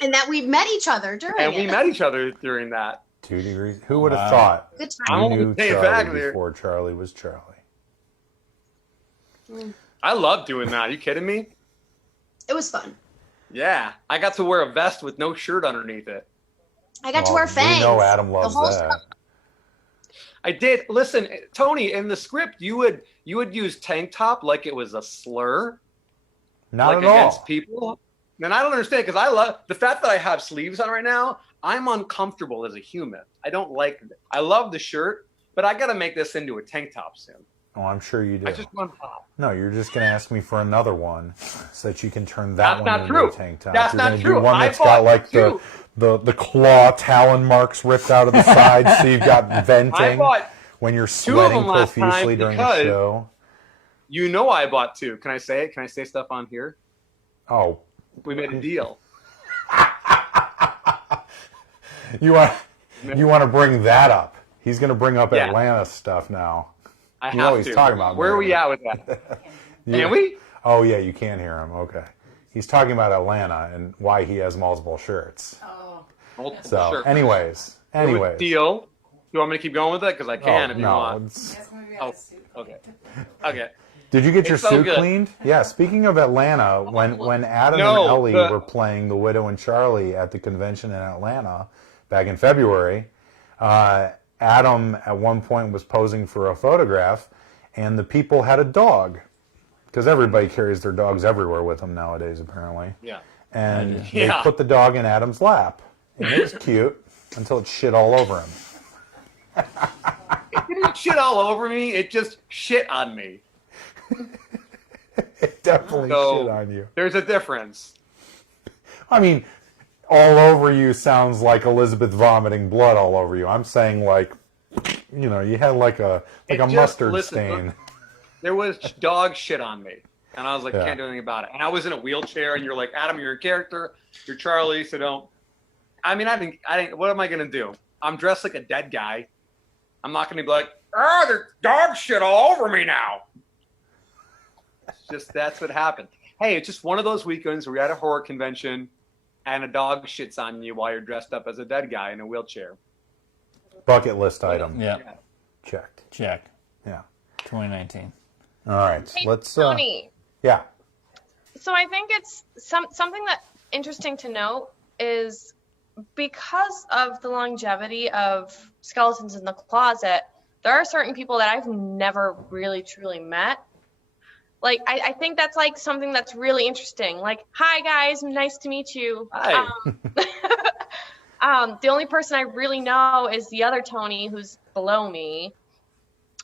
And that we met each other during And it. we met each other during that. 2 degrees. Who would have Wow. thought? Good I'm You only knew staying back Charlie there. before Charlie was Charlie. I love doing that. Are you kidding me? It was fun. Yeah. I got to wear a vest with no shirt underneath it. I got to Well, wear fangs. We know Adam The loves whole that. I did. Listen, Tony, in the script, you would use tank top like it was a slur. Not like at all. against people. And I don't understand because I love the fact that I have sleeves on right now. I'm uncomfortable as a human. I don't like it. I love the shirt, but I got to make this into a tank top soon. Oh, I'm sure you do. I just want top. No, you're just going to ask me for another one so that you can turn that That's one not into true. a tank top. That's you're not gonna true. do one I that's got bought like two. the claw talon marks ripped out of the sides so you've got I venting bought when you're two of sweating them last time profusely during the because- show. You know I bought two. Can I say it? Can I say stuff on here? Oh, We made a deal. you want to bring that up. He's going to bring up Yeah. Atlanta stuff now. I You know have he's to. talking about Where are we Atlanta. at with that? Yeah. Can we? Oh, yeah, you can hear him. Okay. He's talking about Atlanta and why he has multiple shirts. Multiple So, shirts. anyways. Deal. You want me to keep going with it? Because I can if you no, want. it's- Oh, okay. Okay. Did you get your It's so suit good. cleaned? Yeah, speaking of Atlanta, when Adam No, and Ellie the- were playing The Widow and Charlie at the convention in Atlanta back in February, Adam at one point was posing for a photograph, and the people had a dog. Because everybody carries their dogs everywhere with them nowadays, apparently. Yeah. And Yeah. they put the dog in Adam's lap. And it was cute until it shit all over him. It didn't shit all over me. It just shit on me. definitely So shit on you. there's a difference. I mean, all over you sounds like Elizabeth vomiting blood all over you. I'm saying like, you know, you had like a mustard stain. There was dog shit on me. And I was like, Yeah. can't do anything about it. And I was in a wheelchair, and you're like, Adam, you're a character. You're Charlie, so don't. I mean, I didn't. What am I gonna do? I'm dressed like a dead guy. I'm not gonna be like, oh, there's dog shit all over me now. It's just that's what happened. Hey, it's just one of those weekends where you're at a horror convention, and a dog shits on you while you're dressed up as a dead guy in a wheelchair. Bucket list item. Yeah. Checked. Check. Yeah. 2019. All right. Hey, Let's. Tony. Yeah. So I think it's something that interesting to note is because of the longevity of Skeletons in the Closet, there are certain people that I've never really truly met. Like, I think that's like something that's really interesting. Like, hi guys, nice to meet you. Hi. The only person I really know is the other Tony who's below me.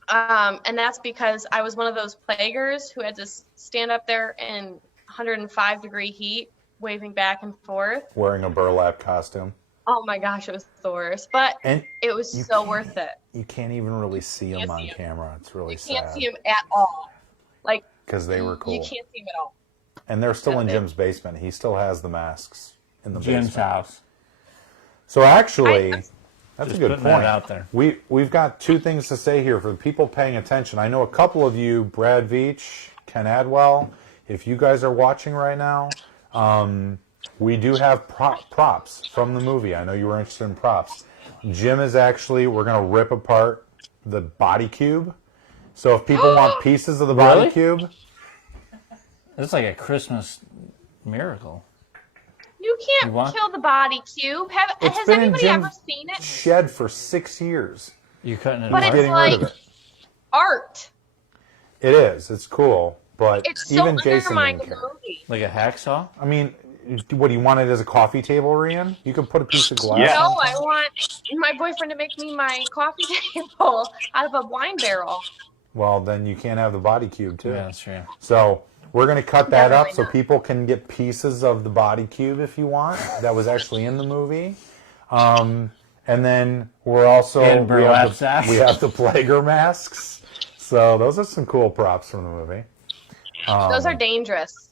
And that's because I was one of those plaguers who had to stand up there in 105-degree heat, waving back and forth. Wearing a burlap costume. Oh my gosh, it was the worst. But And it was so worth it. You can't even really see them on camera. It's really sad. You can't see him at all. Like, because they were cool. You can't see him at all. And they're still in Jim's basement. He still has the masks in the Jim's basement. house. So actually, that's a Just good putting point. that out there. We've got two things to say here for the people paying attention. I know a couple of you, Brad Veach, Ken Adwell, if you guys are watching right now, we do have props from the movie. I know you were interested in props. Jim is actually, we're going to rip apart the body cube. So if people want pieces of the body Really? cube. It's like a Christmas miracle. You can't want- kill the body cube. It's Has been in anybody Jim's ever seen it? shed for 6 years. You couldn't But it's getting like rid of it. art. It is. It's cool. But It's so even Jason undermined didn't in the care. movie. Like a hacksaw? I mean, what do you want it as a coffee table, Rhiann? You can put a piece of glass. No, on I want my boyfriend to make me my coffee table out of a wine barrel. Well, then you can't have the body cube, too. Yeah, that's true. So we're going to cut that Definitely up so not. people can get pieces of the body cube if you want. That was actually in the movie. And then we're also And burlap we sacks. have the plaguer masks. So those are some cool props from the movie. Those are dangerous.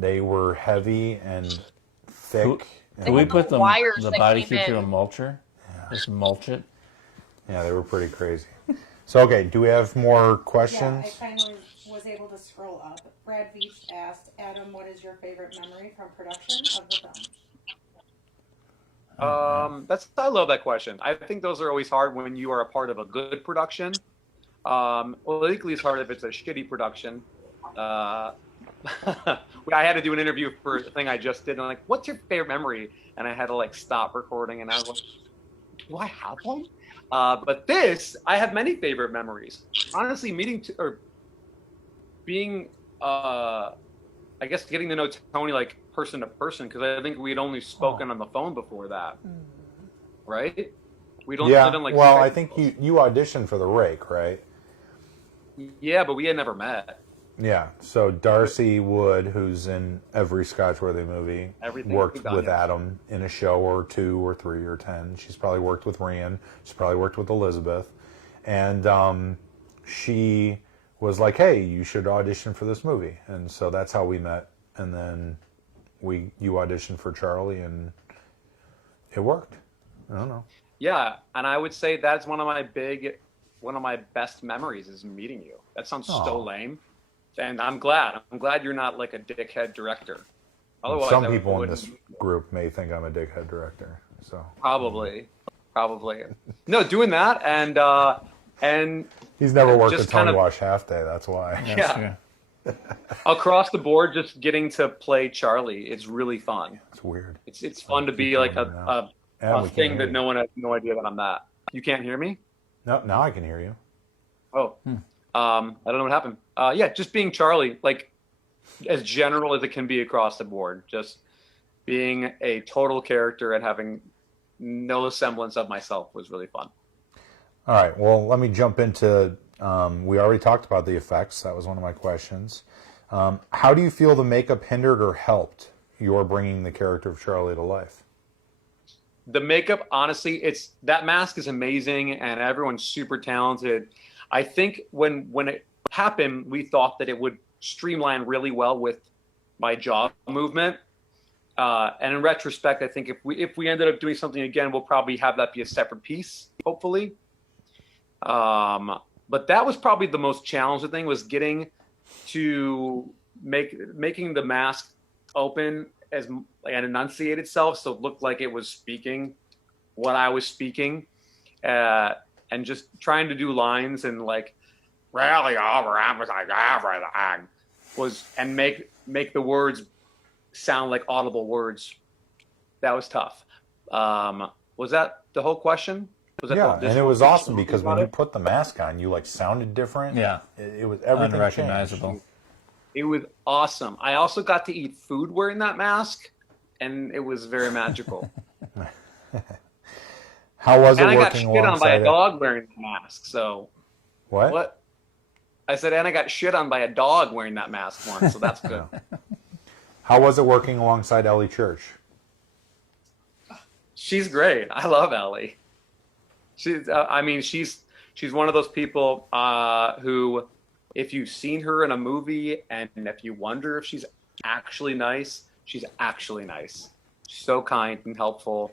They were heavy and thick. Can we put the wires that body came cube through a in. mulcher? Just mulch it? Yeah, they were pretty crazy. So, okay, do we have more Yeah, questions? I finally was able to scroll up. Brad Veach asked, Adam, what is your favorite memory from production of the film? I love that question. I think those are always hard when you are a part of a good production. Well, equally as hard if it's a shitty production. I had to do an interview for a thing I just did, and I'm like, "What's your favorite memory?" And I had to like stop recording, and I was like, "Do I have one?" But this, I have many favorite memories. Honestly, being, I guess, getting to know Tony like person to person, because I think we had only spoken on the phone before that, right? We don't. Yeah, done, like, well, Skype I think you auditioned for The Rake, right? Yeah, but we had never met. Yeah, so Darcy Wood, who's in every Scotchworthy movie, Everything worked we've done, with yes. Adam in a show or 2 or 3 or 10. She's probably worked with Rhiann. She's probably worked with Elizabeth. And she was like, hey, you should audition for this movie. And so that's how we met. And then you auditioned for Charlie, and it worked. I don't know. Yeah, and I would say that's one of my best memories is meeting you. That sounds so lame. And I'm glad you're not like a dickhead director. Otherwise, Some I people in wouldn't- this group may think I'm a dickhead director. So Probably. No, doing that and he's never worked just a Tony kind of- Wash half day. That's why. Yeah. Across the board, just getting to play Charlie, it's really fun. It's weird. It's fun to be like a And we can't thing hear that you. no one has no idea that I'm that. You can't hear me? No, now I can hear you. Oh, I don't know what happened. Yeah, just being Charlie, like as general as it can be across the board. Just being a total character and having no semblance of myself was really fun. All right. Well, let me jump into. We already talked about the effects. That was one of my questions. How do you feel the makeup hindered or helped your bringing the character of Charlie to life? The makeup, honestly, that mask is amazing and everyone's super talented. I think when it happened, we thought that it would streamline really well with my jaw movement. And in retrospect, I think if we ended up doing something again, we'll probably have that be a separate piece, hopefully. But that was probably the most challenging thing, was getting to making the mask open and enunciate itself, so it looked like it was speaking what I was speaking, and just trying to do lines and like really and make the words sound like audible words. That was tough. Was that the whole question? Yeah, and it was awesome because when you put the mask on, you like sounded different. Yeah, it was everything unrecognizable. Changed. It was awesome. I also got to eat food wearing that mask, and it was very magical. How was it and working alongside? And I got shit on by a dog wearing the mask. So what? I said, and I got shit on by a dog wearing that mask once. So that's good. How was it working alongside Ellie Church? She's great. I love Ellie. She's one of those people who, if you've seen her in a movie and if you wonder if she's actually nice, she's actually nice. She's so kind and helpful.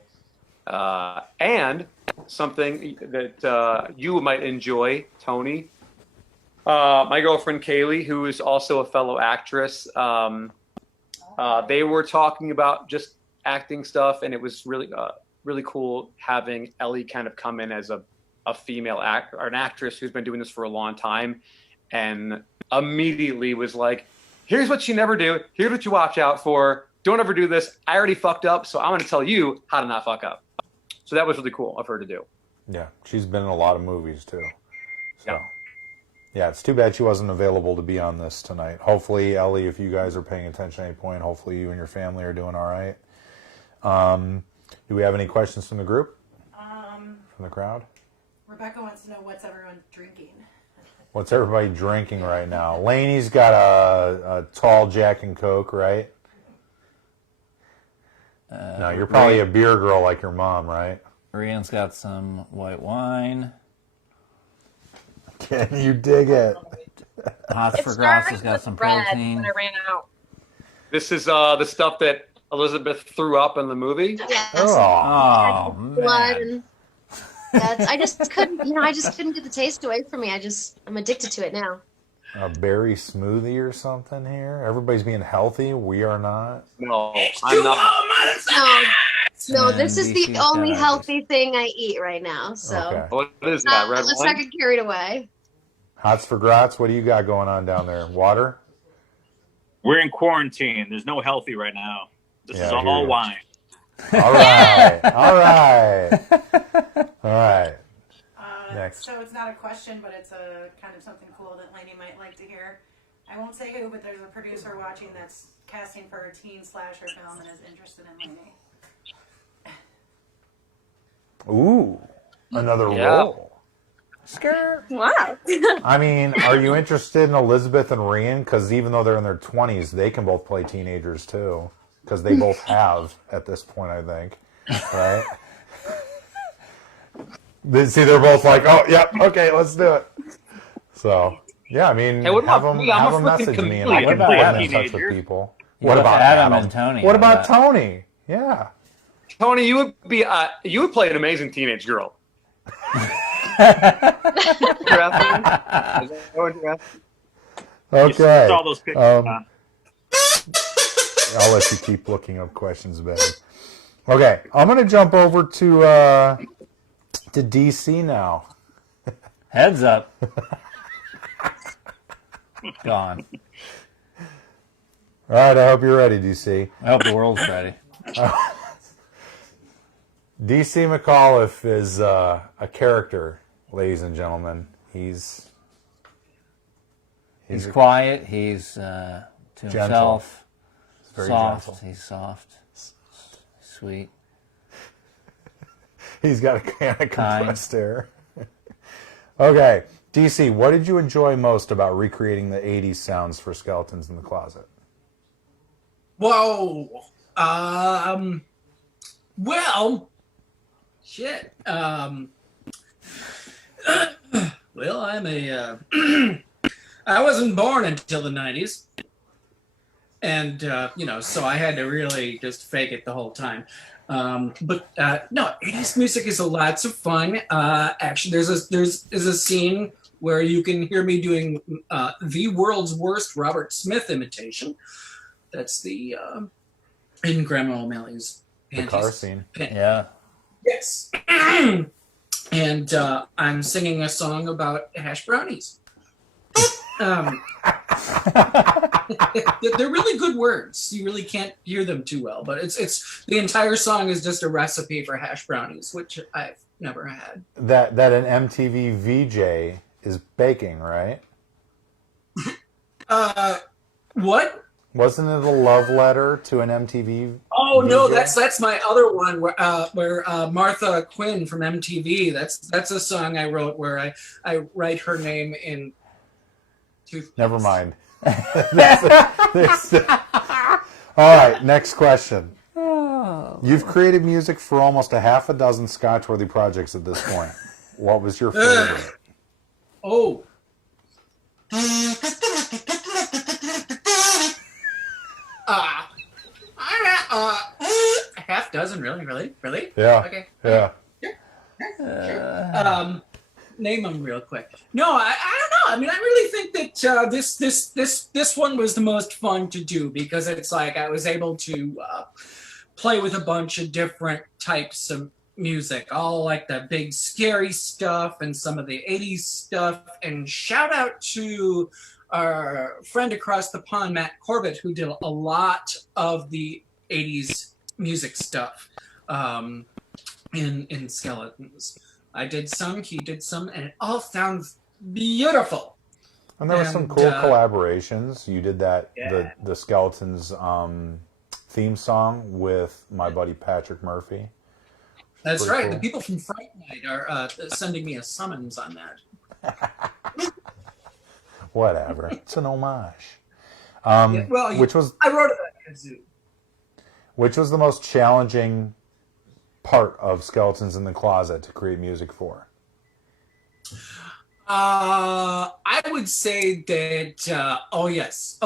And something that you might enjoy, Tony, my girlfriend Kaylee, who is also a fellow actress, they were talking about just acting stuff, and it was really cool having Ellie kind of come in as a female actor or an actress who's been doing this for a long time, and immediately was like, here's what you never do, here's what you watch out for, don't ever do this, I already fucked up, so I'm going to tell you how to not fuck up. So that was really cool of her to do. Yeah, she's been in a lot of movies too. So yeah, it's too bad she wasn't available to be on this tonight. Hopefully, Ellie, if you guys are paying attention at any point, hopefully you and your family are doing all right. Do we have any questions from the group? From the crowd? Rebecca wants to know, what's everyone drinking? What's everybody drinking right now? Lainie's got a tall Jack and Coke, right? No, you're probably a beer girl like your mom, right? Rhiann's got some white wine. Can you dig it? Hots for Grass has got some protein. I ran out. This is the stuff that Elizabeth threw up in the movie. Yes. Oh blood and I just couldn't, I just couldn't get the taste away from me. I'm addicted to it now. A berry smoothie or something here? Everybody's being healthy. We are not. No, I'm not. No, this is the only healthy thing I eat right now. So Okay. What is that? Red let's wine? not get carried away. Hots for Gratz, what do you got going on down there? Water? We're in quarantine. There's no healthy right now. This Yeah, is I hear all you. wine. All right. All right. All right. Next. So it's not a question, but it's a kind of something cool that Lainie might like to hear. I won't say who, but there's a producer watching that's casting for a teen slasher film and is interested in Lainie. Ooh, another Yeah. role. Wow. I mean, are you interested in Elizabeth and Rhiann? Because even though they're in their 20s, they can both play teenagers too. Because they both have at this point, I think. Right? See, they're both like, oh, yep, okay, let's do it. So, yeah, I mean, Hey, what have about them, me? I'm have a them freaking message me and chameleon. I can What put about them in touch teenager? with people. You What got about Adam and Tony? What How about about Tony? Yeah. Tony, you would play an amazing teenage girl. Okay. It's all those pictures. I'll let you keep looking up questions, Ben. Okay, I'm going to jump over to DC now. Heads up. Gone. All right, I hope you're ready, DC. I hope the world's ready. DC McAuliffe is a character, ladies and gentlemen. He's quiet. He's to gentle. himself. Very Soft. gentle. He's soft. Sweet. He's got a can of Kind. compressed air. Okay, DC, what did you enjoy most about recreating the 80s sounds for Skeletons in the Closet? Whoa. Well, shit. Well, I'm a. I wasn't born until the 90s. And, so I had to really just fake it the whole time. But no, 80s music is lots of fun. Actually, there's a scene where you can hear me doing the world's worst Robert Smith imitation. That's the in Grandma O'Malley's The car scene. Yeah. Yes. And I'm singing a song about hash brownies. They're really good words. You really can't hear them too well, but it's the entire song is just a recipe for hash brownies, which I've never had. That an MTV VJ is baking, right? What? Wasn't it a love letter to an MTV? Oh VJ? no, that's my other one where Martha Quinn from MTV. That's a song I wrote where I write her name in. Never mind. All right, next question. You've created music for almost a half a dozen Scotchworthy projects at this point. What was your favorite? Oh. A half dozen, really? Yeah. Okay. Yeah. Sure. Name them real quick. No, I don't know. I mean, I really think that this one was the most fun to do because it's like I was able to play with a bunch of different types of music, all like the big scary stuff and some of the 80s stuff. And shout out to our friend across the pond, Matt Corbett, who did a lot of the 80s music stuff in Skeletons. I did some, he did some, and it all sounds beautiful. And there were some cool collaborations. You did that, the Skeletons theme song with my buddy Patrick Murphy. That's right. Cool. The people from Fright Night are sending me a summons on that. Whatever. It's an homage. Well, which was I wrote it at Kazoo. Which was the most challenging part of Skeletons in the Closet to create music for? I would say that oh yes.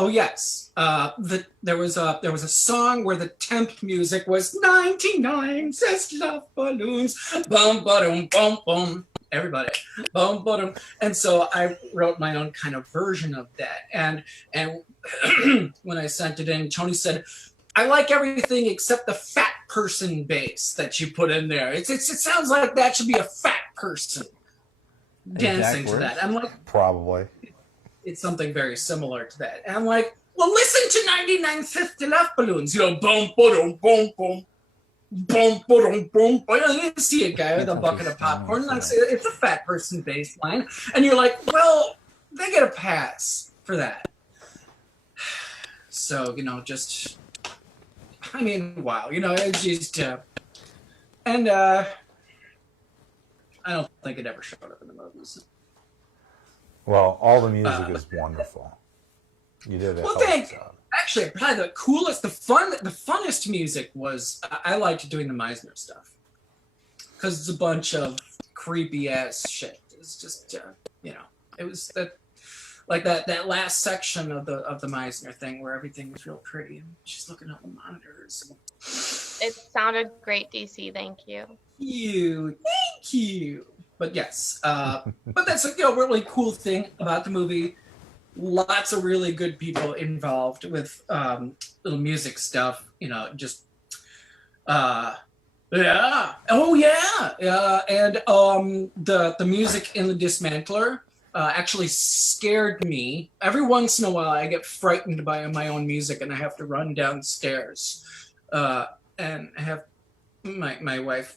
There was a song where the temp music was 99 cents love balloons, bum bum bum bum. Everybody, bum bum. And so I wrote my own kind of version of that. And when I sent it in, Tony said, "I like everything except the fat person bass that you put in there. It sounds like that should be a fat person dancing to that." I'm like, probably. It's something very similar to that. And I'm like, well, listen to 9950 Love Balloons. You know, boom, boom, boom, boom, boom, boom, boom. I didn't see a guy with a bucket of popcorn. And I say, it's a fat person bass line. And you're like, well, they get a pass for that. So, just... I mean, wow, it's just, and I don't think it ever showed up in the movies. Well, all the music is wonderful. You did it. Well, thank you. Actually, probably the coolest, the funnest music was I liked doing the Meisner stuff because it's a bunch of creepy ass shit. It's just, it was that. Like that last section of the Meisner thing where everything was real pretty and she's looking at the monitors. It sounded great, DC. Thank you. Thank you. But yes, but that's a really cool thing about the movie. Lots of really good people involved with little music stuff. Just yeah. Oh yeah. And the music in the Dismantler. Actually scared me. Every once in a while, I get frightened by my own music, and I have to run downstairs and have my wife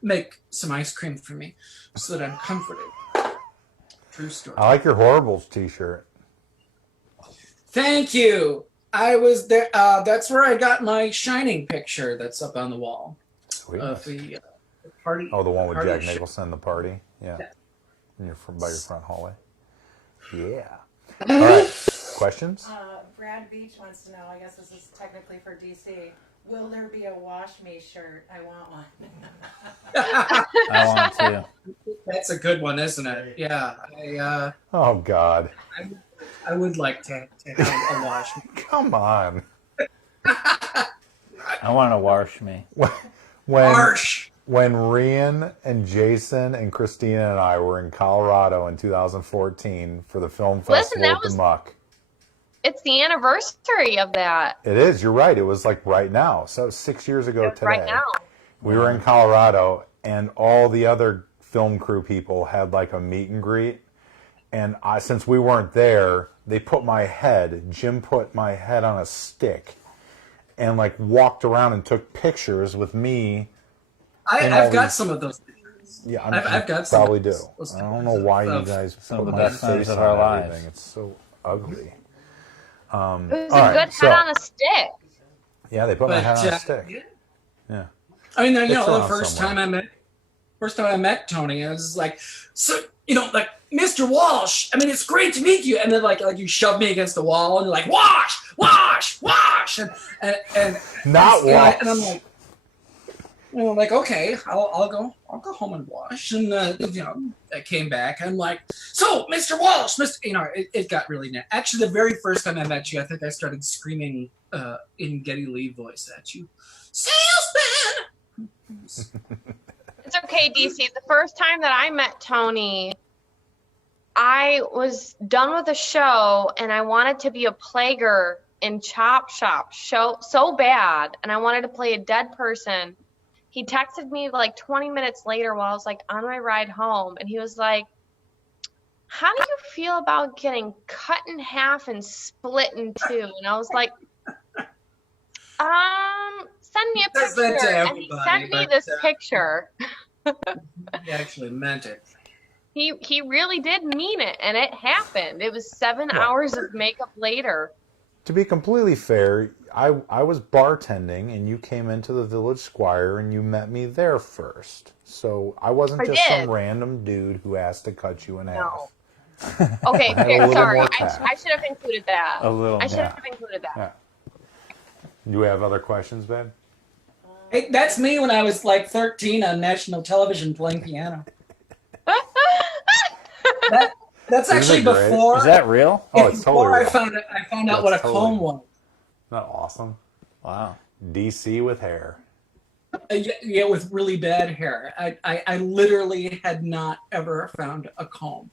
make some ice cream for me so that I'm comforted. True story. I like your Horribles t-shirt. Thank you. I was there. That's where I got my Shining picture that's up on the wall. Sweet. Of the party. Oh, the one with Jack show. Nicholson, the party? Yeah. by your front hallway. Yeah. All right. Questions? Brad Beach wants to know, I guess this is technically for DC, will there be a Wash Me shirt? I want one. I want to. That's a good one, isn't it? Yeah. Oh, God. I would like to have a Wash Me. Come on. I want to wash me. When Rhiann and Jason and Christina and I were in Colorado in 2014 for the film festival that at the was- Muck. It's the anniversary of that. It is. You're right. It was like right now. So 6 years ago today. Right now. We were in Colorado, and all the other film crew people had like a meet and greet. And since we weren't there, Jim put my head on a stick and like walked around and took pictures with me. I've got some of those pictures. Yeah, I've got some. probably do. I don't know why you guys some of put the my best times face of on our everything. lives. It's so ugly. It was all a right, good so- head on a stick. Yeah, they put my But, head on a uh, stick. Yeah. I mean, It's the around first somewhere. time I met Tony, I was like, so, like, Mr. Walsh, I mean, it's great to meet you. And then like you shove me against the wall and you're like, wash, and Not wash. And I'm like, okay, I'll go home and wash. And I came back and I'm like, so Mr. Walsh, it got really net. Actually, the very first time I met you, I think I started screaming in Geddy Lee voice at you, salesman. It's okay, DC. The first time that I met Tony, I was done with a show and I wanted to be a plaguer in Chop Shop so bad, and I wanted to play a dead person. He texted me like 20 minutes later while I was like on my ride home, and he was like, how do you feel about getting cut in half and split in two? And I was like, send me a Does that to picture. And he everybody, sent me but, this picture. He actually meant it. He really did mean it, and it happened. It was 7 hours of makeup later. To be completely fair, I was bartending, and you came into the Village Squire, and you met me there first. So I wasn't just some random dude who asked to cut you in half. Okay, I had a little sorry. more I tact. should have included that. A little, I should yeah. have included that. Yeah. Do we have other questions, Ben? Hey, that's me when I was like 13 on national television playing piano. That's actually Isn't it great? before. Is that real? Oh, it's before totally I real. found out what a comb was. Isn't that awesome? Wow. DC with hair. Yeah, with really bad hair. I literally had not ever found a comb,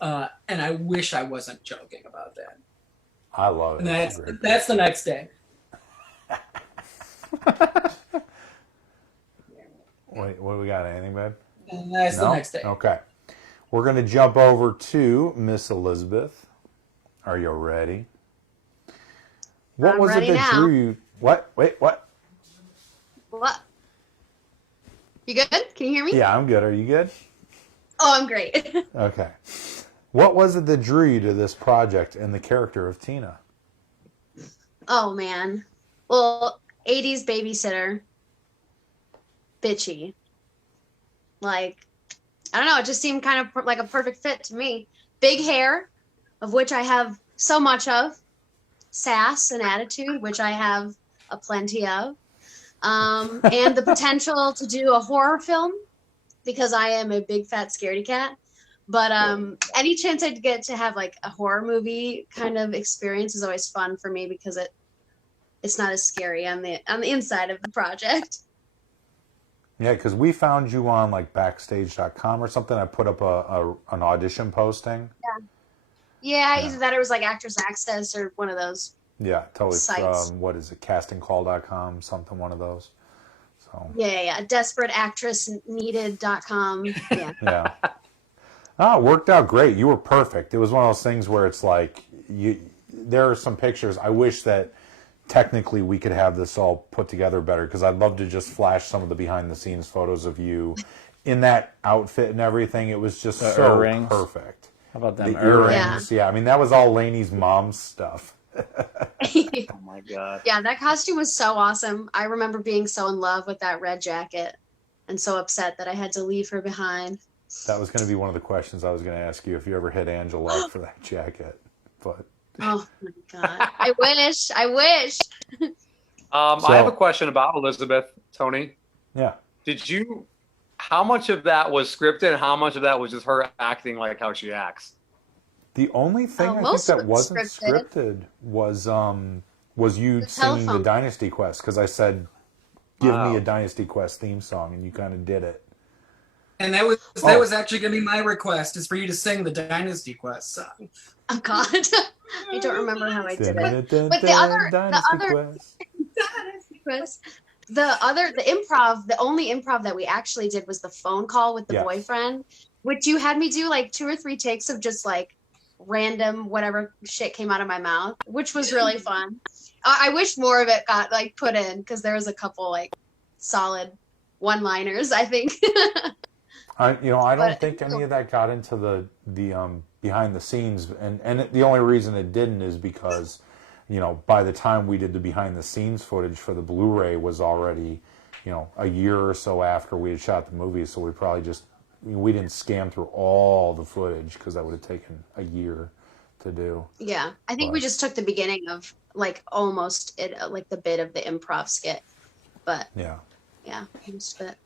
and I wish I wasn't joking about that. I love it. And that's the next day. Wait, what do we got? Anything, babe? And that's the next day. Okay. We're going to jump over to Miss Elizabeth. Are you ready? What I'm was ready it that now. drew you? What? Wait, what? What? You good? Can you hear me? Yeah, I'm good. Are you good? Oh, I'm great. Okay. What was it that drew you to this project and the character of Tina? Oh, man. Well, 80s babysitter. Bitchy. Like, I don't know. It just seemed kind of like a perfect fit to me. Big hair, of which I have so much of. Sass and attitude, which I have a plenty of. And the potential to do a horror film, because I am a big fat scaredy cat. But any chance I'd get to have like a horror movie kind of experience is always fun for me, because it's not as scary on the inside of the project. Yeah, because we found you on like Backstage.com or something. I put up an audition posting. Yeah, either that or it was like Actress Access or one of those. Yeah, totally. Sites. What is it? Castingcall.com, something, one of those. So. Yeah. DesperateActressNeeded.com. Yeah. Yeah. Oh, it worked out great. You were perfect. It was one of those things where it's like there are some pictures. I wish that technically we could have this all put together better, because I'd love to just flash some of the behind the scenes photos of you in that outfit and everything. It was just so earrings. Perfect. How about them the earrings? Yeah, I mean that was all Lainie's mom's stuff. Oh my god. Yeah, that costume was so awesome. I remember being so in love with that red jacket and so upset that I had to leave her behind. That was going to be one of the questions I was going to ask you, if you ever hit Angela up for that jacket. But Oh my god. I wish. I wish. I have a question about Elizabeth, Tony. Yeah. How much of that was scripted and how much of that was just her acting like how she acts? The only thing I think most that of it's wasn't scripted was you singing the telephone. Dynasty Quest, because I said, give me a Dynasty Quest theme song, and you kind of did it. And that was actually going to be my request, is for you to sing the Dynasty Quest song. Oh God, I don't remember how I did it. But But the improv, the only improv that we actually did was the phone call with the Yes. boyfriend, which you had me do like 2 or 3 takes of just like random whatever shit came out of my mouth, which was really fun. I wish more of it got like put in, because there was a couple like solid one-liners, I think. I don't think any of that got into the behind the scenes, and the only reason it didn't is because, by the time we did the behind the scenes footage for the Blu-ray was already, a year or so after we had shot the movie, so we probably we didn't scan through all the footage, because that would have taken a year to do. Yeah, I think we just took the beginning of like almost it, like the bit of the improv skit, but yeah, most of it.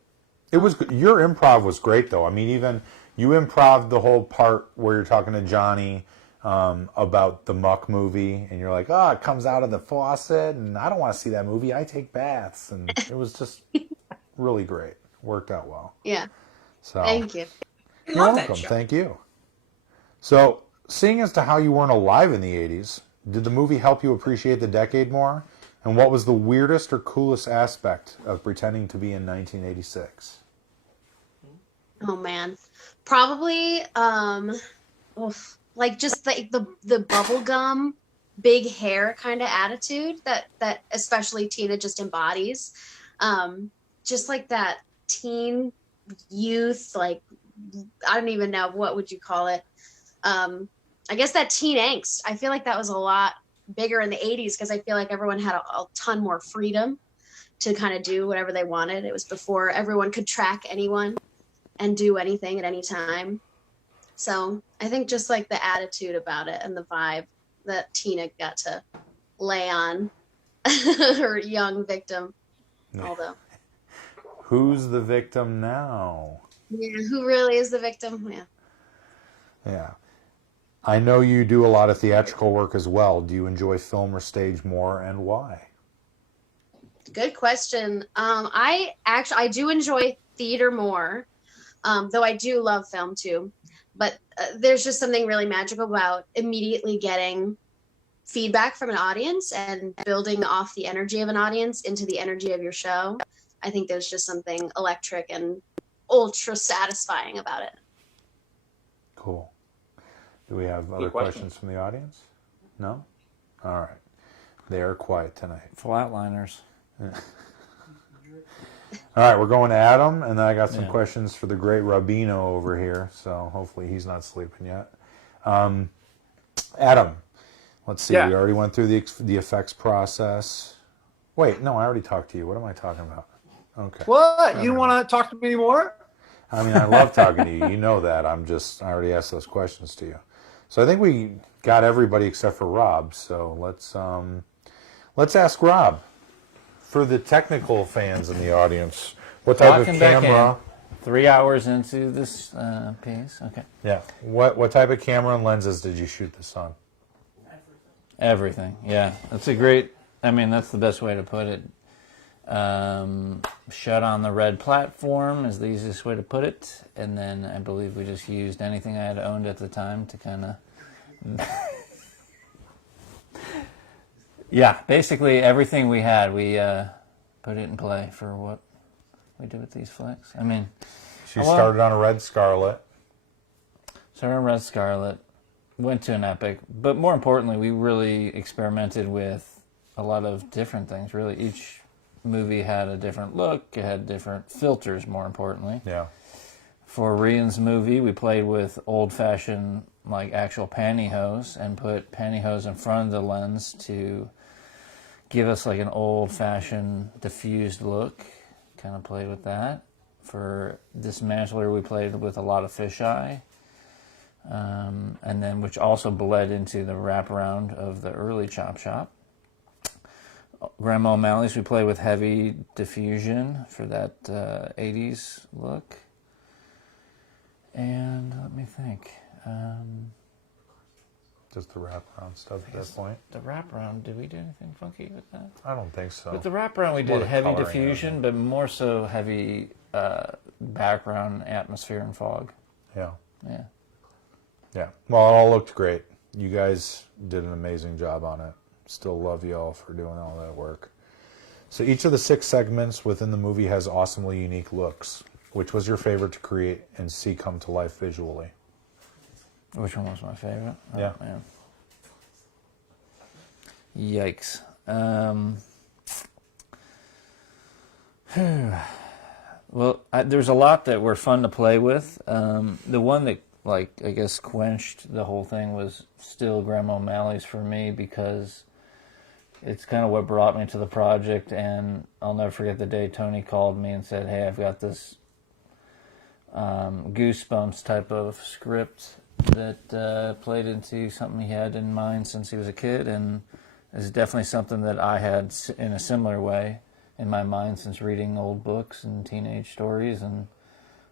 It was your improv was great though. I mean, even you improv the whole part where you're talking to Johnny about the Muck movie, and you're like, "Oh, it comes out of the faucet, and I don't want to see that movie. I take baths," and it was just really great. Worked out well. Yeah. So thank you. You're welcome. Thank you. So, seeing as to how you weren't alive in the '80s, did the movie help you appreciate the decade more? And what was the weirdest or coolest aspect of pretending to be in 1986? Oh man, probably like just the bubble gum, big hair kind of attitude that especially Tina just embodies. Just like that teen youth, like I don't even know, what would you call it? I guess that teen angst. I feel like that was a lot bigger in the 80s, because I feel like everyone had a ton more freedom to kind of do whatever they wanted. It was before everyone could track anyone and do anything at any time. So I think just like the attitude about it and the vibe that Tina got to lay on her young victim. Although, who's the victim now? Yeah, who really is the victim? Yeah. Yeah. I know you do a lot of theatrical work as well. Do you enjoy film or stage more, and why? Good question. I do enjoy theater more, though I do love film too. But there's just something really magical about immediately getting feedback from an audience and building off the energy of an audience into the energy of your show. I think there's just something electric and ultra satisfying about it. Cool. Do we have other questions from the audience? No? All right. They are quiet tonight. Flatliners. All right, we're going to Adam, and then I got some questions for the great Rabino over here, so hopefully he's not sleeping yet. Adam, let's see. We already went through the effects process. Wait, no, I already talked to you. What am I talking about? Okay. What? You don't want to talk to me anymore? I mean, I love talking to you. You know that. I already asked those questions to you. So I think we got everybody except for Rob. So let's ask Rob, for the technical fans in the audience, what type of camera? 3 hours into this piece. Okay. Yeah. What type of camera and lenses did you shoot this on? Everything. Yeah. That's a great. I mean, that's the best way to put it. Shot on the red platform is the easiest way to put it, and then I believe we just used anything I had owned at the time to kind of yeah, basically everything we had, we put it in play for what we did with these flicks. I mean, she started on a Red Scarlet. Started on Red Scarlet, went to an Epic, but more importantly, we really experimented with a lot of different things. Really, each movie had a different look. It had different filters, more importantly. Yeah. For Rhiann's movie, we played with old-fashioned, like, actual pantyhose and put pantyhose in front of the lens to give us, like, an old-fashioned diffused look. Kind of played with that. For Dismantler, we played with a lot of fisheye, and then which also bled into the wraparound of the early Chop Shop. Grandma O'Malley's, we play with heavy diffusion for that 80s look. And let me think. Just the wraparound stuff at that point? The wraparound, did we do anything funky with that? I don't think so. With the wraparound, we did heavy diffusion, but more so heavy background, atmosphere, and fog. Yeah. Yeah. Yeah. Well, it all looked great. You guys did an amazing job on it. Still love you all for doing all that work. So each of the 6 segments within the movie has awesomely unique looks. Which was your favorite to create and see come to life visually? Which one was my favorite? Yeah. Oh, man. Yikes. Well, there's a lot that were fun to play with. The one that, like, I guess quenched the whole thing was still Grandma O'Malley's for me, because it's kind of what brought me to the project. And I'll never forget the day Tony called me and said, hey, I've got this Goosebumps type of script that played into something he had in mind since he was a kid, and is definitely something that I had in a similar way in my mind since reading old books and teenage stories, and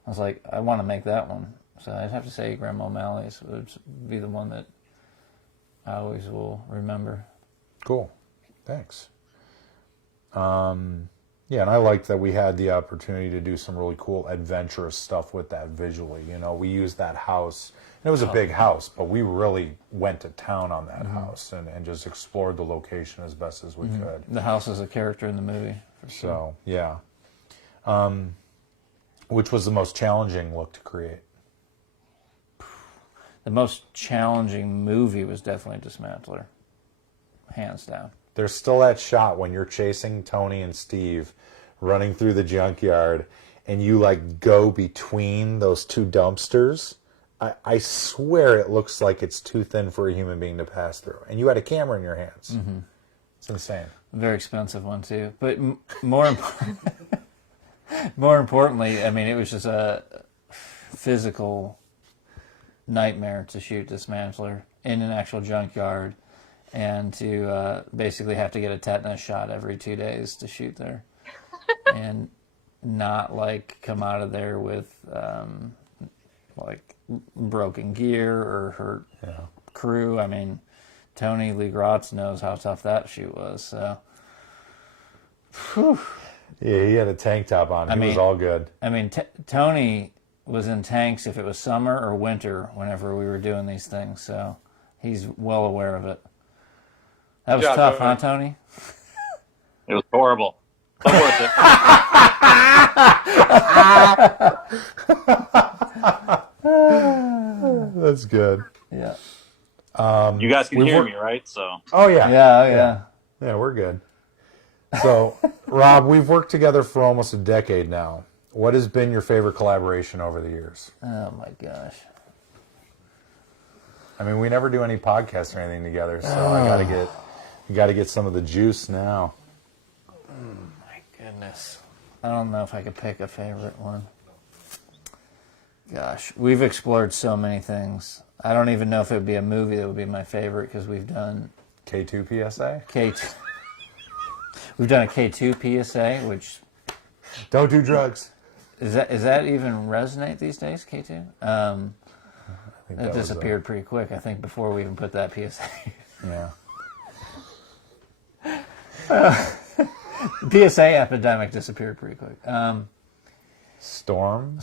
I was like, I want to make that one. So I'd have to say Grandma O'Malley's would be the one that I always will remember. Cool. Thanks. Yeah, and I liked that we had the opportunity to do some really cool adventurous stuff with that visually. You know, we used that house. And it was a big house, but we really went to town on that house and just explored the location as best as we could. The house is a character in the movie, for sure. So, yeah. Which was the most challenging look to create? The most challenging movie was definitely Dismantler. Hands down. There's still that shot when you're chasing Tony and Steve running through the junkyard and you like go between those 2 dumpsters. I swear it looks like it's too thin for a human being to pass through. And you had a camera in your hands. Mm-hmm. It's insane. Very expensive one too. But more importantly, I mean, it was just a physical nightmare to shoot Dismantler in an actual junkyard, and to basically have to get a tetanus shot every 2 days to shoot there, and not like come out of there with like broken gear or hurt crew. I mean, Tony Lee Gratz knows how tough that shoot was. So, whew. Yeah, he had a tank top on. He was all good. I mean, Tony was in tanks if it was summer or winter whenever we were doing these things. So he's well aware of it. That was tough, huh, Tony? It was horrible. But worth it. That's good. Yeah. You guys can hear me, right? So. Oh yeah. Yeah. Yeah, we're good. So, Rob, we've worked together for almost a decade now. What has been your favorite collaboration over the years? Oh my gosh. I mean, we never do any podcasts or anything together, so I gotta get some of the juice now. My goodness. I don't know if I could pick a favorite one. Gosh, we've explored so many things. I don't even know if it would be a movie that would be my favorite, because we've done K2 PSA? K2. We've done a K2 PSA, which don't do drugs. Is that even resonate these days? K2? That disappeared pretty quick. I think before we even put that PSA. Yeah. PSA epidemic disappeared pretty quick. Storm.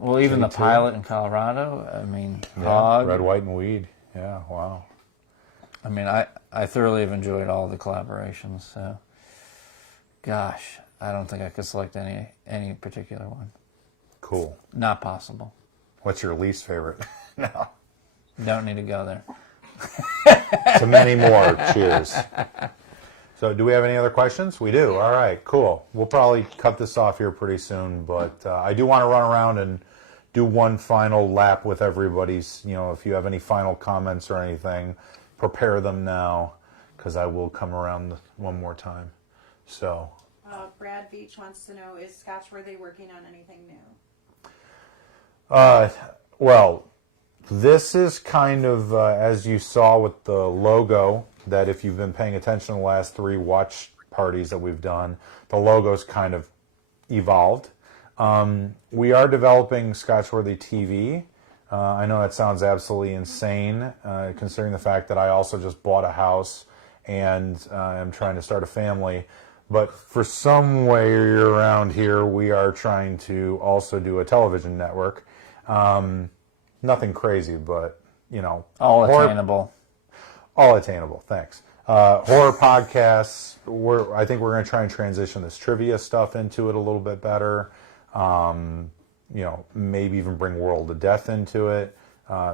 Well, even K2. the pilot in Colorado. I mean, Yeah, Hog. Red, White, and Weed. Yeah, wow. I mean, I thoroughly have enjoyed all the collaborations. So, gosh, I don't think I could select any particular one. Cool. Not possible. What's your least favorite? No. Don't need to go there. To many more. Cheers. So do we have any other questions? We do. All right, cool. We'll probably cut this off here pretty soon, but I do want to run around and do one final lap with everybody's, if you have any final comments or anything, prepare them now, because I will come around one more time. So, Brad Beach wants to know, is Scotchworthy working on anything new? Well, this is kind of, as you saw with the logo, that if you've been paying attention to the last 3 watch parties that we've done, the logo's kind of evolved. We are developing Scotchworthy TV. I know that sounds absolutely insane, considering the fact that I also just bought a house and am trying to start a family. But for some way around here, we are trying to also do a television network. Nothing crazy, but, you know. All attainable. All attainable, thanks. Horror podcasts, I think we're going to try and transition this trivia stuff into it a little bit better. You know, maybe even bring World of Death into it.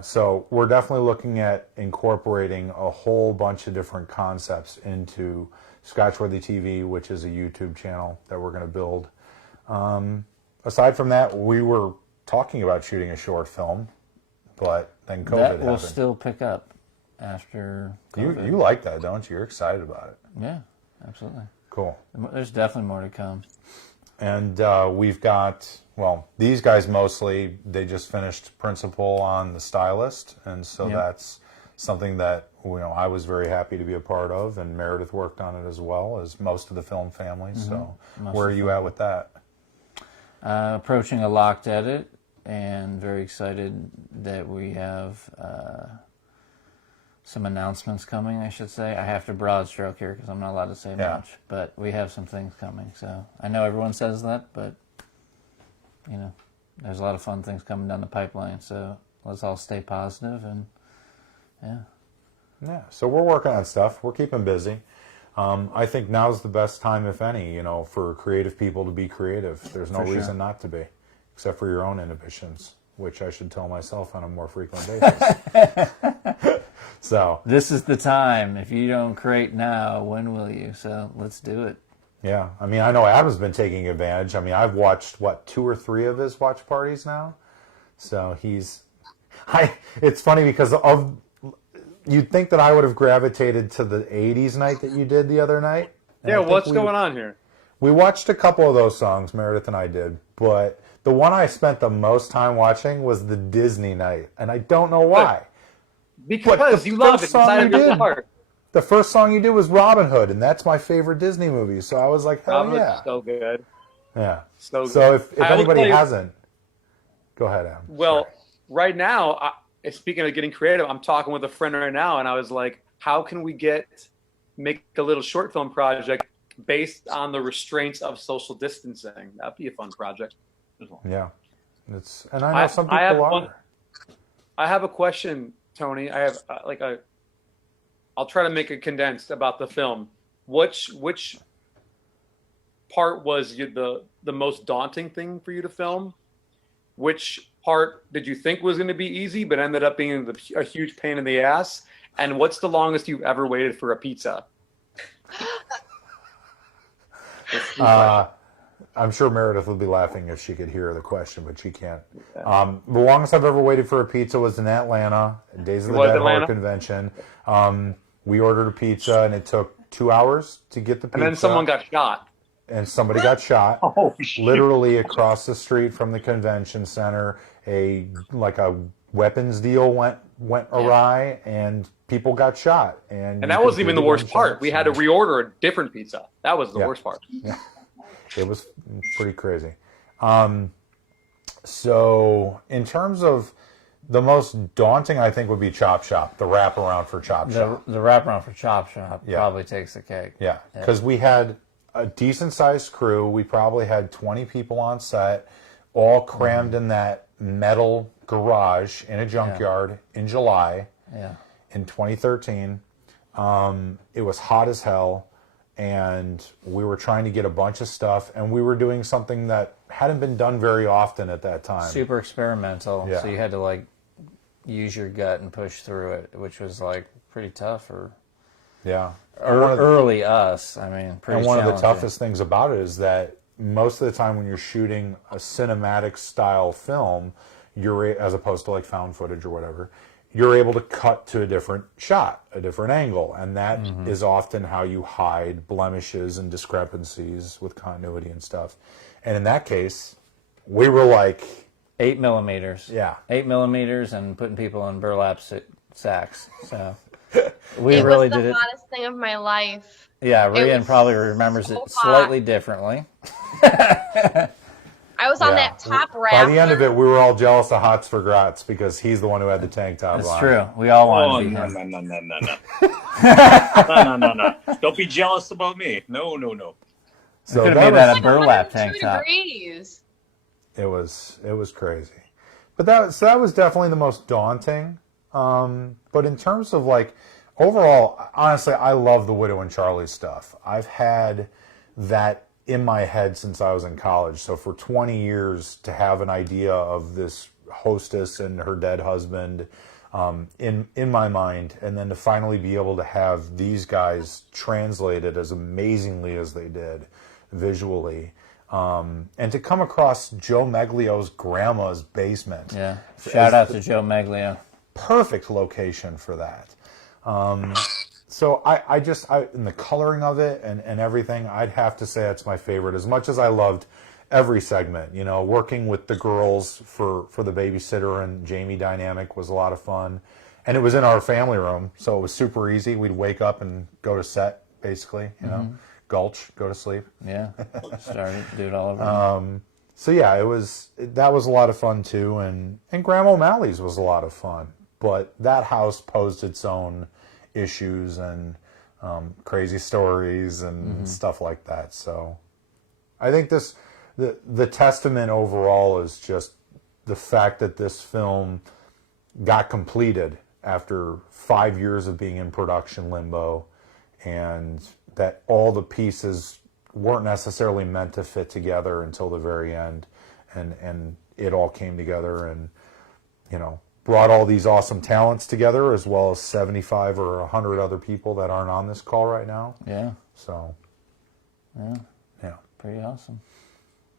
So we're definitely looking at incorporating a whole bunch of different concepts into Scotchworthy TV, which is a YouTube channel that we're going to build. Aside from that, we were talking about shooting a short film, but then COVID That will happened. still pick up after COVID. You like that, don't you? You're excited about it. Yeah, absolutely. Cool. There's definitely more to come. And we've got, well, these guys mostly, they just finished principal on The Stylist, and so that's something that, you know, I was very happy to be a part of, and Meredith worked on it as well as most of the film family. So where are you at with that? Approaching a locked edit, and very excited that we have some announcements coming, I should say. I have to broad stroke here because I'm not allowed to say much, but we have some things coming. So I know everyone says that, but, you know, there's a lot of fun things coming down the pipeline. So let's all stay positive, and Yeah, so we're working on stuff. We're keeping busy. I think now's the best time, if any, you know, for creative people to be creative. There's no reason not to be, except for your own inhibitions, which I should tell myself on a more frequent basis. So this is the time. If you don't create now, when will you? So let's do it. Yeah, I mean, I know Adam's been taking advantage. I mean, I've watched, 2 or 3 of his watch parties now. So it's funny because you'd think that I would have gravitated to the 80s night that you did the other night. Yeah, what's going on here? We watched a couple of those songs, Meredith and I did, but the one I spent the most time watching was the Disney night, and I don't know why. Because you love it inside of your heart. The first song you did was Robin Hood, and that's my favorite Disney movie, so I was like, hell Robin yeah. Hood's so good. Yeah. So good. So if anybody hasn't, go ahead, Adam. Well, right now, speaking of getting creative, I'm talking with a friend right now, and I was like, how can we make a little short film project based on the restraints of social distancing? That'd be a fun project. Yeah. And I know some people are. I have a question, Tony. I have I'll try to make it condensed about the film. Which part was the most daunting thing for you to film? Which part did you think was going to be easy but ended up being a huge pain in the ass? And what's the longest you've ever waited for a pizza? I'm sure Meredith would be laughing if she could hear the question, but she can't. The longest I've ever waited for a pizza was in Atlanta, Days of the Dead Horror Convention. We ordered a pizza, and it took 2 hours to get the pizza. And then someone got shot. And somebody got shot. Oh, shit. Literally across the street from the convention center. A weapons deal went awry, and people got shot. And that wasn't even the worst part. We had to reorder a different pizza. That was the worst part. Yeah. It was pretty crazy. So in terms of the most daunting, I think, would be Chop Shop, the wraparound for Chop Shop. The wraparound for Chop Shop probably takes the cake. Yeah, because we had a decent-sized crew. We probably had 20 people on set, all crammed in that metal garage in a junkyard in July in 2013. It was hot as hell, and we were trying to get a bunch of stuff, and we were doing something that hadn't been done very often at that time. Super experimental, Yeah. so you had to use your gut and push through it, which was pretty tough. Early us, I mean, pretty. And one of the toughest things about it is that most of the time when you're shooting a cinematic style film, as opposed to found footage or whatever, you're able to cut to a different shot, a different angle, and that is often how you hide blemishes and discrepancies with continuity and stuff. And in that case, we were like 8 millimeters. Yeah, 8 millimeters, and putting people in burlap sacks. So we really did it. It was the hottest thing of my life. Yeah, Rhiann probably remembers it slightly differently. I was on that top raft. By the end of it, we were all jealous of Hots for Gratz because he's the one who had the tank top on. That's true. We all wanted to be him. No. Don't be jealous about me. No. So could have made that a burlap tank top. Degrees. It was crazy, but that was definitely the most daunting. But in terms of like overall, honestly, I love the Widow and Charlie stuff. I've had that in my head since I was in college. So for 20 years to have an idea of this hostess and her dead husband in my mind, and then to finally be able to have these guys translated as amazingly as they did visually, and to come across Joe Meglio's grandma's basement. Yeah, shout out to Joe Meglio. Perfect location for that. So I in the coloring of it and everything, I'd have to say that's my favorite. As much as I loved every segment, you know, working with the girls for the babysitter and Jamie dynamic was a lot of fun. And it was in our family room, so it was super easy. We'd wake up and go to set, basically, you know, gulch, go to sleep. Yeah, started to do it all over. So yeah, that was a lot of fun too, and Grandma O'Malley's was a lot of fun. But that house posed its own issues and crazy stories and stuff like that. So I think the testament overall is just the fact that this film got completed after 5 years of being in production limbo, and that all the pieces weren't necessarily meant to fit together until the very end, and it all came together and, you know, brought all these awesome talents together, as well as 75 or 100 other people that aren't on this call right now. Yeah. So, yeah, pretty awesome.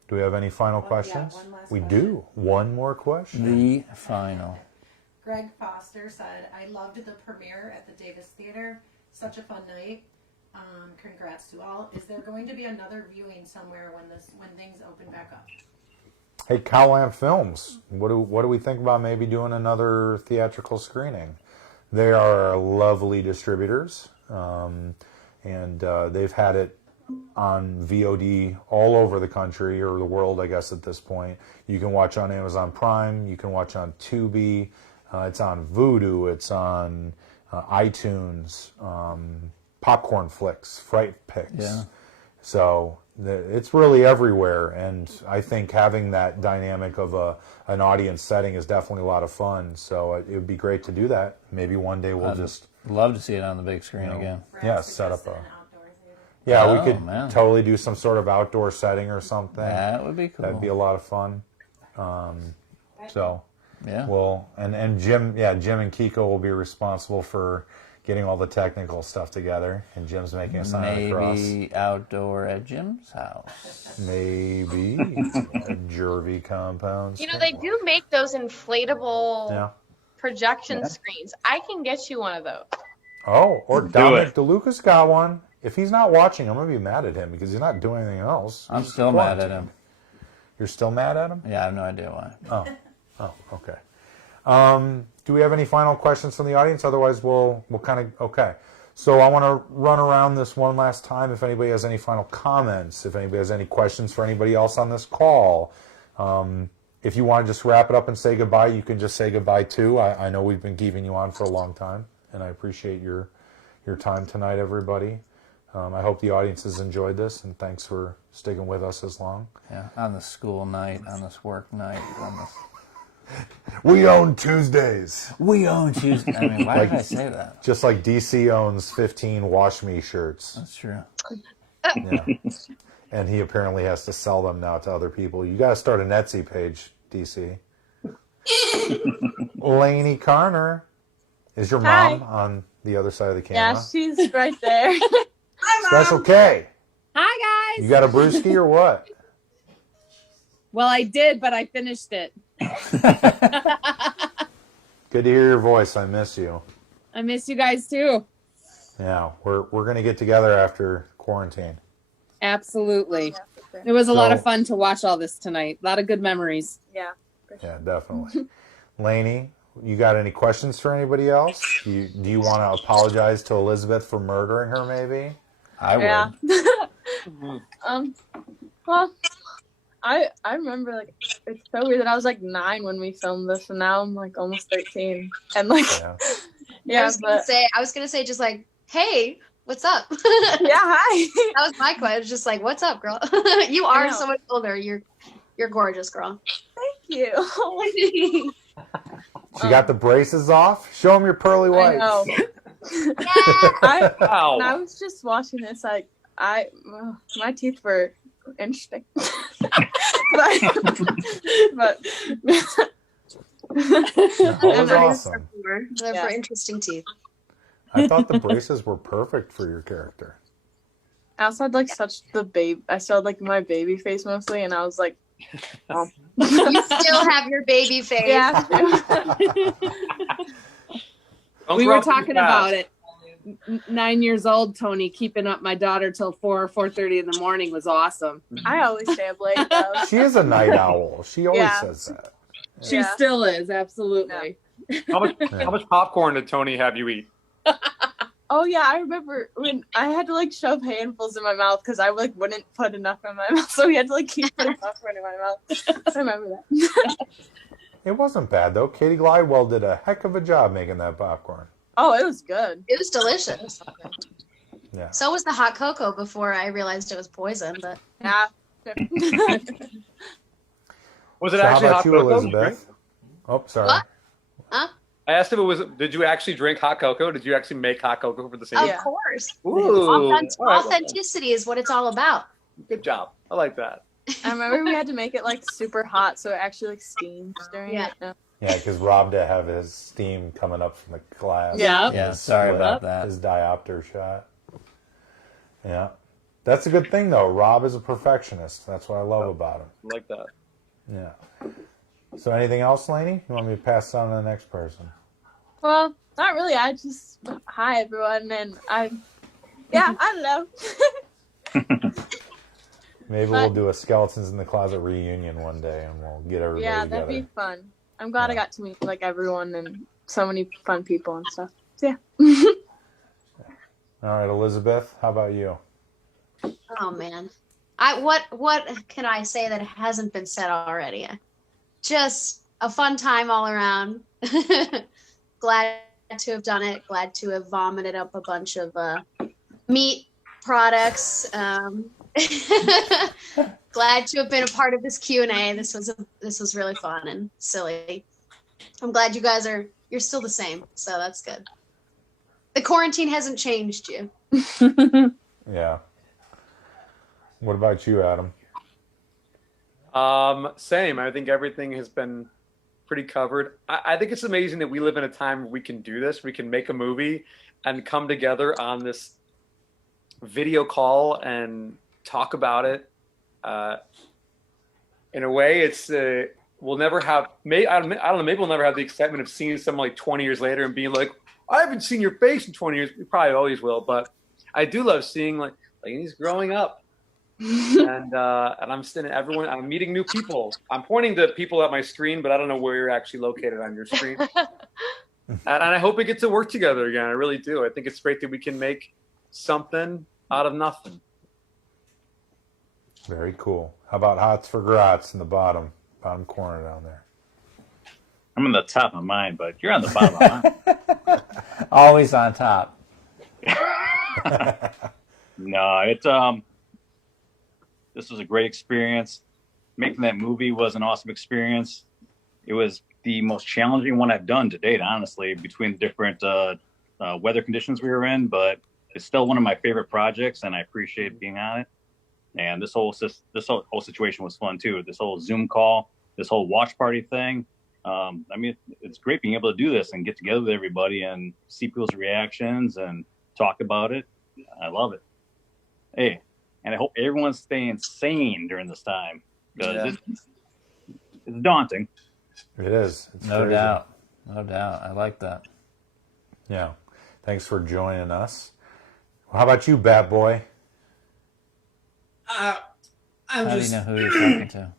Do we have any final questions? one last we question. do. One more question. The final. Greg Foster said, I loved the premiere at the Davis Theater. Such a fun night. Congrats to all. Is there going to be another viewing somewhere when things open back up? Hey, Cow Lamp Films, what do we think about maybe doing another theatrical screening? They are lovely distributors, and they've had it on VOD all over the country, or the world, I guess, at this point. You can watch on Amazon Prime, you can watch on Tubi, it's on Vudu, it's on iTunes, Popcorn Flicks, Fright Picks. Yeah. So it's really everywhere, and I think having that dynamic of an audience setting is definitely a lot of fun. So it would be great to do that. Maybe one day we'll just love to see it on the big screen again. Yeah, set up a. Yeah, we could man. totally do some sort of outdoor setting or something. That would be cool. That'd be a lot of fun. So yeah, well, and Jim and Kiko will be responsible for getting all the technical stuff together, and Jim's making a sign across. Maybe outdoor at Jim's house. Maybe a Jervy compound. You know, they do make those inflatable Yeah. projection screens. I can get you one of those. Oh, or Dominic DeLuca's got one. If he's not watching, I'm going to be mad at him because he's not doing anything else. I'm He's still mad at quarantined. him. You're still mad at him? Yeah, I have no idea why. Oh, okay. Do we have any final questions from the audience? Otherwise, we'll kind of, okay. So I want to run around this one last time. If anybody has any final comments, if anybody has any questions for anybody else on this call, if you want to just wrap it up and say goodbye, you can just say goodbye too. I know we've been keeping you on for a long time, and I appreciate your time tonight, everybody. I hope the audience has enjoyed this, and thanks for sticking with us as long. Yeah, on this school night, on this work night, on this. We own Tuesdays. We own Tuesdays. I mean, why did I say that? Just like DC owns 15 Wash Me shirts. That's true. Yeah. And he apparently has to sell them now to other people. You got to start an Etsy page, DC. Lainie Karner. Is your mom on the other side of the camera? Yeah, she's right there. Hi, Mom. Special K. Hi, guys. You got a brewski or what? Well, I did, but I finished it. Good to hear your voice. I miss you. I miss you guys too. Yeah, we're gonna get together after quarantine. Absolutely. It was a lot of So- fun to watch all this tonight. A lot of good memories. Yeah. Yeah, definitely. Lainie, you got any questions for anybody else? Do you want to apologize to Elizabeth for murdering her? Maybe. I would. Yeah. Well, I remember like it's so weird that I was like 9 when we filmed this, and now I'm like almost 13, and like yeah, I was gonna say just like, hey, what's up? Yeah, hi. That was my question. It was just like, what's up, girl? You I are know. so much older. You're gorgeous, girl. Thank you. She got the braces off. Show them your pearly I whites. know. When I was just watching this, like my teeth were interesting, but That was awesome. They're for interesting teeth. I thought the braces were perfect for your character. I also had like such the babe. I still had like my baby face mostly, and I was like, oh. You still have your baby face. Yeah. We were talking about it. 9 years old, Tony, keeping up my daughter till 4:30 in the morning was awesome. I always stay up late though. She is a night owl. She always Yeah. says that. She still is, absolutely. How much popcorn did Tony have you eat? Oh yeah, I remember when I had to like shove handfuls in my mouth because I like wouldn't put enough in my mouth, so we had to like keep putting popcorn in my mouth. I remember that. It wasn't bad though. Katie Glidewell did a heck of a job making that popcorn. Oh, it was good. It was delicious. Yeah. So was the hot cocoa before I realized it was poison, but yeah. Was it So how actually about hot you, cocoa? Elizabeth? Oh, sorry. What? Huh? I asked if it was. Did you actually drink hot cocoa? Did you actually make hot cocoa for the same? Of course. Ooh. Authenticity is what it's all about. Good job. I like that. I remember we had to make it like super hot so it actually like steams during it. Yeah. Yeah, because Rob did have his steam coming up from the glass. Yeah. Yeah, His sorry split, about that. His diopter shot. Yeah. That's a good thing, though. Rob is a perfectionist. That's what I love about him. I like that. Yeah. So anything else, Lainie? You want me to pass it on to the next person? Well, not really. I just hi everyone, and I don't know. Maybe we'll do a Skeletons in the Closet reunion one day, and we'll get everybody Yeah, together. that'd be fun. I'm glad I got to meet like everyone and so many fun people and stuff. So, yeah. All right, Elizabeth, how about you? Oh man. What can I say that hasn't been said already? Just a fun time all around. Glad to have done it. Glad to have vomited up a bunch of meat products. Glad to have been a part of this Q&A. This was really fun and silly. I'm glad you guys you're still the same, so that's good. The quarantine hasn't changed you. Yeah. What about you, Adam? Same. I think everything has been pretty covered. I think it's amazing that we live in a time where we can do this. We can make a movie and come together on this video call and talk about it. In a way, it's we'll never have. I don't know. Maybe we'll never have the excitement of seeing someone like 20 years later and being like, "I haven't seen your face in 20 years." We probably always will, but I do love seeing like he's growing up. and I'm sitting everyone. I'm meeting new people. I'm pointing to people at my screen, but I don't know where you're actually located on your screen. and I hope we get to work together again. I really do. I think it's great that we can make something out of nothing. Very cool. How about Hots for Grats in the bottom corner down there? I'm on the top of mine, but you're on the bottom of mine. Always on top. No, this was a great experience. Making that movie was an awesome experience. It was the most challenging one I've done to date, honestly, between the different weather conditions we were in, but it's still one of my favorite projects, and I appreciate being on it. And this whole situation was fun too. This whole Zoom call, this whole watch party thing. I mean, it's great being able to do this and get together with everybody and see people's reactions and talk about it. I love it. Hey, and I hope everyone's staying sane during this time because it's daunting. It is. It's No crazy. doubt. No doubt. I like that. Yeah. Thanks for joining us. How about you, Bat Boy? I'm How just. do you know who you're talking to?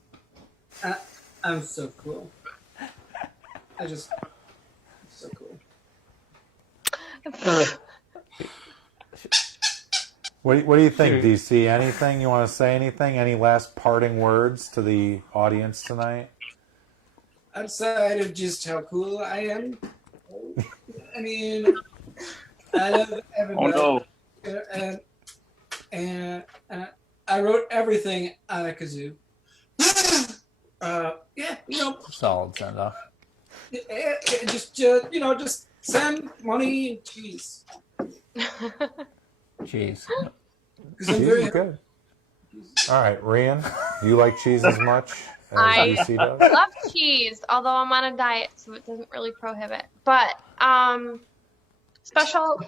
I'm so cool. So cool. What do you think, DC? Anything you want to say? Anything? Any last parting words to the audience tonight? Outside of just how cool I am, I mean, I love everybody. Oh And I wrote everything on a kazoo. Yeah, Solid send off. just send money and cheese. Cheese. Because I'm Cheese very is good. All right, Rhiann, do you like cheese as much as I DC does? love cheese, although I'm on a diet, so it doesn't really prohibit. But special,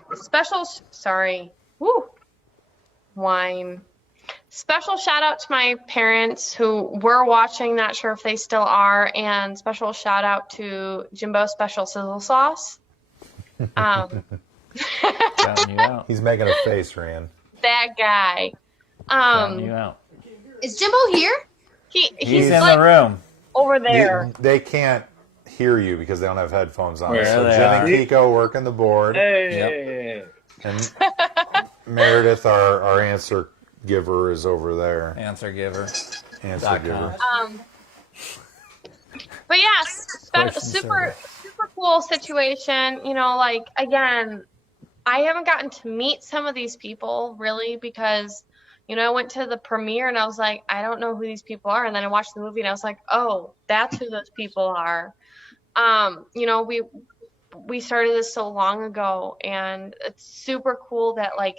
wine. Special shout out to my parents who were watching, not sure if they still are, and special shout out to Jimbo Special Sizzle Sauce. Shouting you out. He's making a face, Rhiann. That guy. Shouting you out. Is Jimbo here? He's in like the room. over there. They can't hear you because they don't have headphones on. Where So they Jim are. and Kiko working the board. Hey. And Meredith, our answer giver, is over there. Answer giver. Answer giver. But yes, super cool situation. Like, again, I haven't gotten to meet some of these people really because, I went to the premiere and I was like, I don't know who these people are. And then I watched the movie and I was like, oh, that's who those people are. We started this so long ago, and it's super cool that, like,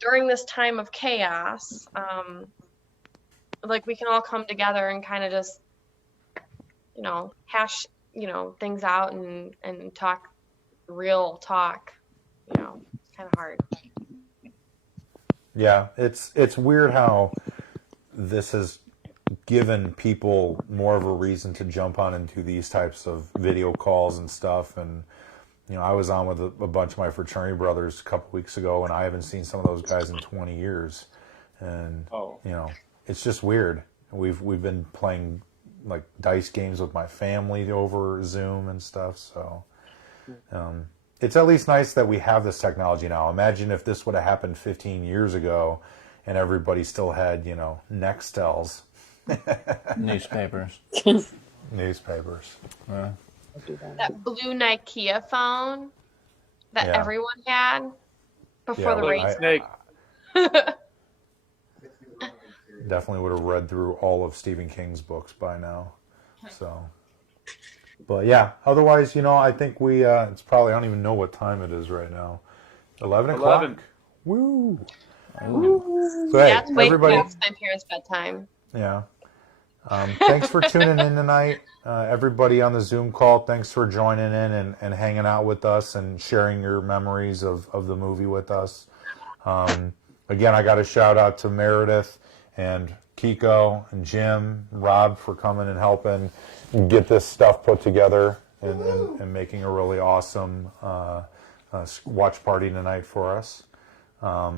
during this time of chaos, like, we can all come together and kind of just, hash, things out and talk real talk. It's kind of hard. Yeah, it's weird how this has given people more of a reason to jump on into these types of video calls and stuff. And I was on with a bunch of my fraternity brothers a couple weeks ago, and I haven't seen some of those guys in 20 years. And it's just weird. We've been playing like dice games with my family over Zoom and stuff. So it's at least nice that we have this technology now. Imagine if this would have happened 15 years ago and everybody still had, Nextels. Newspapers. Newspapers. Yeah. That blue Nokia phone that everyone had before the race. Definitely would have read through all of Stephen King's books by now. So, but yeah, otherwise, I think we, it's probably, I don't even know what time it is right now. 11 o'clock? Woo! Woo. So, hey, It's way everybody. past my parents' bedtime. Yeah. Thanks for tuning in tonight. Everybody on the Zoom call, thanks for joining in and hanging out with us and sharing your memories of the movie with us. Again, I got a shout out to Meredith and Kiko and Jim, Rob for coming and helping get this stuff put together and making a really awesome watch party tonight for us. I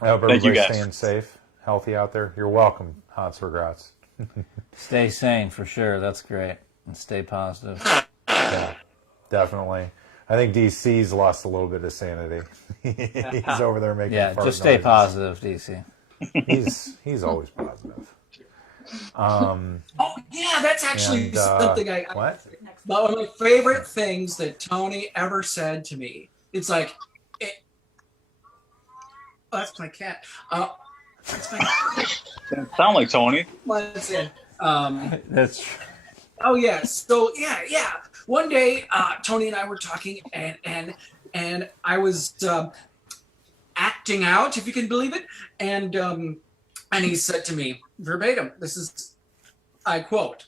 hope everybody's staying safe, healthy out there. You're welcome, Hans Gratz. Stay sane for sure. That's great. And stay positive. Yeah, definitely. I think DC's lost a little bit of sanity. He's over there making fart just stay noises. positive, DC. He's always positive. That's actually something what? One of my favorite things that Tony ever said to me. It's like, oh, that's my cat. That's my cat. Doesn't sound like Tony. What's in? That's. Oh yeah. So yeah. One day, Tony and I were talking, and I was acting out, if you can believe it, and he said to me verbatim, "This is," I quote,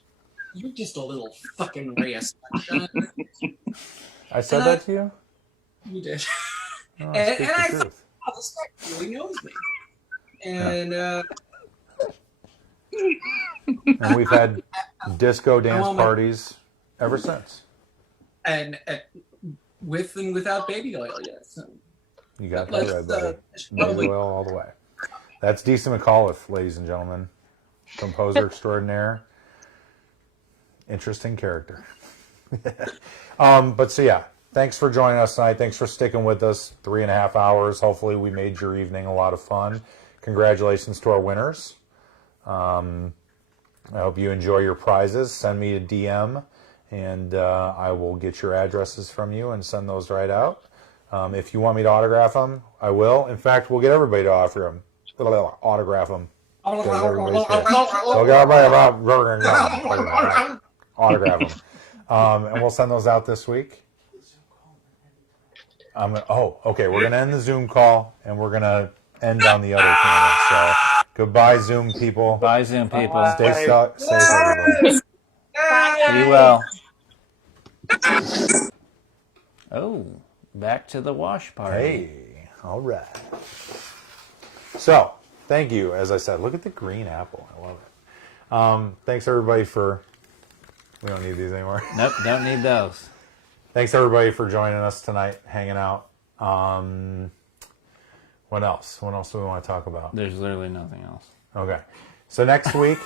"You're just a little fucking ray of sunshine." I said that to you? You did. Oh, and I thought, oh, this guy really knows me. And and we've had disco dance parties ever since. and with and without baby oil, yes. You got that right, buddy. Baby oil all the way. That's DC McAuliffe, ladies and gentlemen. Composer extraordinaire. Interesting character. But so yeah, thanks for joining us tonight. Thanks for sticking with us 3.5 hours. Hopefully we made your evening a lot of fun. Congratulations to our winners. I hope you enjoy your prizes. Send me a DM, and I will get your addresses from you and send those right out. If you want me to autograph them, I will. In fact, we'll get everybody to autograph them. Autograph them. And we'll send those out this week. Okay. We're going to end the Zoom call, and we're going to end on the other camera. So, goodbye, Zoom people. Bye, Zoom people. Stay safe, everybody. Be well. Oh, back to the wash party. Hey, all right. So, thank you. As I said, look at the green apple. I love it. Thanks, everybody, for... We don't need these anymore. Nope, don't need those. Thanks, everybody, for joining us tonight, hanging out. What else? What else do we want to talk about? There's literally nothing else. Okay. So next week,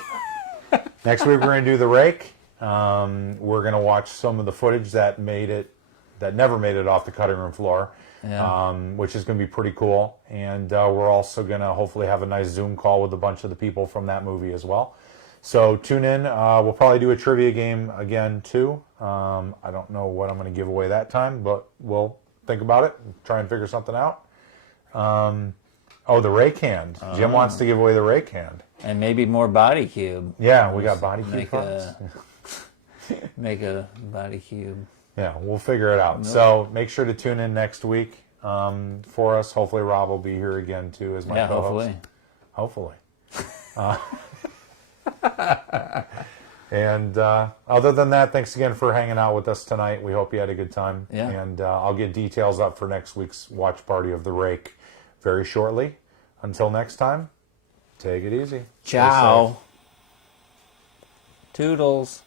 we're going to do The Rake. We're going to watch some of the footage that never made it off the cutting room floor, which is going to be pretty cool. And we're also going to hopefully have a nice Zoom call with a bunch of the people from that movie as well. So tune in. We'll probably do a trivia game again, too. I don't know what I'm going to give away that time, but we'll think about it and try and figure something out. The rake hand. Jim wants to give away the rake hand. And maybe more body cube. Yeah, we got body cube cards. Make a body cube. Yeah, we'll figure it out. Nope. So make sure to tune in next week for us. Hopefully Rob will be here again, too, as my co-host. Hopefully. And other than that, thanks again for hanging out with us tonight. We hope you had a good time. Yeah. And I'll get details up for next week's watch party of The Rake very shortly. Until next time, take it easy. Ciao. Toodles.